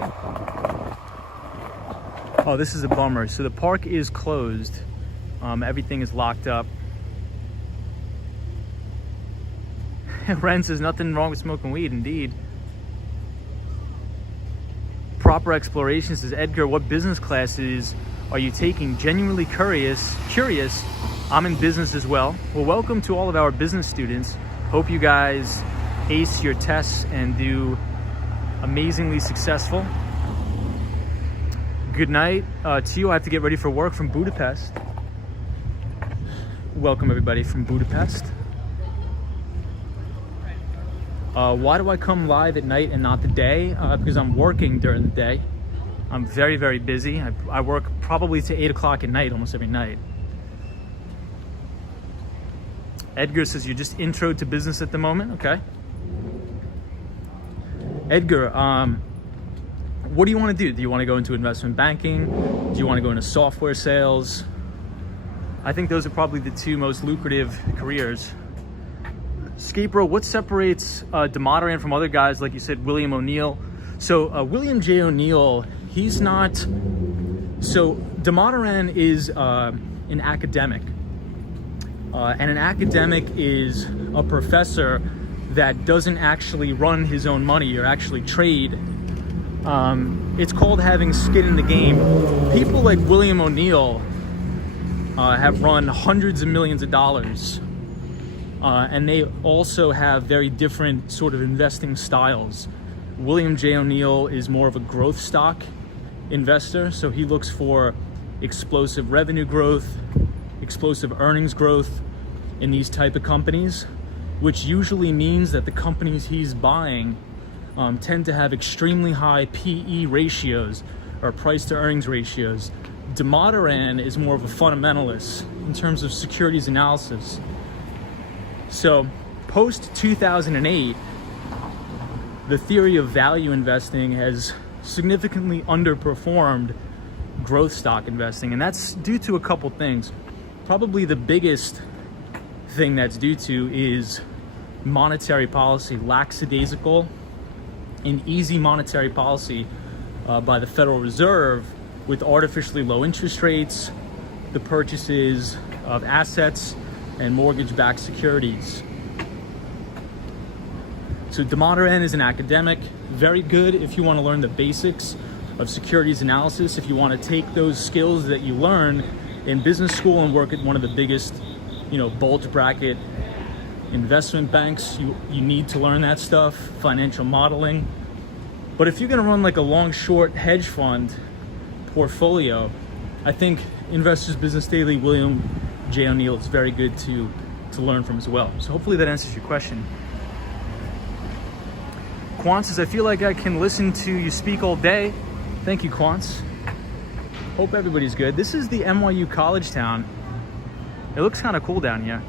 Oh, this is a bummer. So the park is closed. Everything is locked up. Ren says nothing wrong with smoking weed. Indeed. Proper exploration says, Edgar, what business classes are you taking? Genuinely curious. I'm in business as well. Well, welcome to all of our business students. Hope you guys ace your tests and do amazingly successful. Good night to you. I have to get ready for work from Budapest. Welcome everybody from Budapest. Why do I come live at night and not the day? Because I'm working during the day. I'm very, very busy. I work probably to 8 o'clock at night, almost every night. Edgar says you're just intro to business at the moment. Okay. Edgar, what do you want to do? Do you want to go into investment banking? Do you want to go into software sales? I think those are probably the two most lucrative careers. Skatebro, what separates DeModern from other guys, like you said, William O'Neill? So William J. O'Neill, he's not... So DeModern is an academic. And an academic is a professor that doesn't actually run his own money or actually trade. It's called having skin in the game. People like William O'Neill have run hundreds of millions of dollars. And they also have very different sort of investing styles. William J. O'Neill is more of a growth stock investor, so he looks for explosive revenue growth, explosive earnings growth in these type of companies, which usually means that the companies he's buying tend to have extremely high PE ratios, or price to earnings ratios. DeModern is more of a fundamentalist in terms of securities analysis. So post 2008, the theory of value investing has significantly underperformed growth stock investing, and that's due to a couple things. Probably the biggest thing that's due to is monetary policy, lackadaisical and easy monetary policy by the Federal Reserve, with artificially low interest rates, the purchases of assets and mortgage-backed securities. So DeModern is an academic, very good if you want to learn the basics of securities analysis. If you want to take those skills that you learn in business school and work at one of the biggest, bulge bracket investment banks, you need to learn that stuff, financial modeling. But if you're going to run like a long short hedge fund portfolio, I think Investors Business Daily, William J. O'Neill is very good to learn from as well. So hopefully that answers your question. Quant says, I feel like I can listen to you speak all day. Thank you, Quants. Hope everybody's good. This is the NYU College Town. It looks kind of cool down here.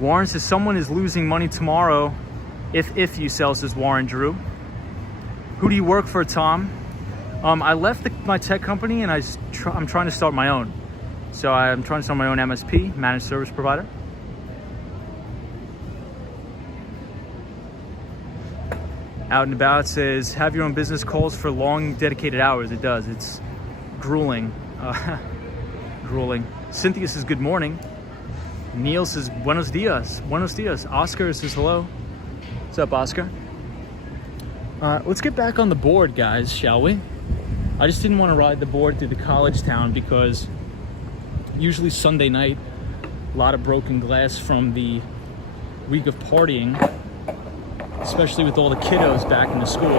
Warren says, someone is losing money tomorrow if you sell, says Warren Drew. Who do you work for, Tom? I left my tech company and I'm trying to start my own. So I'm trying to start my own MSP, managed service provider. Out and About says, have your own business calls for long dedicated hours. It does. It's grueling. Grueling. Cynthia says, good morning. Neil says, buenos dias. Buenos dias. Oscar says, hello. What's up, Oscar? Let's get back on the board, guys, shall we? I just didn't want to ride the board through the college town because usually Sunday night, a lot of broken glass from the week of partying, especially with all the kiddos back into school.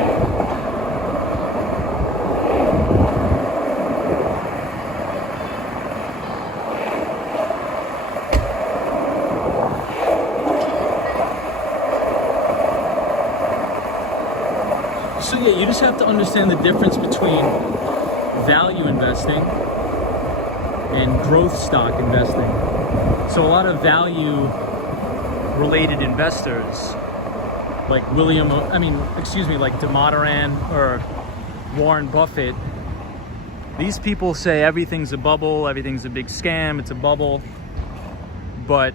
So yeah, you just have to understand the difference between value investing and growth stock investing. So a lot of value related investors like like DeModern or Warren Buffett, These people say everything's a bubble, everything's a big scam, it's a bubble. But,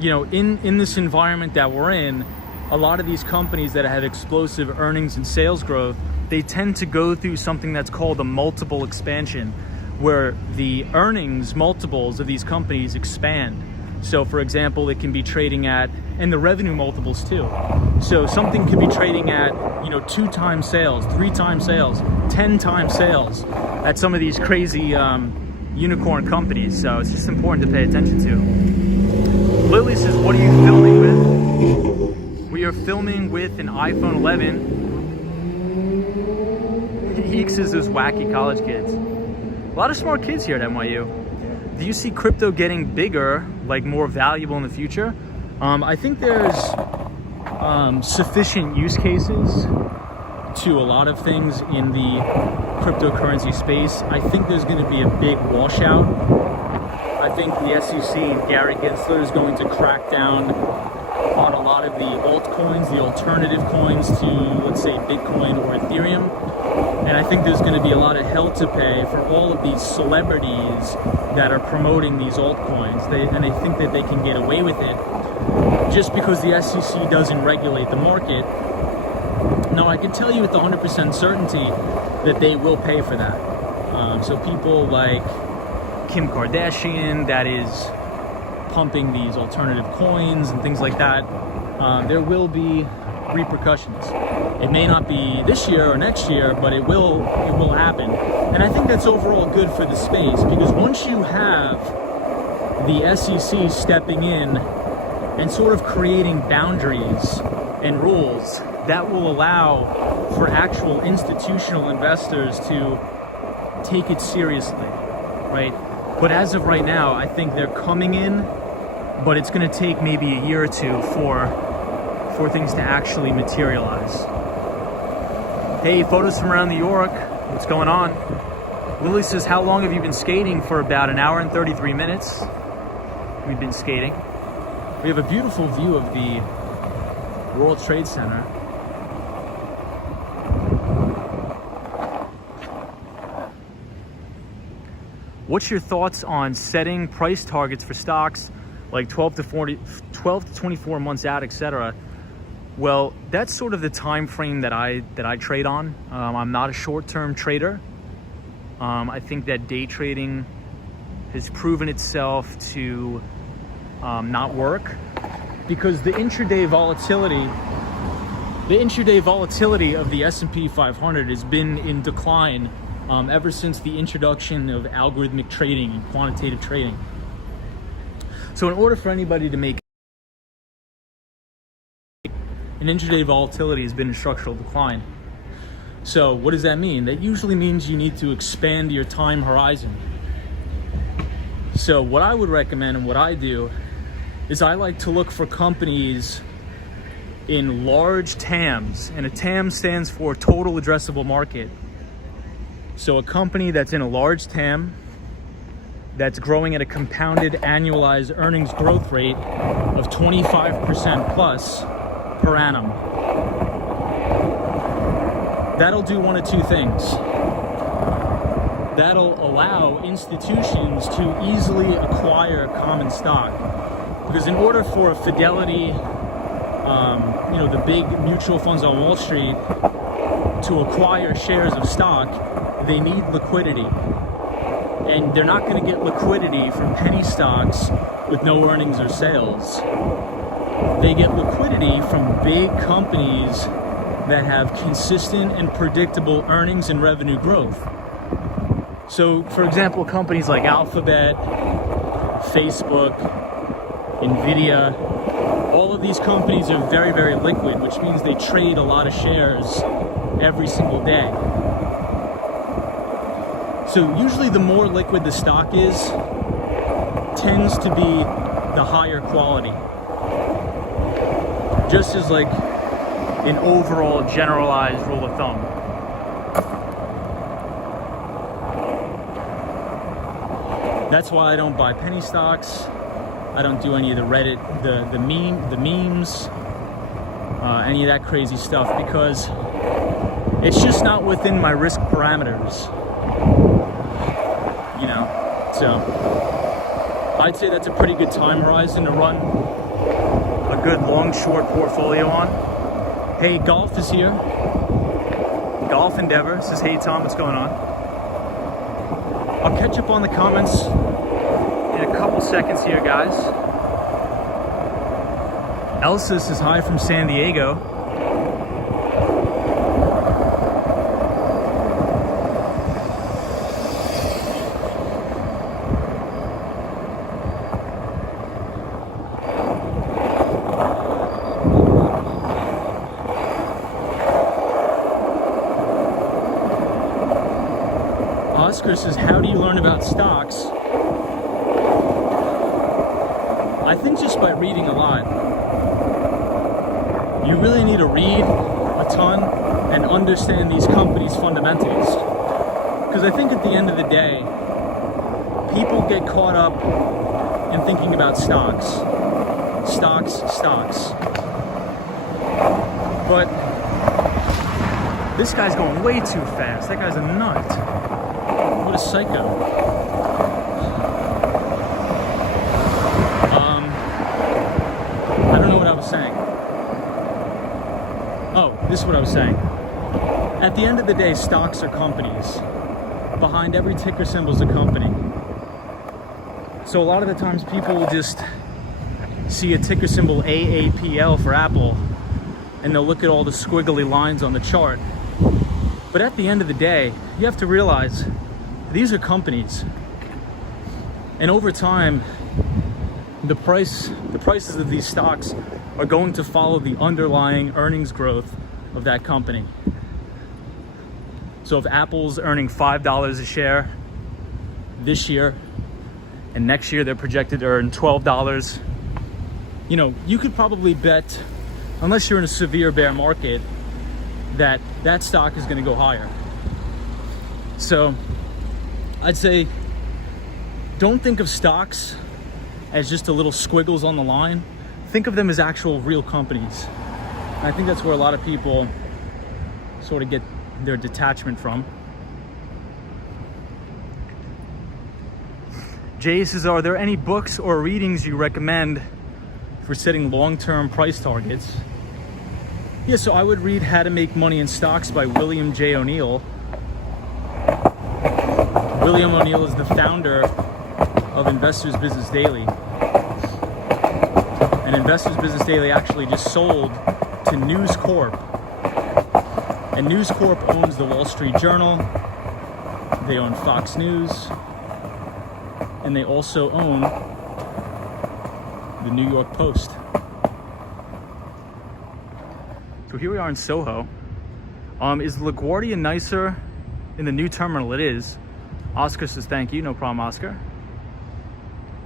you know, in this environment that we're in, a lot of these companies that have explosive earnings and sales growth, they tend to go through something that's called a multiple expansion, where the earnings multiples of these companies expand. So for example, it can be trading at, and the revenue multiples too. So something could be trading at, you know, 2 times sales, 3 times sales, 10 times sales at some of these crazy unicorn companies. So it's just important to pay attention to. Lily says, what are you filming with? We are filming with an iPhone 11. He says those wacky college kids. A lot of smart kids here at NYU. Do you see crypto getting bigger, like more valuable in the future? I think there's sufficient use cases to a lot of things in the cryptocurrency space. I think there's going to be a big washout. I think the SEC and Gary Gensler is going to crack down on a lot of the altcoins, the alternative coins to, let's say, Bitcoin or Ethereum. And I think there's going to be a lot of hell to pay for all of these celebrities that are promoting these altcoins. And they think that they can get away with it just because the SEC doesn't regulate the market. No, I can tell you with 100% certainty that they will pay for that. So people like Kim Kardashian that is pumping these alternative coins and things like that, there will be repercussions. It may not be this year or next year, but it will happen. And I think that's overall good for the space, because once you have the SEC stepping in and sort of creating boundaries and rules that will allow for actual institutional investors to take it seriously, right? But as of right now, I think they're coming in, but it's going to take maybe a year or two for things to actually materialize. Hey, photos from around New York. What's going on? Lily says, how long have you been skating? For about an hour and 33 minutes. We've been skating. We have a beautiful view of the World Trade Center. What's your thoughts on setting price targets for stocks like 12 to 24 months out, etc.? Well, that's sort of the time frame that I trade on. I'm not a short-term trader. I think that day trading has proven itself to not work, because the intraday volatility of the S&P 500 has been in decline ever since the introduction of algorithmic trading and quantitative trading. So in order for anybody to make an intraday volatility has been in structural decline. So what does that mean? That usually means you need to expand your time horizon. So what I would recommend and what I do is I like to look for companies in large TAMs, and a TAM stands for total addressable market. So a company that's in a large TAM that's growing at a compounded annualized earnings growth rate of 25% plus per annum. That'll do one of two things. That'll allow institutions to easily acquire common stock. Because in order for Fidelity, the big mutual funds on Wall Street, to acquire shares of stock, they need liquidity. And they're not going to get liquidity from penny stocks with no earnings or sales. They get liquidity from big companies that have consistent and predictable earnings and revenue growth. So, for example, companies like Alphabet, Facebook, Nvidia, all of these companies are very, very liquid, which means they trade a lot of shares every single day. So usually the more liquid the stock is, tends to be the higher quality. Just as like an overall generalized rule of thumb. That's why I don't buy penny stocks. I don't do any of the Reddit, the memes, any of that crazy stuff, because it's just not within my risk parameters. So I'd say that's a pretty good time horizon to run a good long-short portfolio on. Hey, Golf is here. Golf Endeavor says, hey Tom, what's going on? I'll catch up on the comments in a couple seconds here, guys. Elsa says hi from San Diego. Oscar says, how do you learn about stocks? I think just by reading a lot. You really need to read a ton and understand these companies' fundamentals. Because I think at the end of the day, people get caught up in thinking about stocks. Stocks. But this guy's going way too fast. That guy's a nut. What a psycho. I don't know what I was saying. Oh, this is what I was saying. At the end of the day, stocks are companies. Behind every ticker symbol is a company. So a lot of the times people will just see a ticker symbol AAPL for Apple, and they'll look at all the squiggly lines on the chart. But at the end of the day, you have to realize these are companies, and over time, the prices of these stocks are going to follow the underlying earnings growth of that company. So if Apple's earning $5 a share this year, and next year they're projected to earn $12, you know, you could probably bet, unless you're in a severe bear market, that that stock is going to go higher. So I'd say don't think of stocks as just a little squiggles on the line. Think of them as actual real companies. And I think that's where a lot of people sort of get their detachment from. Jay says, are there any books or readings you recommend for setting long-term price targets? Yeah, so I would read How to Make Money in Stocks by William J. O'Neill. William O'Neill is the founder of Investors Business Daily. And Investors Business Daily actually just sold to News Corp. And News Corp owns the Wall Street Journal. They own Fox News. And they also own the New York Post. So here we are in Soho. Is LaGuardia nicer in the new terminal? It is. Oscar says thank you, no problem, Oscar.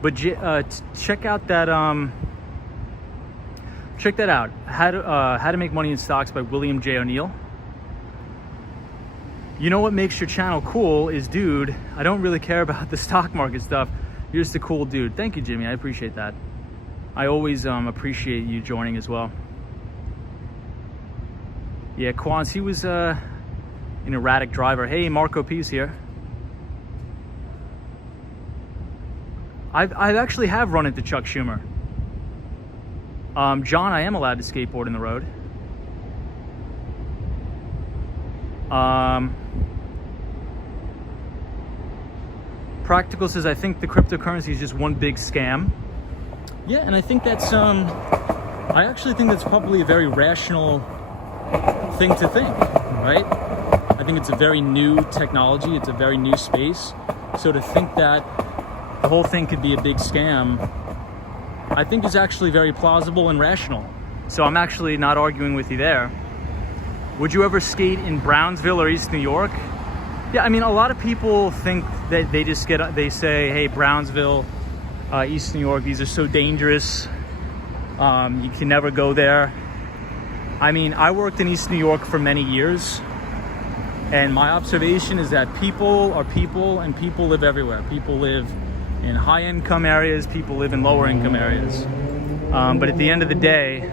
But check out that How to Make Money in Stocks by William J. O'Neill. You know what makes your channel cool is, dude, I don't really care about the stock market stuff. You're just a cool dude. Thank you, Jimmy. I appreciate that. I always appreciate you joining as well. Yeah, Quans, he was an erratic driver. Hey, Marco P's here. I actually have run into Chuck Schumer. John, I am allowed to skateboard in the road. Practical says, I think the cryptocurrency is just one big scam. Yeah, and I think that's, I actually think that's probably a very rational thing to think, right? I think it's a very new technology. It's a very new space. So to think that the whole thing could be a big scam, I think is actually very plausible and rational. So I'm actually not arguing with you there. Would you ever skate in Brownsville or East New York? Yeah, I mean, a lot of people think that they say, hey, Brownsville, East New York, these are so dangerous. You can never go there. I mean, I worked in East New York for many years, and my observation is that people are people, and people live everywhere. People live in high income areas, people live in lower income areas. But at the end of the day,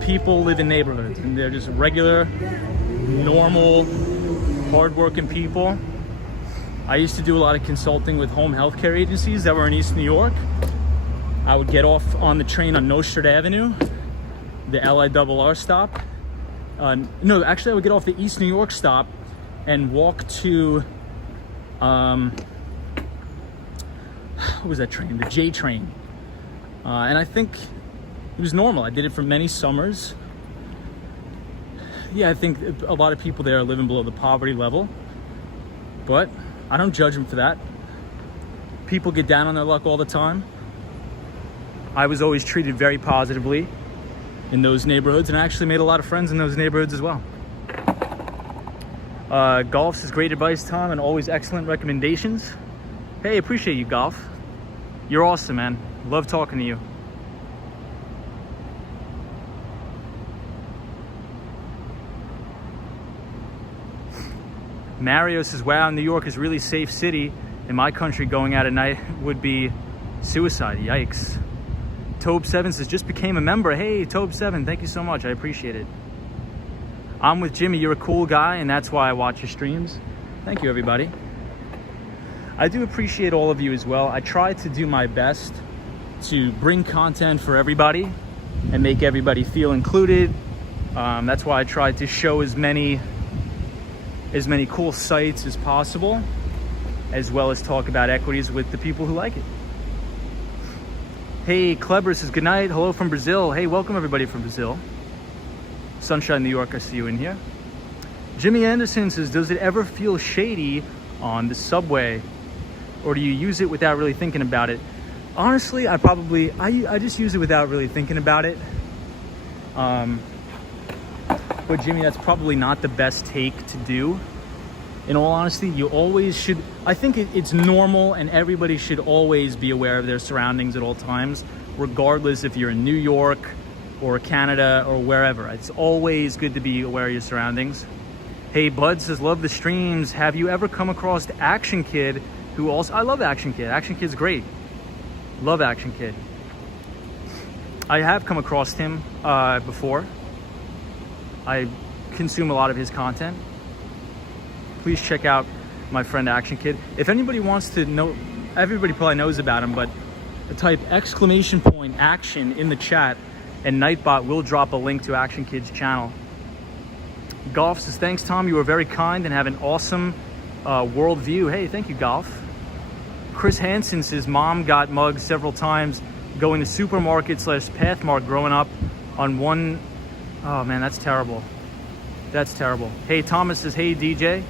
people live in neighborhoods, and they're just regular, normal, hardworking people. I used to do a lot of consulting with home healthcare agencies that were in East New York. I would get off on the train on Nostrand Avenue, the LIRR stop. No, actually I would get off the East New York stop and walk to, what was that train? The J train. And I think it was normal. I did it for many summers. Yeah, I think a lot of people there are living below the poverty level, but I don't judge them for that. People get down on their luck all the time. I was always treated very positively in those neighborhoods, and I actually made a lot of friends in those neighborhoods as well. Golf's is great advice, Tom, and always excellent recommendations. Hey, appreciate you, Golf. You're awesome, man. Love talking to you. Mario says, wow, New York is a really safe city. In my country, going out at night would be suicide. Yikes. Tobe7 says, just became a member. Hey, Tobe7, thank you so much. I appreciate it. I'm with Jimmy. You're a cool guy, and that's why I watch your streams. Thank you, everybody. I do appreciate all of you as well. I try to do my best to bring content for everybody and make everybody feel included. That's why I try to show as many cool sites as possible, as well as talk about equities with the people who like it. Hey, Kleber says, good night. Hello from Brazil. Hey, welcome everybody from Brazil. Sunshine, New York, I see you in here. Jimmy Anderson says, does it ever feel shady on the subway? Or do you use it without really thinking about it? Honestly, I just use it without really thinking about it. But Jimmy, that's probably not the best take to do. In all honesty, you always should, I think it's normal, and everybody should always be aware of their surroundings at all times, regardless if you're in New York or Canada or wherever. It's always good to be aware of your surroundings. Hey, Bud says, love the streams. Have you ever come across Action Kid, who also, I love Action Kid. Action Kid's great. Love Action Kid. I have come across him before. I consume a lot of his content. Please check out my friend Action Kid. If anybody wants to know, everybody probably knows about him, but type !action in the chat and Nightbot will drop a link to Action Kid's channel. Golf says, thanks, Tom. You are very kind and have an awesome world view. Hey, thank you, Golf. Chris Hansen says, mom got mugged several times going to supermarket / Pathmark growing up on one. Oh man, that's terrible. That's terrible. Hey, Thomas says, hey, DJ.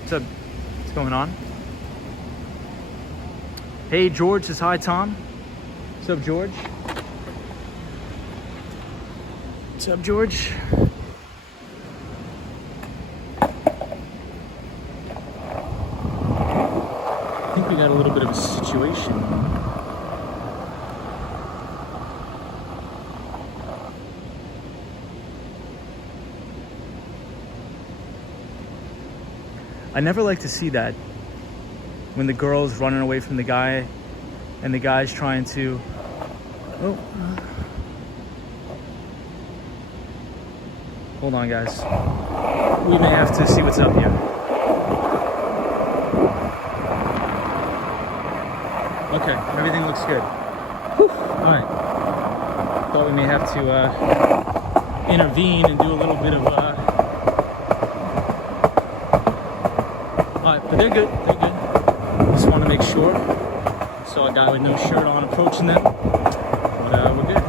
What's up? What's going on? Hey, George says, hi, Tom. What's up, George? What's up, George? I think we got a little bit of a situation. I never like to see that, when the girl's running away from the guy and the guy's trying to, oh, hold on guys, we may have to see what's up here. Okay, everything looks good. All right, thought we may have to intervene and do a little bit of but they're good, they're good. Just want to make sure. Saw a guy with no shirt on approaching them, but we're good.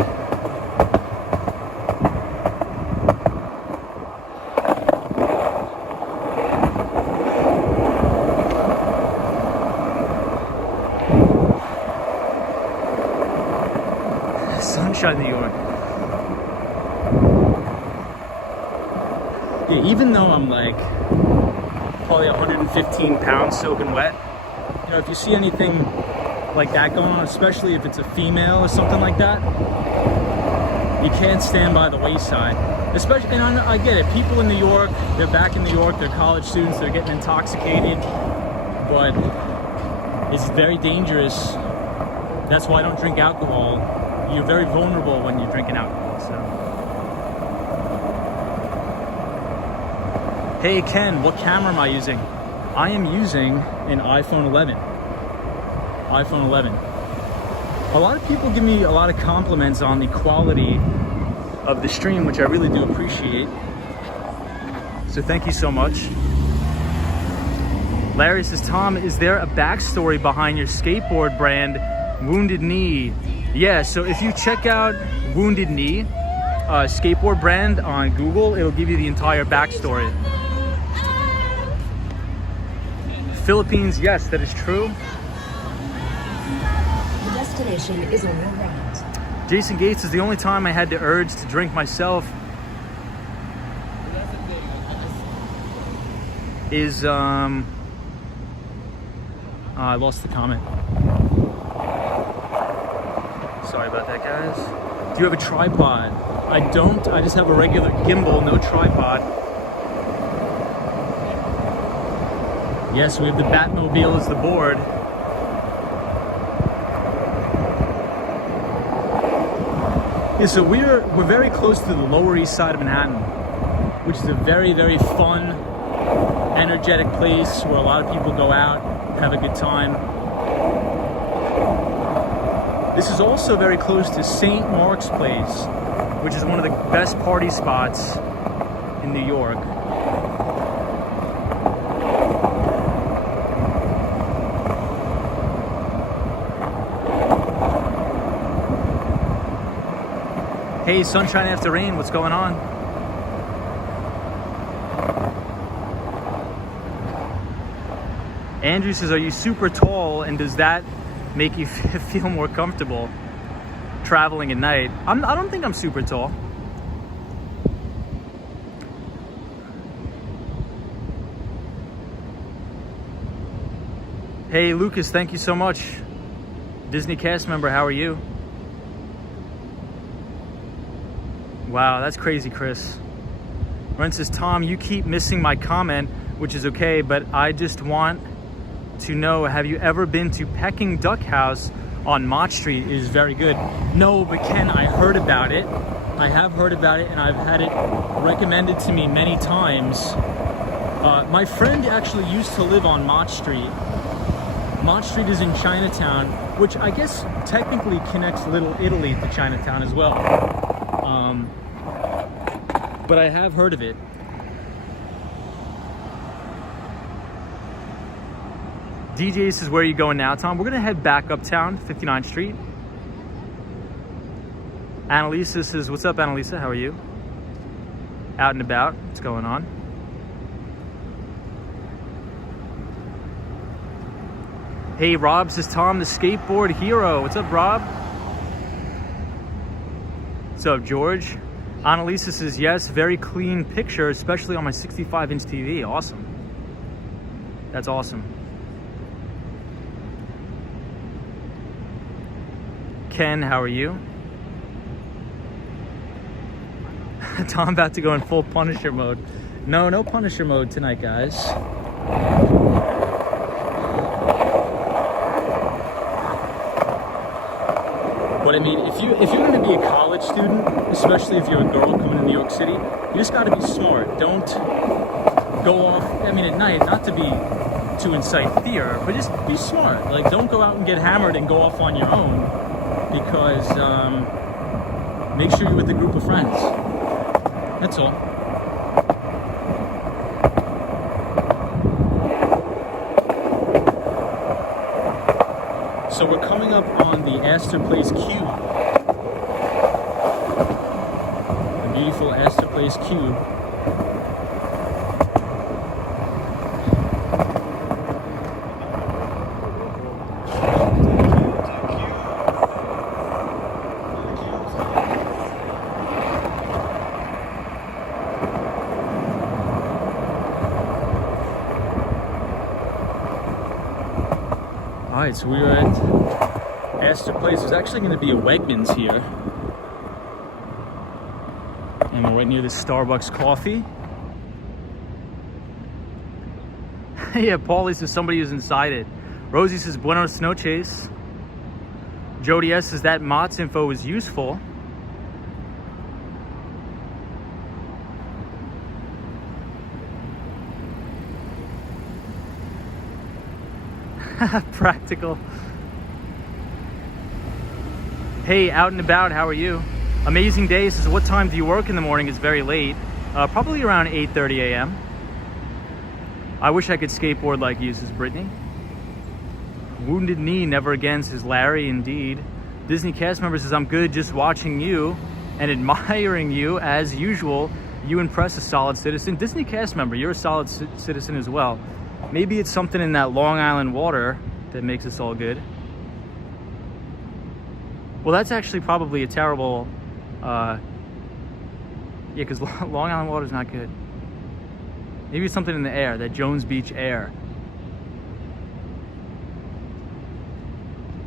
Sunshine, New York. Yeah, even though I'm like probably 115 pounds soaking wet, you know, if you see anything like that going on, especially if it's a female or something like that, you can't stand by the wayside. Especially, and I get it, people in New York, they're back in New York, they're college students, they're getting intoxicated, but it's very dangerous. That's why I don't drink alcohol. You're very vulnerable when you're drinking alcohol, so. Hey Ken, what camera am I using? I am using an iPhone 11. iPhone 11. A lot of people give me a lot of compliments on the quality of the stream, which I really do appreciate. So thank you so much. Larry says, Tom, is there a backstory behind your skateboard brand, Wounded Knee? Yeah, so if you check out Wounded Knee, skateboard brand on Google, it'll give you the entire backstory. Philippines, yes, that is true. The destination is on your right. Jason Gates is the only time I had the urge to drink myself is I lost the comment. Sorry about that, guys. Do you have a tripod? I don't. I just have a regular gimbal, no tripod. Yes, we have the Batmobile as the board. Yeah, so we're very close to the Lower East Side of Manhattan, which is a very, very fun, energetic place where a lot of people go out, have a good time. This is also very close to St. Mark's Place, which is one of the best party spots in New York. Hey, sunshine after rain, what's going on? Andrew says, are you super tall and does that make you feel more comfortable traveling at night? I don't think I'm super tall. Hey Lucas, thank you so much. Disney cast member, how are you? Wow, that's crazy, Chris. Ren says, Tom, you keep missing my comment, which is okay, but I just want to know, have you ever been to Peking Duck House on Mott Street? It is very good. No, but Ken, I heard about it. I have heard about it and I've had it recommended to me many times. My friend actually used to live on Mott Street. Mott Street is in Chinatown, which I guess technically connects Little Italy to Chinatown as well. But I have heard of it. DJ says, where are you going now, Tom? We're gonna head back uptown, 59th Street. Annalisa says, what's up, Annalisa? How are you? Out and about, what's going on? Hey, Rob says, Tom, the skateboard hero. What's up, Rob? What's up, George? Annalisa says, yes, very clean picture, especially on my 65-inch TV. Awesome. That's awesome. Ken, how are you? Tom about to go in full Punisher mode. No Punisher mode tonight, guys. But I mean, if you're going to be a college student, especially if you're a girl coming to New York City, you just got to be smart. Don't go off. I mean, at night, not to incite fear, but just be smart. Like, don't go out and get hammered and go off on your own, because make sure you're with a group of friends. That's all. So we're coming up on the Astor Place Cube. The beautiful Astor Place Cube. Alright, so we're at Astor Place. There's actually going to be a Wegmans here. And we're right near this Starbucks coffee. Yeah, Paulie says somebody is inside it. Rosie says, Buenos noches. Jody S says that Mott's info is useful. Practical. Hey, out and about, how are you? Amazing day. Says, what time do you work in the morning? It's very late. Probably around 8:30 a.m. I wish I could skateboard like you, says Brittany. Wounded knee, never again, says Larry. Indeed. Disney cast member says, I'm good just watching you and admiring you as usual. You impress a solid citizen. Disney cast member, you're a solid citizen as well. Maybe it's something in that Long Island water that makes us all good. Well, that's actually probably a terrible, yeah, because Long Island water is not good. Maybe it's something in the air, that Jones Beach air.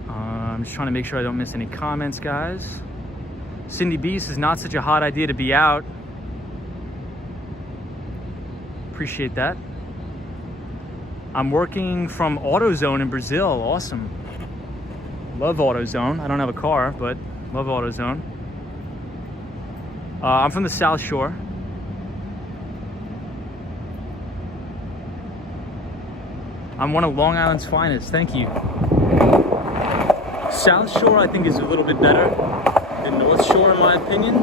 I'm just trying to make sure I don't miss any comments, guys. Cindy B says, not such a hot idea to be out. Appreciate that. I'm working from AutoZone in Brazil. Awesome. Love AutoZone. I don't have a car, but love AutoZone. I'm from the South Shore. I'm one of Long Island's finest. Thank you. South Shore, I think, is a little bit better than North Shore, in my opinion.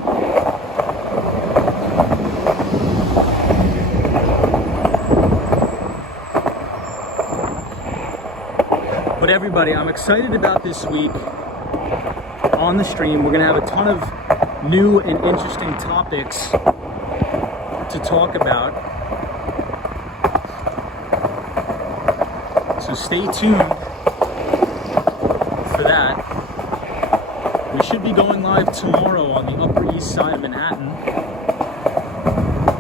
But everybody, I'm excited about this week on the stream. We're gonna have a ton of new and interesting topics to talk about. So stay tuned for that. We should be going live tomorrow on the Upper East Side of Manhattan.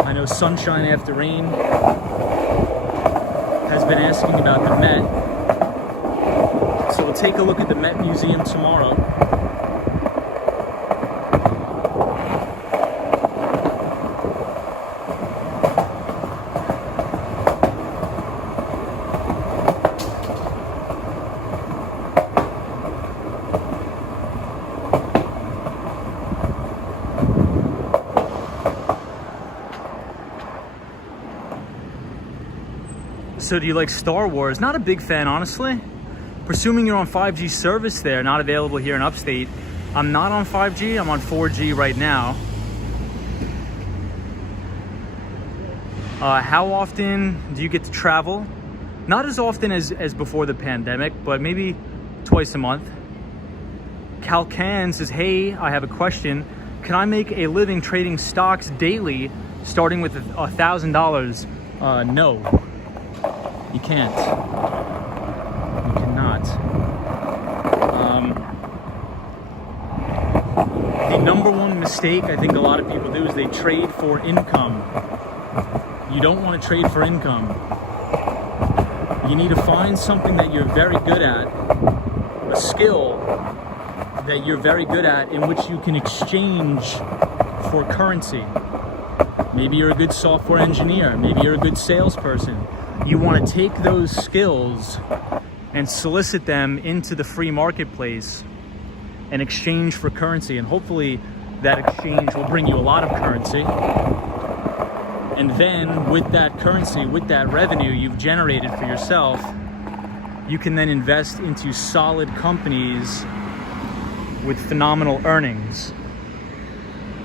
I know Sunshine After Rain has been asking about the Met. So we'll take a look at the Met Museum tomorrow. So do you like Star Wars? Not a big fan, honestly. Presuming you're on 5G service there, not available here in upstate. I'm not on 5G, I'm on 4G right now. How often do you get to travel? Not as often as before the pandemic, but maybe twice a month. Calcan says, hey, I have a question. Can I make a living trading stocks daily, starting with $1,000? No, you can't. The number one mistake I think a lot of people do is they trade for income. You don't want to trade for income. You need to find something that you're very good at, a skill that you're very good at in which you can exchange for currency. Maybe you're a good software engineer. Maybe you're a good salesperson. You want to take those skills and solicit them into the free marketplace and exchange for currency. And hopefully that exchange will bring you a lot of currency. And then with that currency, with that revenue you've generated for yourself, you can then invest into solid companies with phenomenal earnings.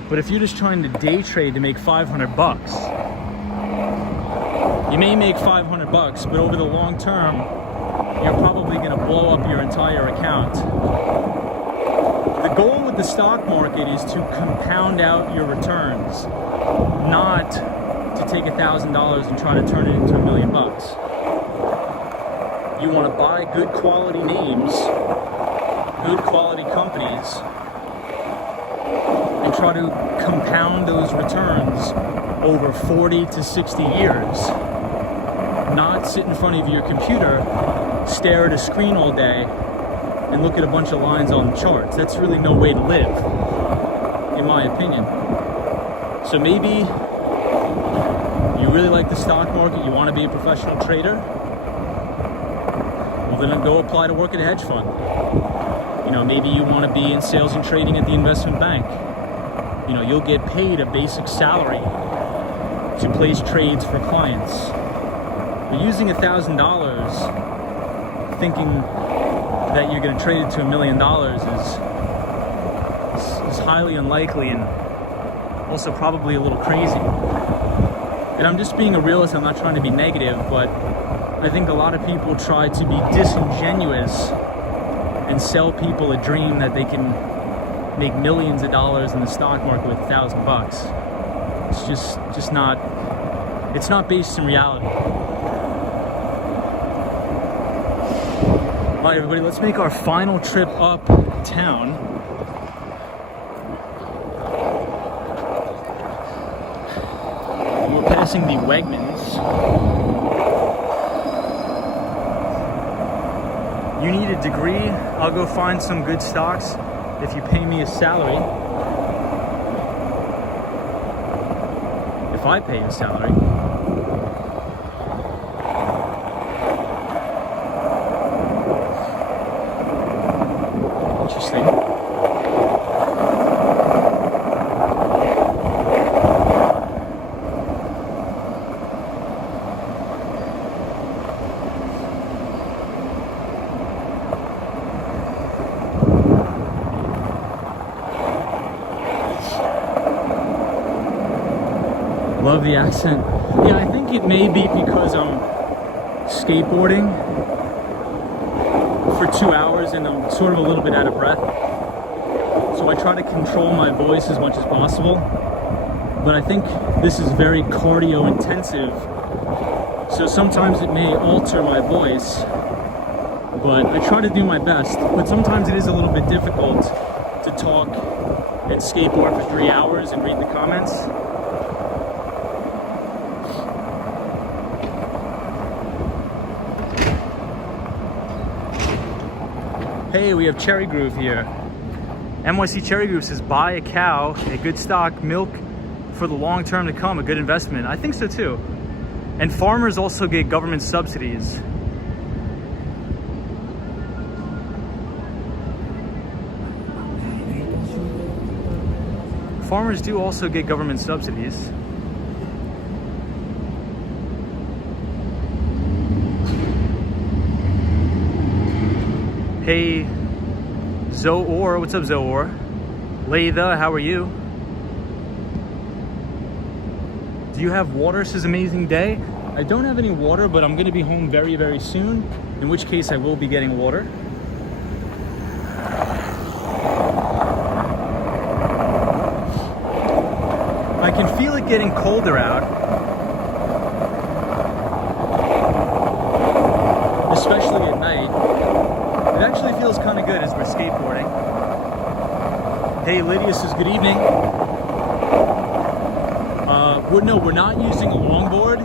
But if you're just trying to day trade to make $500, you may make $500, but over the long term, you're probably going to blow up your entire account. The goal with the stock market is to compound out your returns, not to take $1,000 and try to turn it into $1 million. You want to buy good quality names, good quality companies, and try to compound those returns over 40 to 60 years. Not sit in front of your computer, stare at a screen all day, and look at a bunch of lines on the charts. That's really no way to live, in my opinion. So maybe you really like the stock market, you want to be a professional trader, well then go apply to work at a hedge fund. You know, maybe you want to be in sales and trading at the investment bank. You know, you'll get paid a basic salary to place trades for clients. But using $1,000 thinking that you're going to trade it to $1 million is highly unlikely and also probably a little crazy. And I'm just being a realist, I'm not trying to be negative, but I think a lot of people try to be disingenuous and sell people a dream that they can make millions of dollars in the stock market with $1,000. It's just not, it's not based in reality. All right, everybody, let's make our final trip uptown. We're passing the Wegmans. You need a degree? I'll go find some good stocks if you pay me a salary. If I pay a salary. Interesting. Love the accent. Yeah, I think it may be because I'm skateboarding for 2 hours and I'm sort of a little bit out of breath. So I try to control my voice as much as possible. But I think this is very cardio intensive. So sometimes it may alter my voice. But I try to do my best. But sometimes it is a little bit difficult to talk and skateboard for 3 hours and read the comments. Hey, we have Cherry Groove here. NYC Cherry Groove says, buy a cow, a good stock, milk for the long term to come, a good investment. I think so too. And farmers also get government subsidies. Farmers do also get government subsidies. Hey, Zoor, what's up, Zoor? Laytha, how are you? Do you have water? Says amazing day. I don't have any water, but I'm gonna be home very, very soon, in which case I will be getting water. I can feel it getting colder out, especially at night. It actually feels kind of good as we're skateboarding. Hey, Lydia says good evening. No, we're not using a longboard.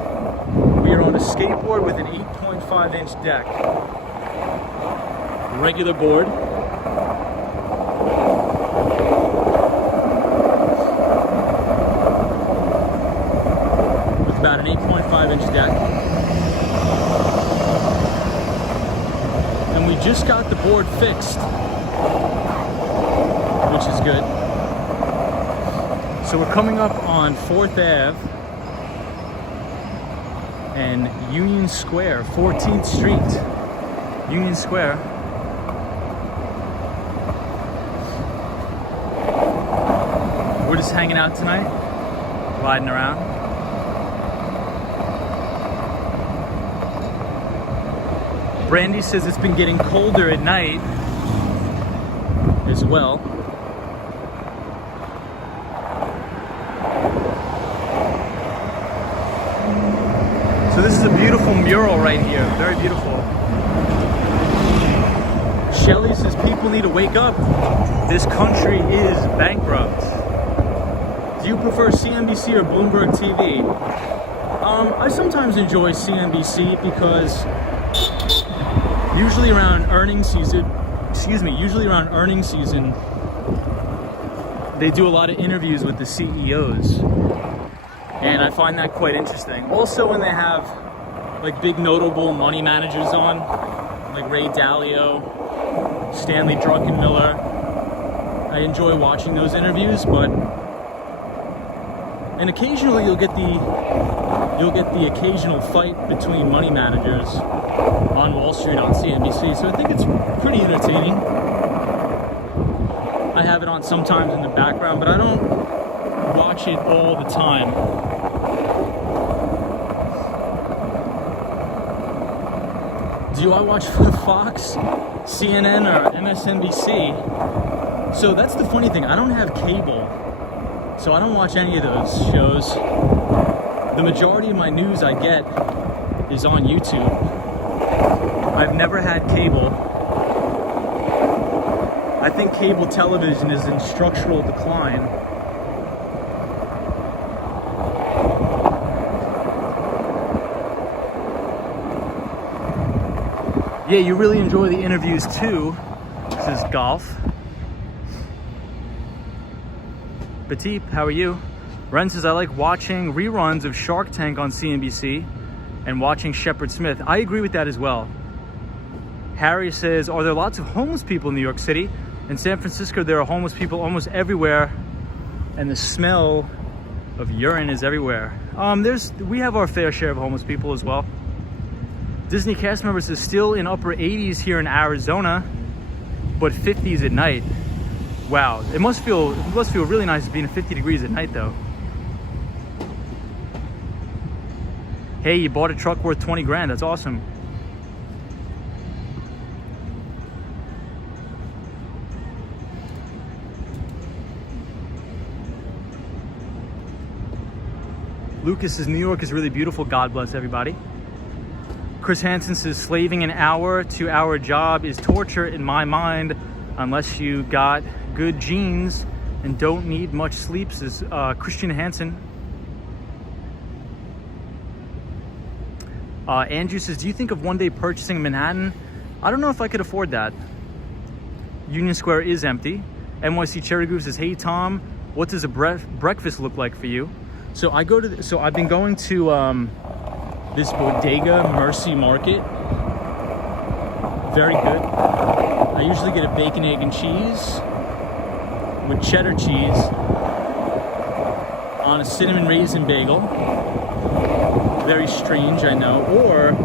We are on a skateboard with an 8.5-inch deck. Regular board. With about an 8.5-inch deck. And we just got the board fixed, which is good. So we're coming up on 4th Ave and Union Square, 14th Street, Union Square. We're just hanging out tonight, riding around. Brandy says it's been getting colder at night as well. So this is a beautiful mural right here, very beautiful. Shelly says people need to wake up. This country is bankrupt. Do you prefer CNBC or Bloomberg TV? I sometimes enjoy CNBC because usually around earnings season, they do a lot of interviews with the CEOs. And I find that quite interesting. Also when they have like big notable money managers on, like Ray Dalio, Stanley Druckenmiller. I enjoy watching those interviews, and occasionally you'll get the you'll get the occasional fight between money managers on Wall Street on CNBC. So I think it's pretty entertaining. I have it on sometimes in the background, but I don't watch it all the time. Do I watch Fox, CNN, or MSNBC? So that's the funny thing. I don't have cable, so I don't watch any of those shows. The majority of my news I get is on YouTube. I've never had cable. I think cable television is in structural decline. Yeah, you really enjoy the interviews too. This is Golf. Batip, how are you? Ren says, I like watching reruns of Shark Tank on CNBC and watching Shepard Smith. I agree with that as well. Harry says, are there lots of homeless people in New York City? In San Francisco, there are homeless people almost everywhere, and the smell of urine is everywhere. We have our fair share of homeless people as well. Disney cast members is still in upper 80s here in Arizona, but 50s at night. Wow, it must feel really nice being 50 degrees at night though. Hey, you bought a truck worth 20 grand, that's awesome. Lucas says, New York is really beautiful. God bless everybody. Chris Hansen says, slaving an hour-to-hour job is torture in my mind unless you got good genes and don't need much sleep, says Christian Hansen. Andrew says, do you think of one day purchasing Manhattan? I don't know if I could afford that. Union Square is empty. NYC Cherry Groove says, hey Tom, what does a breakfast look like for you? So I've been going to this Bodega Mercy Market. Very good. I usually get a bacon, egg, and cheese with cheddar cheese on a cinnamon raisin bagel. Very strange, I know. Or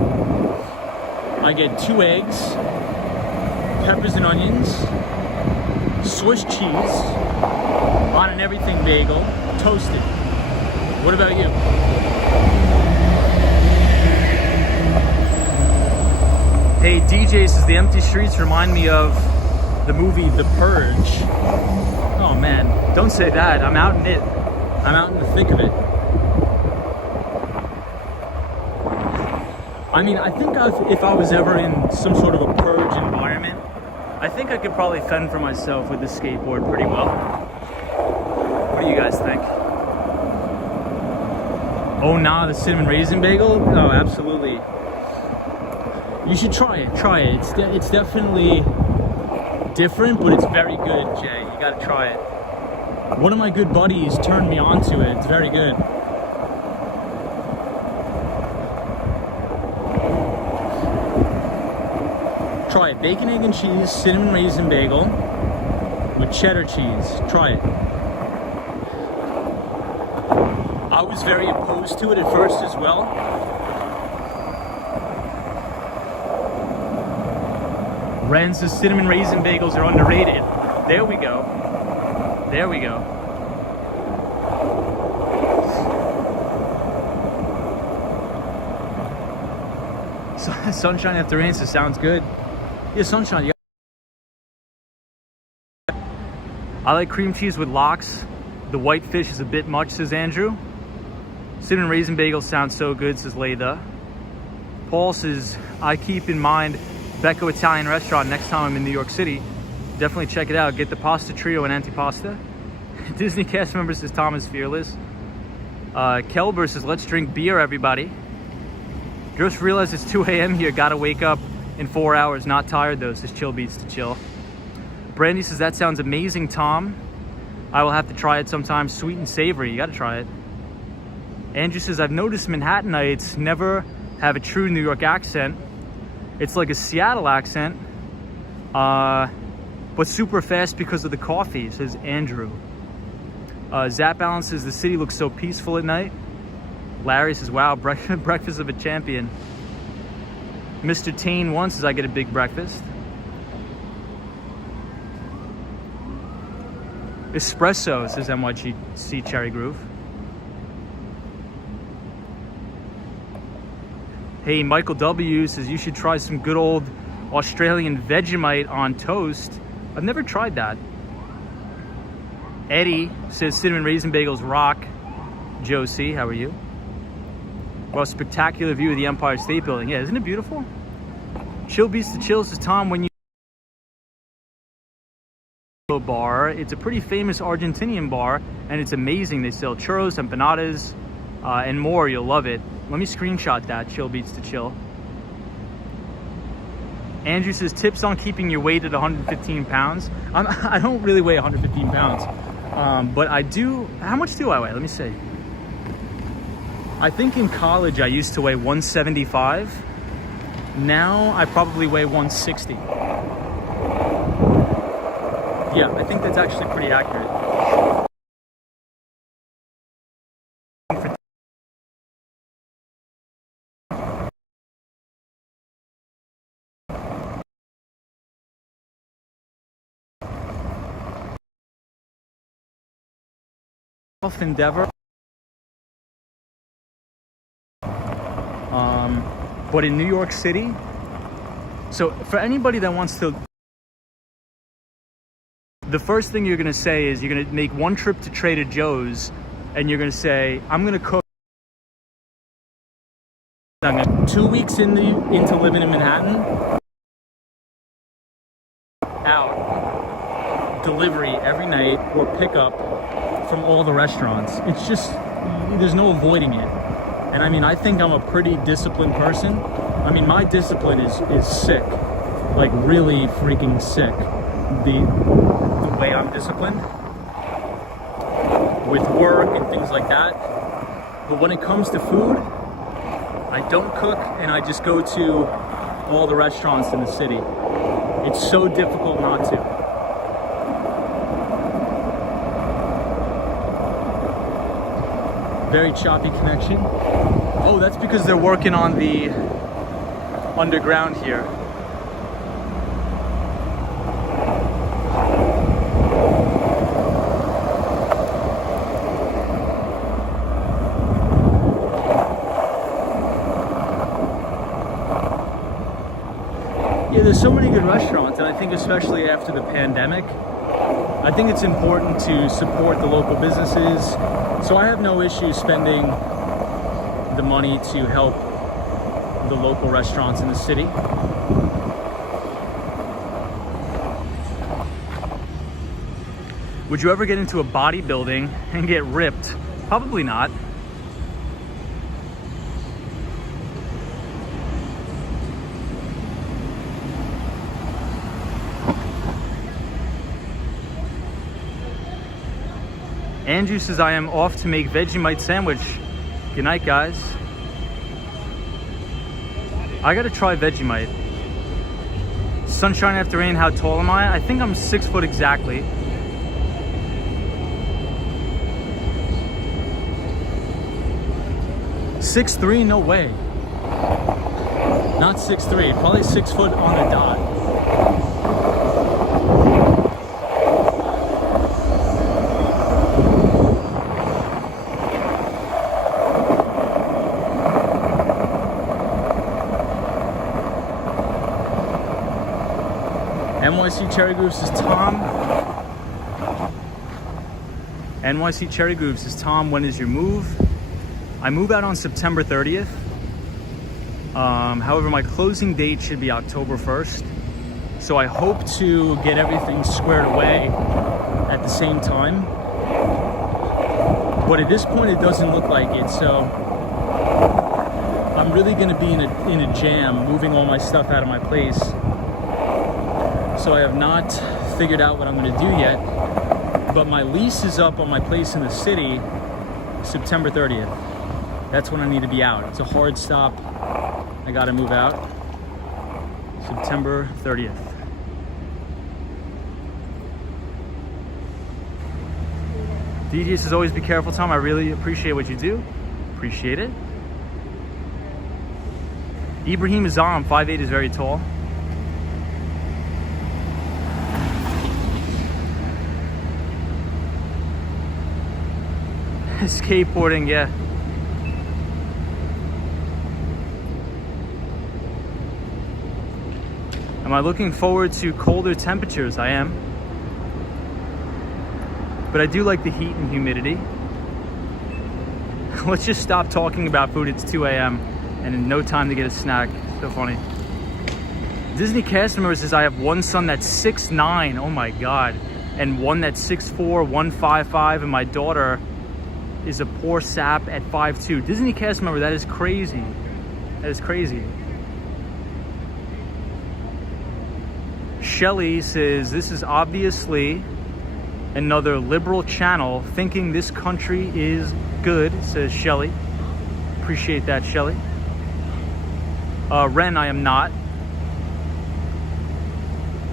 I get 2 eggs, peppers and onions, Swiss cheese on an everything bagel, toasted. What about you? Hey, DJ says the empty streets remind me of the movie The Purge. Oh man, don't say that. I'm out in it. I'm out in the thick of it. I mean, I think if I was ever in some sort of a purge environment, I think I could probably fend for myself with the skateboard pretty well. What do you guys think? Oh nah, the cinnamon raisin bagel? Oh, absolutely. You should try it. It's definitely different, but it's very good, Jay. You gotta try it. One of my good buddies turned me on to it. It's very good. Try it. Bacon, egg, and cheese, cinnamon raisin bagel with cheddar cheese. Try it. I was very opposed to it at first as well. Ren says cinnamon raisin bagels are underrated. There we go. There we go. Sunshine after rain says sounds good. Yeah, sunshine. Yeah. I like cream cheese with lox. The white fish is a bit much, says Andrew. Cinnamon raisin bagel sounds so good, says Layda. Paul says, I keep in mind Becco Italian restaurant next time I'm in New York City. Definitely check it out. Get the pasta trio and antipasta. Disney cast member says Tom is fearless. Kelber says, let's drink beer, everybody. Just realized it's 2 a.m. here. Gotta wake up in 4 hours. Not tired though, says Chill Beats to Chill. Brandy says, that sounds amazing, Tom. I will have to try it sometime. Sweet and savory. You gotta try it. Andrew says, I've noticed Manhattanites never have a true New York accent. It's like a Seattle accent, but super fast because of the coffee, says Andrew. Zap Balance says, the city looks so peaceful at night. Larry says, wow, breakfast of a champion. Mr. Tane once says, I get a big breakfast. Espresso, says NYC Cherry Groove. Hey, Michael W says, you should try some good old Australian Vegemite on toast. I've never tried that. Eddie says, cinnamon raisin bagels rock. Josie, how are you? Well, spectacular view of the Empire State Building. Yeah, isn't it beautiful? Chill Beats to Chill says, Tom, when you bar, it's a pretty famous Argentinian bar, and it's amazing. They sell churros, empanadas, and more. You'll love it. Let me screenshot that. Chill Beats to Chill. Andrew says, tips on keeping your weight at 115 pounds. I don't really weigh 115 pounds, but I do. How much do I weigh? Let me see. I think in college I used to weigh 175. Now I probably weigh 160. Yeah, I think that's actually pretty accurate. Endeavor. But in New York City, so for anybody that wants to, the first thing you're gonna say is you're gonna make one trip to Trader Joe's and you're gonna say, I'm gonna cook. 2 weeks into living in Manhattan, out, delivery every night or pickup from all the restaurants. It's just, there's no avoiding it. And I mean, I think I'm a pretty disciplined person. I mean, my discipline is sick, like really freaking sick. The way I'm disciplined with work and things like that. But when it comes to food, I don't cook and I just go to all the restaurants in the city. It's so difficult not to. Very choppy connection. Oh, that's because they're working on the underground here. Yeah, there's so many good restaurants, and I think especially after the pandemic, I think it's important to support the local businesses. So I have no issue spending the money to help the local restaurants in the city. Would you ever get into a bodybuilding and get ripped? Probably not. Andrew says, I am off to make Vegemite sandwich. Good night, guys. I gotta try Vegemite. Sunshine after rain, how tall am I? I think I'm 6 foot exactly. .6'3", no way. Not 6'3", probably 6 foot on the dot. NYC Cherry Grooves is Tom. NYC Cherry Grooves is Tom. When is your move? I move out on September 30th. However, my closing date should be October 1st. So I hope to get everything squared away at the same time. But at this point, it doesn't look like it. So I'm really going to be in a jam moving all my stuff out of my place. So I have not figured out what I'm going to do yet, but my lease is up on my place in the city September 30th. That's when I need to be out. It's a hard stop. I got to move out September 30th. DJ says, always be careful, Tom. I really appreciate what you do. Appreciate it. Ibrahim Azam, 5'8", is very tall. Skateboarding, yeah. Am I looking forward to colder temperatures? I am. But I do like the heat and humidity. Let's just stop talking about food. It's 2 a.m. and in no time to get a snack. So funny. Disney cast member says I have one son that's 6'9". Oh my God. And one that's 6'4", 155, and my daughter is a poor sap at 5'2". Disney cast member, that is crazy. That is crazy. Shelly says, this is obviously another liberal channel thinking this country is good, says Shelly. Appreciate that, Shelly. Ren, I am not.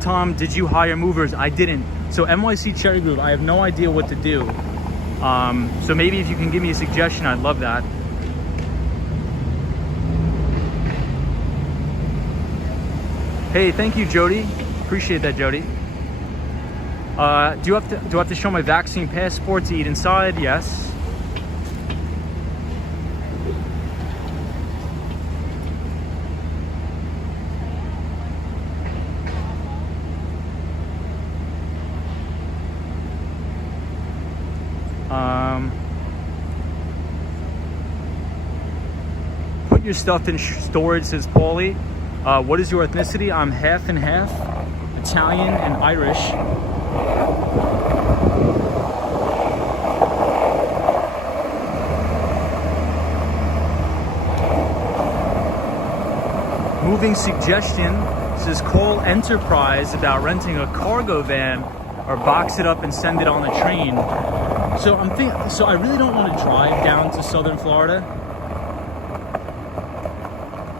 Tom, did you hire movers? I didn't. So NYC Cherry Groove, I have no idea what to do. So maybe if you can give me a suggestion, I'd love that. Hey, thank you, Jody. Appreciate that, Jody. Do I have to show my vaccine passport to eat inside? Yes. Put your stuff in storage, says Paulie. What is your ethnicity? I'm half and half, Italian and Irish. Moving suggestion says call Enterprise about renting a cargo van or box it up and send it on the train. So I really don't want to drive down to Southern Florida.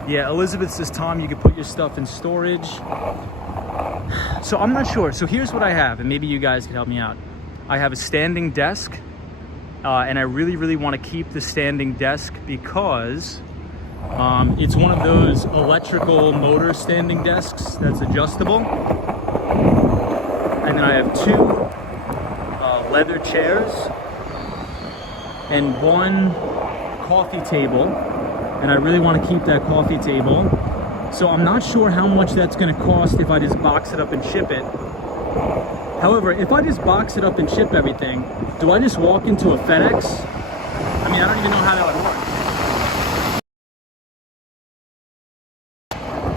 Yeah, Elizabeth says, Tom, you could put your stuff in storage. So I'm not sure. So here's what I have, and maybe you guys can help me out. I have a standing desk, and I really want to keep the standing desk because it's one of those electrical motor standing desks that's adjustable. And then I have two leather chairs and one coffee table. And I really want to keep that coffee table. So I'm not sure how much that's going to cost if I just box it up and ship it. However, if I just box it up and ship everything, do I just walk into a FedEx? I mean, I don't even know how that would work.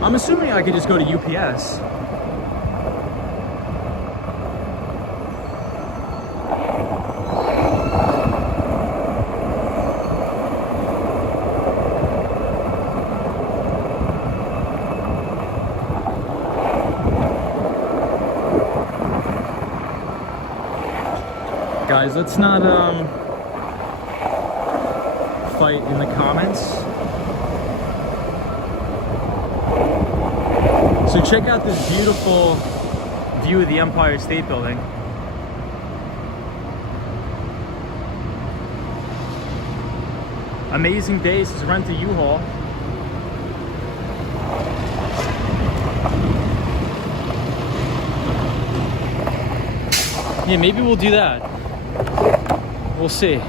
I'm assuming I could just go to UPS. Guys, let's not fight in the comments. So check out this beautiful view of the Empire State Building. Amazing days to rent a U-Haul. Yeah, maybe we'll do that. We'll see.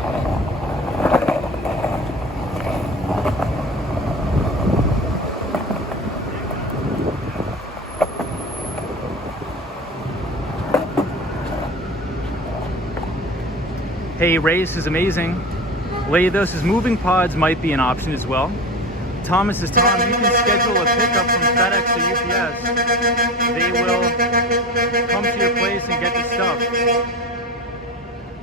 Hey, Race is amazing. Leitho says moving pods might be an option as well. Thomas says, Tom, you can schedule a pickup from FedEx or UPS. They will come to your place and get the stuff.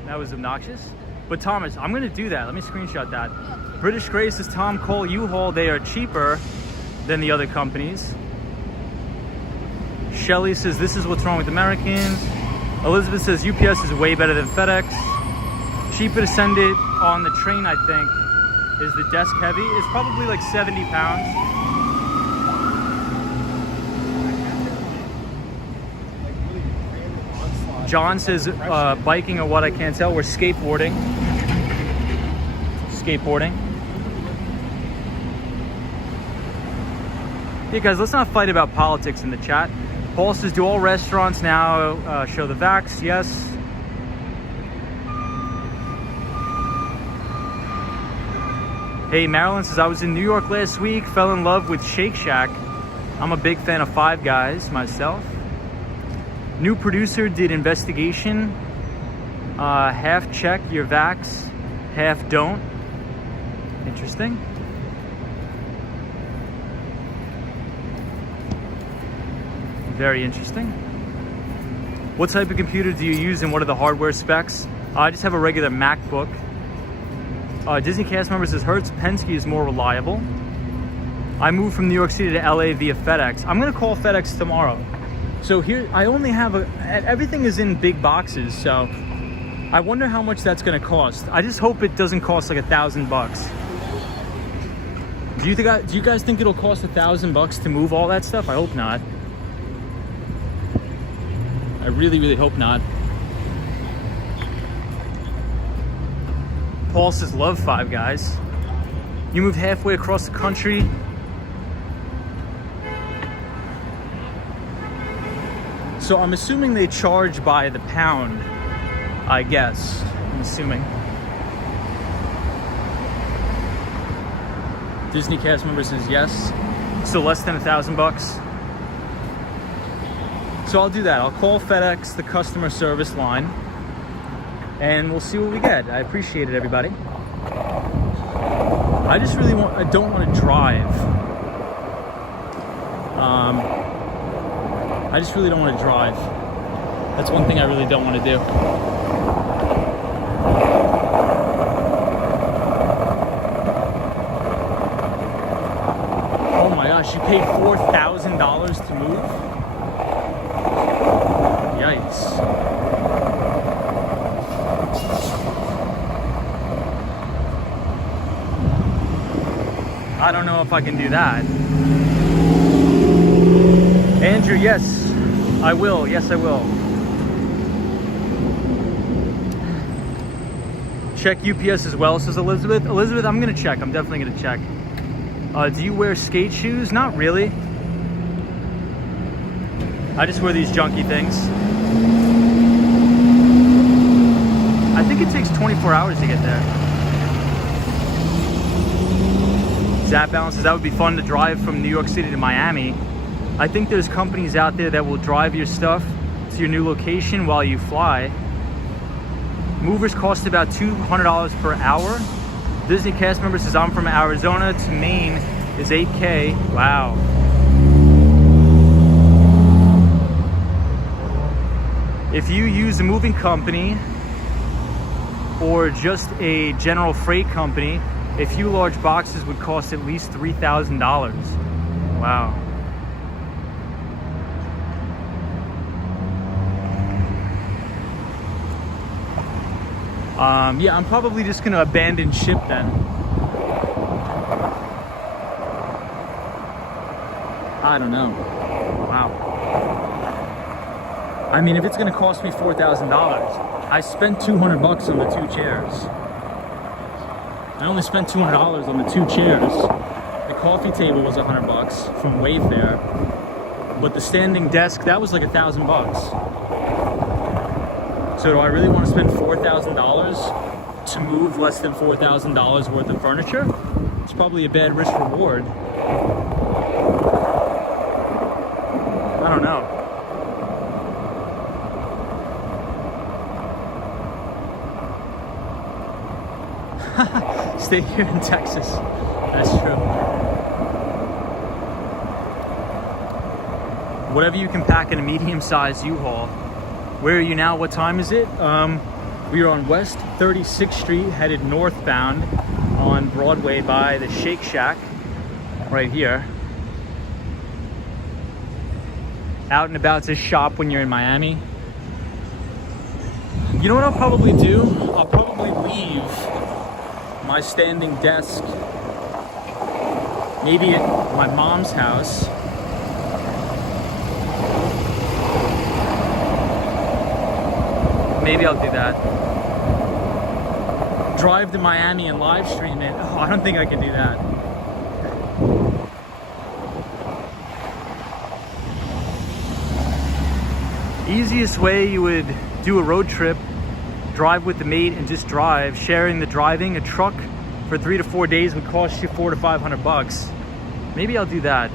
That was obnoxious. But Thomas, I'm gonna do that. Let me screenshot that. British Grace says, Tom, call U-Haul. They are cheaper than the other companies. Shelly says, this is what's wrong with Americans. Elizabeth says, UPS is way better than FedEx. Cheaper to send it on the train, I think. Is the desk heavy? It's probably like 70 pounds. John says, biking or what, I can't tell. We're skateboarding. Skateboarding. Yeah, guys, let's not fight about politics in the chat. Paul says, do all restaurants now show the vax? Yes. Hey, Marilyn says, I was in New York last week, fell in love with Shake Shack. I'm a big fan of Five Guys myself. New producer did investigation. Half check your vax, half don't. Interesting. Very interesting. What type of computer do you use and what are the hardware specs? I just have a regular MacBook. Disney cast member says Hertz Penske is more reliable. I moved from New York City to LA via FedEx. I'm gonna call FedEx tomorrow. So here, I only have everything is in big boxes, so I wonder how much that's gonna cost. I just hope it doesn't cost like $1,000. Do you guys think it'll cost $1,000 to move all that stuff? I hope not. I really, really hope not. Paul says, love Five Guys. You moved halfway across the country. So I'm assuming they charge by the pound, I guess. I'm assuming. Disney cast member says yes. So less than $1,000. So I'll do that. I'll call FedEx, the customer service line, and we'll see what we get. I appreciate it, everybody. I just really I don't want to drive. I just really don't want to drive. That's one thing I really don't want to do. Oh my gosh, you paid $4,000 to move? Yikes. I don't know if I can do that. Andrew, yes, I will. Yes, I will. Check UPS as well, says Elizabeth. Elizabeth, I'm gonna check. I'm definitely gonna check. Do you wear skate shoes? Not really. I just wear these junky things. I think it takes 24 hours to get there. Zap Balance says that would be fun to drive from New York City to Miami. I think there's companies out there that will drive your stuff to your new location while you fly. Movers cost about $200 per hour. Disney cast member says I'm from Arizona to Maine is $8K. Wow. If you use a moving company or just a general freight company, a few large boxes would cost at least $3,000. Wow. Yeah, I'm probably just gonna abandon ship then. I don't know. Wow. I mean, if it's gonna cost me $4,000, I spent $200 on the 2 chairs. I only spent $200 on the 2 chairs. The coffee table was $100 from Wayfair, but the standing desk, that was like $1,000. So do I really want to spend $4,000 to move less than $4,000 worth of furniture? It's probably a bad risk reward. I don't know. Stay here in Texas. That's true. Whatever you can pack in a medium-sized U-Haul. Where are you now? What time is it? We are on West 36th Street, headed northbound on Broadway by the Shake Shack, right here. Out and about to shop when you're in Miami. You know what I'll probably do? I'll probably leave my standing desk, maybe at my mom's house. Maybe I'll do that. Drive to Miami and live stream it. Oh, I don't think I can do that. Easiest way you would do a road trip, drive with the mate and just drive, sharing the driving. A truck for 3 to 4 days would cost you $400 to $500. Maybe I'll do that.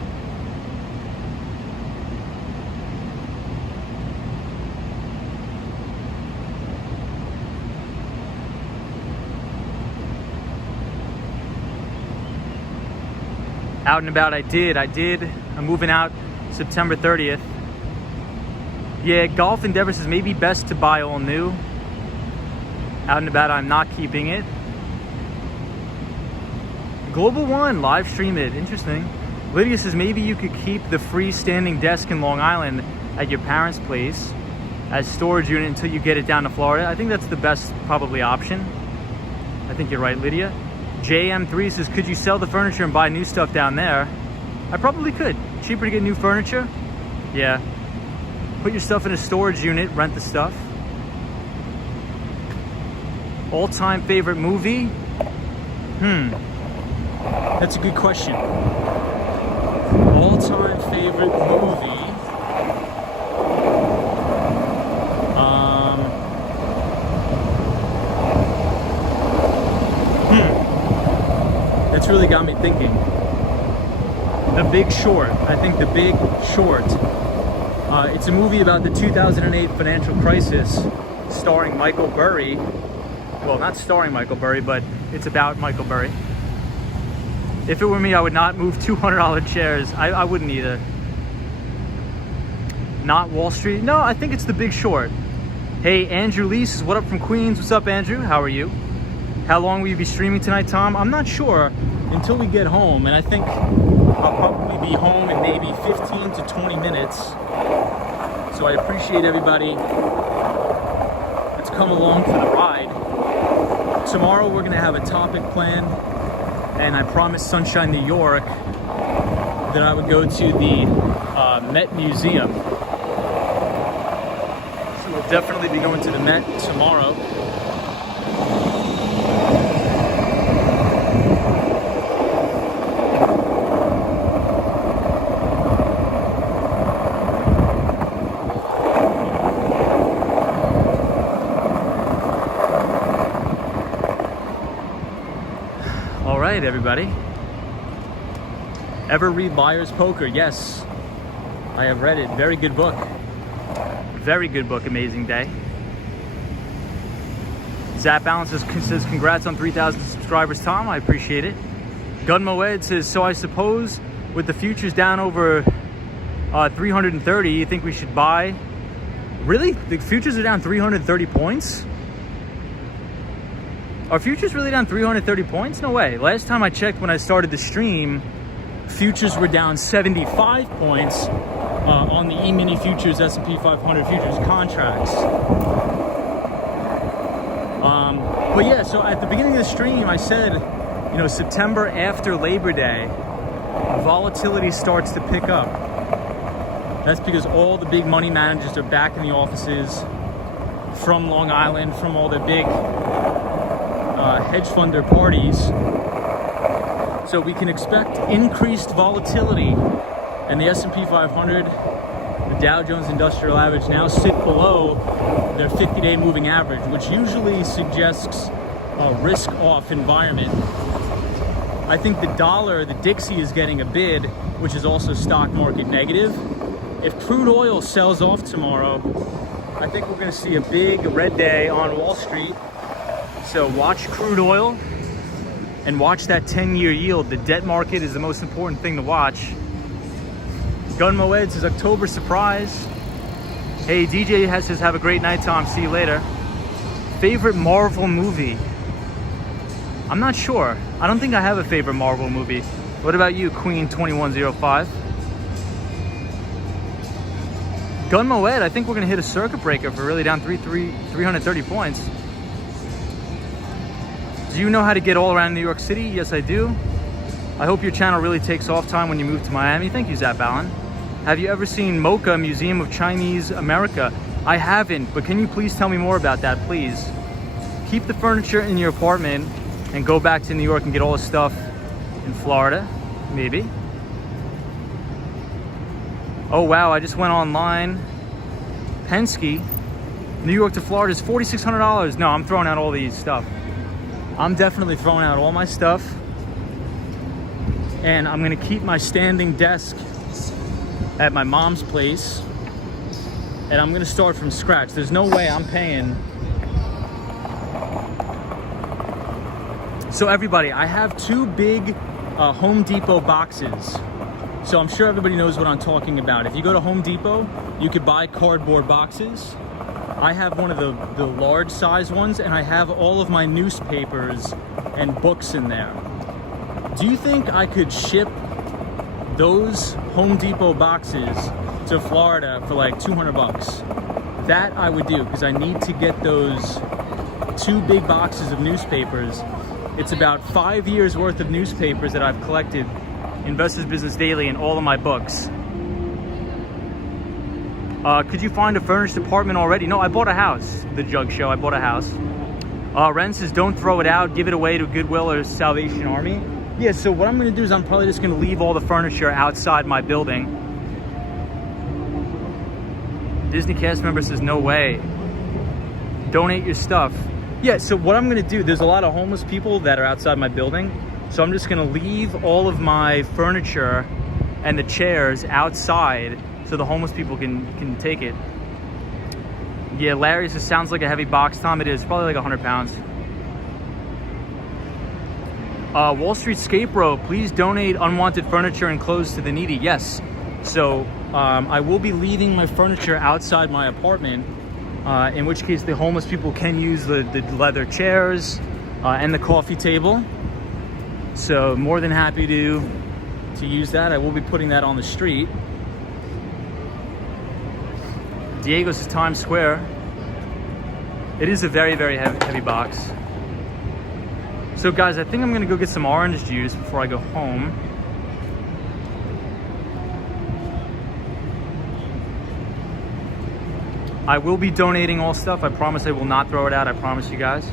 Out and about, I did. I'm moving out September 30th. Yeah, Golf Endeavor says maybe best to buy all new. Out and about, I'm not keeping it. Global One, live stream it. Interesting. Lydia says maybe you could keep the freestanding desk in Long Island at your parents' place as storage unit until you get it down to Florida. I think that's the best probably option. I think you're right, Lydia. JM3 says, could you sell the furniture and buy new stuff down there? I probably could. Cheaper to get new furniture. Yeah. Put your stuff in a storage unit, rent the stuff. All-time favorite movie? That's a good question. All-time favorite movie? That's really got me thinking. The Big Short. I think The Big Short. It's a movie about the 2008 financial crisis, starring Michael Burry. Well, not starring Michael Burry, but it's about Michael Burry. If it were me, I would not move $200 chairs. I wouldn't either. Not Wall Street. No, I think it's The Big Short. Hey, Andrew Lee says, what up from Queens? What's up, Andrew? How are you? How long will you be streaming tonight, Tom? I'm not sure until we get home, and I think I'll probably be home in maybe 15 to 20 minutes. So I appreciate everybody that's come along for the ride. Tomorrow we're gonna have a topic planned, and I promised Sunshine, New York that I would go to the Met Museum. So we'll definitely be going to the Met tomorrow. Everybody, ever read Liar's Poker? Yes, I have read it. Very good book. Very good book. Amazing day. Zap Allen says congrats on 3,000 subscribers, Tom. I appreciate it. Gun Moed says, so I suppose with the futures down over 330, you think we should buy? Really? The futures are down 330 points? Are futures really down 330 points? No way. Last time I checked when I started the stream, futures were down 75 points on the E-mini futures S&P 500 futures contracts. But yeah, so at the beginning of the stream, I said, you know, September after Labor Day, volatility starts to pick up. That's because all the big money managers are back in the offices from Long Island, from all the big hedge funder parties. So we can expect increased volatility, and the S&P 500, the Dow Jones Industrial Average now sit below their 50-day moving average, which usually suggests a risk-off environment. I think the dollar, the Dixie, is getting a bid, which is also stock market negative. If crude oil sells off tomorrow, I think we're going to see a big red day on Wall Street. So watch crude oil and watch that 10-year yield. The debt market is the most important thing to watch. Gun Moed says October surprise. Hey, DJ says have a great night, Tom. See you later. Favorite Marvel movie? I'm not sure. I don't think I have a favorite Marvel movie. What about you, Queen 2105? Gun Moed, I think we're gonna hit a circuit breaker for really down 330 points. Do you know how to get all around New York City? Yes, I do. I hope your channel really takes off, time when you move to Miami. Thank you, Zap Allen. Have you ever seen MoCA, Museum of Chinese America? I haven't, but can you please tell me more about that, please? Keep the furniture in your apartment and go back to New York and get all the stuff in Florida, maybe. Oh wow, I just went online. Penske, New York to Florida is $4,600. No, I'm throwing out all these stuff. I'm definitely throwing out all my stuff. And I'm gonna keep my standing desk at my mom's place. And I'm gonna start from scratch. There's no way I'm paying. So everybody, I have two big Home Depot boxes. So I'm sure everybody knows what I'm talking about. If you go to Home Depot, you could buy cardboard boxes. I have one of the large size ones, and I have all of my newspapers and books in there. Do you think I could ship those Home Depot boxes to Florida for like 200 bucks? That I would do, because I need to get those two big boxes of newspapers. It's about 5 years worth of newspapers that I've collected, Investors Business Daily, and all of my books. Could you find a furnished apartment already? No, I bought a house. The Jug Show, I bought a house. Ren says, don't throw it out, give it away to Goodwill or Salvation Army. Yeah, so what I'm gonna do is I'm probably just gonna leave all the furniture outside my building. Disney cast member says, no way. Donate your stuff. Yeah, so what I'm gonna do, there's a lot of homeless people that are outside my building. So I'm just gonna leave all of my furniture and the chairs outside so the homeless people can take it. Yeah, Larry says, sounds like a heavy box, Tom. It is, probably like 100 pounds. Wall Street Skateboard, please donate unwanted furniture and clothes to the needy. Yes, so I will be leaving my furniture outside my apartment, in which case the homeless people can use the leather chairs and the coffee table. So more than happy to use that. I will be putting that on the street. Diego says Times Square. It is a very, very heavy box. So guys, I think I'm gonna go get some orange juice before I go home. I will be donating all stuff. I promise I will not throw it out. I promise you guys.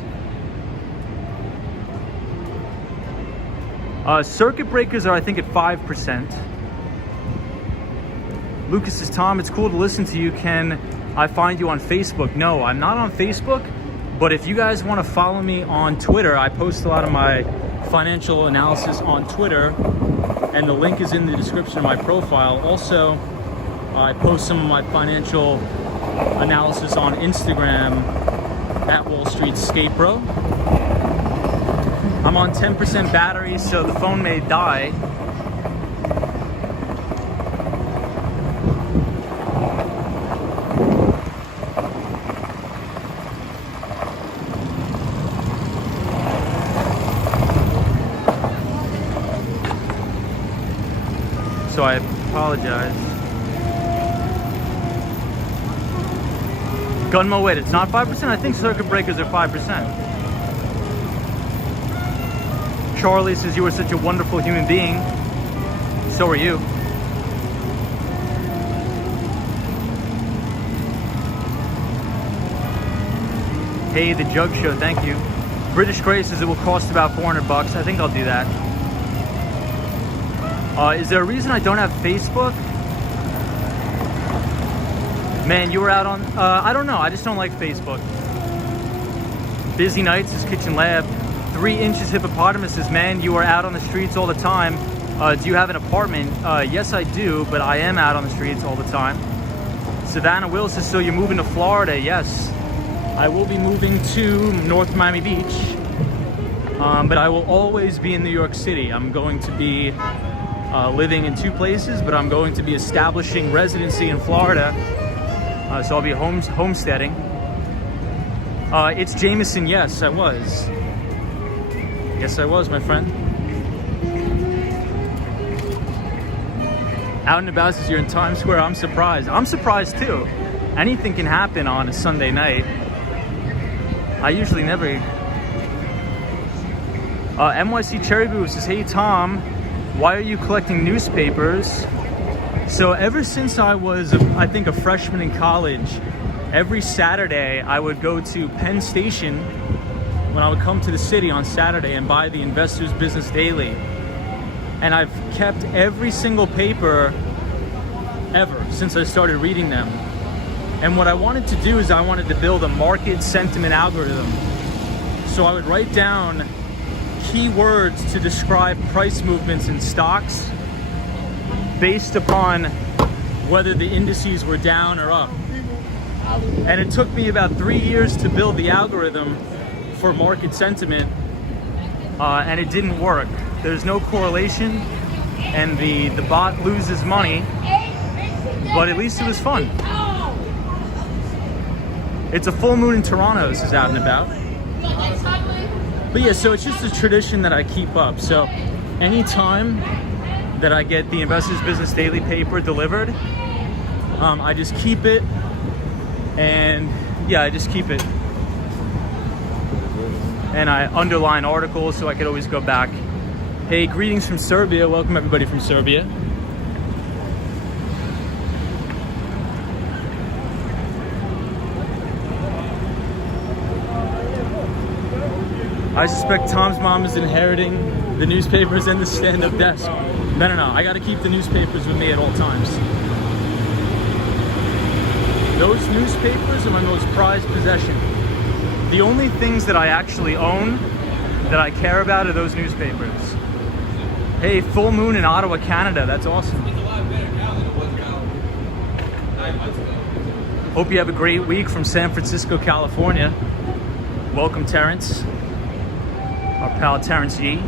Circuit breakers are, I think, at 5%. Lucas says, Tom, it's cool to listen to you. Can I find you on Facebook? No, I'm not on Facebook, but if you guys want to follow me on Twitter, I post a lot of my financial analysis on Twitter, and the link is in the description of my profile. Also, I post some of my financial analysis on Instagram at Wall Street Skatebro. I'm on 10% battery, so the phone may die. So I apologize. Gunmo, wait, it's not 5%? I think circuit breakers are 5%. Charlie says, you are such a wonderful human being. So are you. Hey, the Jug Show, thank you. British Gray says it will cost about 400 bucks. I think I'll do that. Is there a reason I don't have Facebook? Man, you were out on, I don't know. I just don't like Facebook. Busy Nights is Kitchen Lab. 3 Inches Hippopotamus says, man, you are out on the streets all the time. Do you have an apartment? Yes, I do, but I am out on the streets all the time. Savannah Will says, so you're moving to Florida? Yes, I will be moving to North Miami Beach, but I will always be in New York City. I'm going to be living in 2 places, but I'm going to be establishing residency in Florida, so I'll be homesteading. It's Jameson. Yes, I was. Yes, I was, my friend. Out and about says you're in Times Square. I'm surprised. I'm surprised too. Anything can happen on a Sunday night. I usually never. NYC Cherry Boo says, hey Tom, why are you collecting newspapers? So ever since I was, I think, a freshman in college, every Saturday I would go to Penn Station when I would come to the city on Saturday and buy the Investors Business Daily. And I've kept every single paper ever since I started reading them. And what I wanted to do is I wanted to build a market sentiment algorithm. So I would write down keywords to describe price movements in stocks based upon whether the indices were down or up. And it took me about 3 years to build the algorithm for market sentiment, and it didn't work. There's no correlation, and the bot loses money, but at least it was fun. It's a full moon in Toronto, this is out and about. But yeah, so it's just a tradition that I keep up. So anytime that I get the Investors Business Daily paper delivered, I just keep it, and yeah, I just keep it. And I underline articles so I could always go back. Hey, greetings from Serbia. Welcome everybody from Serbia. I suspect Tom's mom is inheriting the newspapers and the stand-up desk. No, I gotta keep the newspapers with me at all times. Those newspapers are my most prized possession. The only things that I actually own that I care about are those newspapers. Hey, full moon in Ottawa, Canada. That's awesome. Hope you have a great week from San Francisco, California. Welcome, Terrence. Our pal Terrence Yee.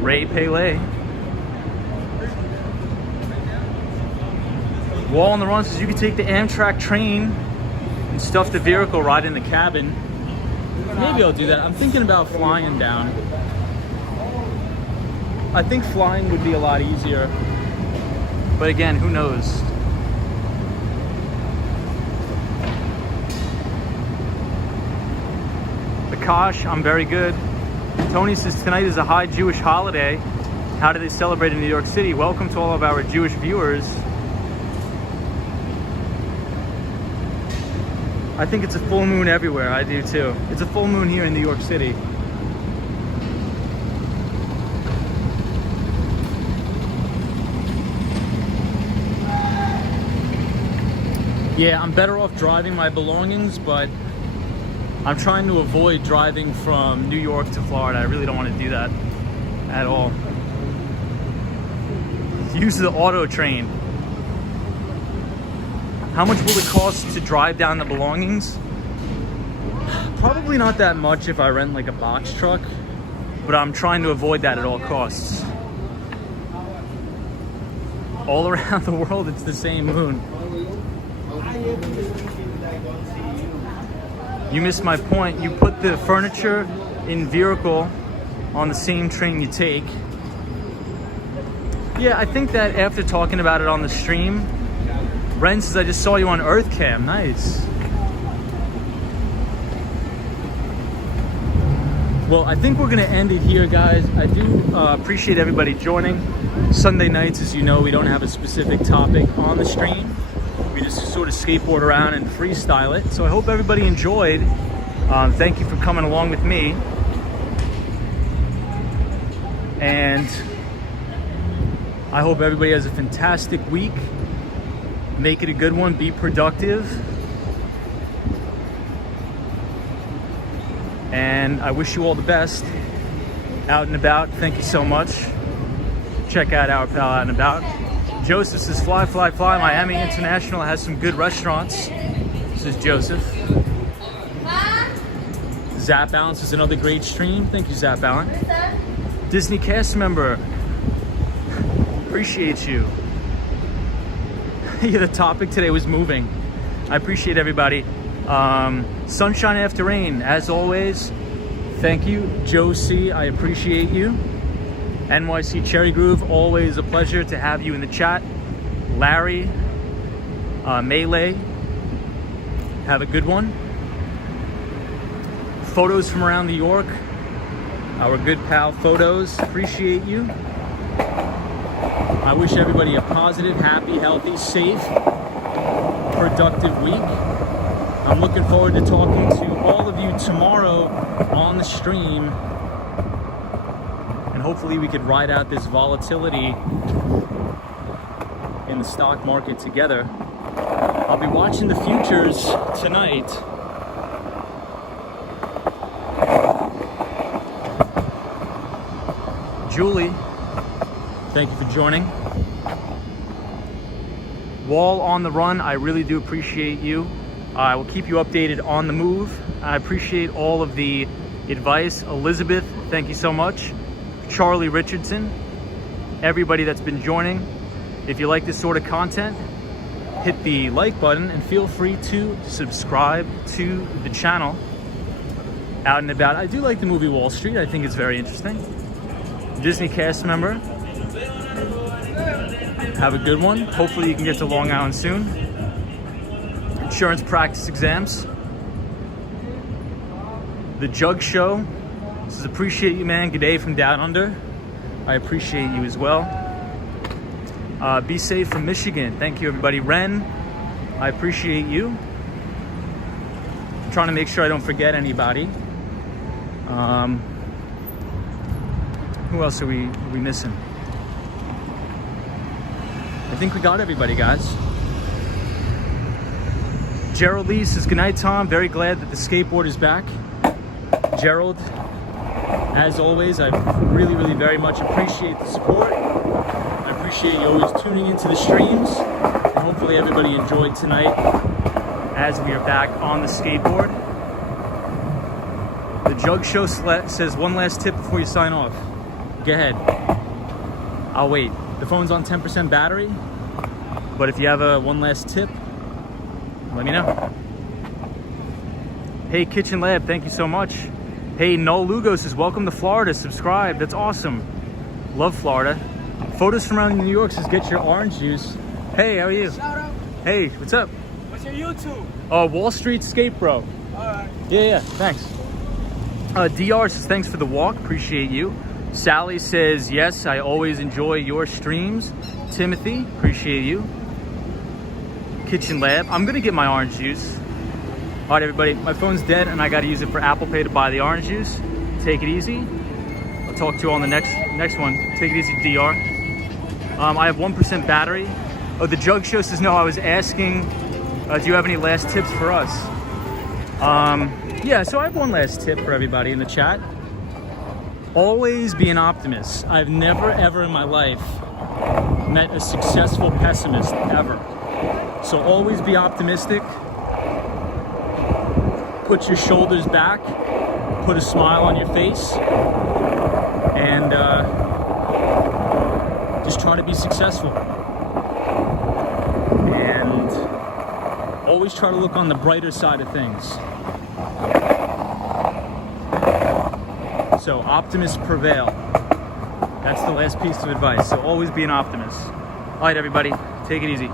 Ray Pele. Wall on the Run says you can take the Amtrak train and stuff the vehicle right in the cabin. Maybe I'll do that. I'm thinking about flying down. I think flying would be a lot easier. But again, who knows? Akash, I'm very good. Tony says tonight is a high Jewish holiday. How do they celebrate in New York City? Welcome to all of our Jewish viewers. I think it's a full moon everywhere. I do too. It's a full moon here in New York City. Yeah, I'm better off driving my belongings, but I'm trying to avoid driving from New York to Florida. I really don't want to do that at all. Use the auto train. How much will it cost to drive down the belongings? Probably not that much if I rent like a box truck, but I'm trying to avoid that at all costs. All around the world, it's the same moon. You missed my point. You put the furniture in vehicle on the same train you take. Yeah, I think that after talking about it on the stream, Ren says, I just saw you on EarthCam. Nice. Well, I think we're going to end it here, guys. I do appreciate everybody joining. Sunday nights, as you know, we don't have a specific topic on the stream. We just sort of skateboard around and freestyle it. So I hope everybody enjoyed. Thank you for coming along with me. And I hope everybody has a fantastic week. Make it a good one. Be productive. And I wish you all the best out and about. Thank you so much. Check out our pal Out and About. Joseph says, fly, fly, fly. Miami International has some good restaurants. This is Joseph. Zap Balance is another great stream. Thank you, Zap Balance. Disney cast member. Appreciate you. Yeah, the topic today was moving. I appreciate everybody. Sunshine after rain, as always. Thank you, Joe C. I appreciate you. NYC Cherry Groove, always a pleasure to have you in the chat. Larry, Melee, have a good one. Photos from around New York, our good pal Photos, appreciate you. I wish everybody a positive, happy, healthy, safe, productive week. I'm looking forward to talking to all of you tomorrow on the stream. And hopefully we could ride out this volatility in the stock market together. I'll be watching the futures tonight. Julie, thank you for joining. Wall on the run, I really do appreciate you. I will keep you updated on the move. I appreciate all of the advice. Elizabeth, thank you so much. Charlie Richardson, everybody that's been joining. If you like this sort of content, hit the like button and feel free to subscribe to the channel. Out and about. I do like the movie Wall Street. I think it's very interesting. Disney cast member, have a good one. Hopefully you can get to Long Island soon. Insurance practice exams. The Jug Show. This is appreciate you, man. Good day from down under. I appreciate you as well. Be safe from Michigan. Thank you, everybody. Ren, I appreciate you. I'm trying to make sure I don't forget anybody. Who else are we missing? I think we got everybody, guys. Gerald Lee says, good night, Tom. Very glad that the skateboard is back. Gerald, as always, I really, really very much appreciate the support. I appreciate you always tuning into the streams. And hopefully everybody enjoyed tonight as we are back on the skateboard. The Jug Show says, one last tip before you sign off. Go ahead. I'll wait. The phone's on 10% battery, but if you have a one last tip, let me know. Hey, Kitchen Lab, thank you so much. Hey, Noel Lugo says, welcome to Florida. Subscribe. That's awesome. Love Florida. Photos from around New York says, get your orange juice. Hey, how are you? Shout out. Hey, what's up? What's your YouTube? Wall Street Skate Bro. Alright. Yeah, thanks. DR says, thanks for the walk. Appreciate you. Sally says, yes, I always enjoy your streams. Timothy, appreciate you. Kitchen Lab. I'm going to get my orange juice. All right, everybody, my phone's dead and I got to use it for Apple Pay to buy the orange juice. Take it easy. I'll talk to you on the next one. Take it easy, DR. I have 1% battery. Oh, the Jug Show says, no, I was asking, do you have any last tips for us? Yeah, so I have one last tip for everybody in the chat. Always be an optimist. I've never, ever in my life met a successful pessimist, ever. So always be optimistic. Put your shoulders back, put a smile on your face, and just try to be successful. And always try to look on the brighter side of things. So optimists prevail. That's the last piece of advice. So always be an optimist. All right, everybody, take it easy.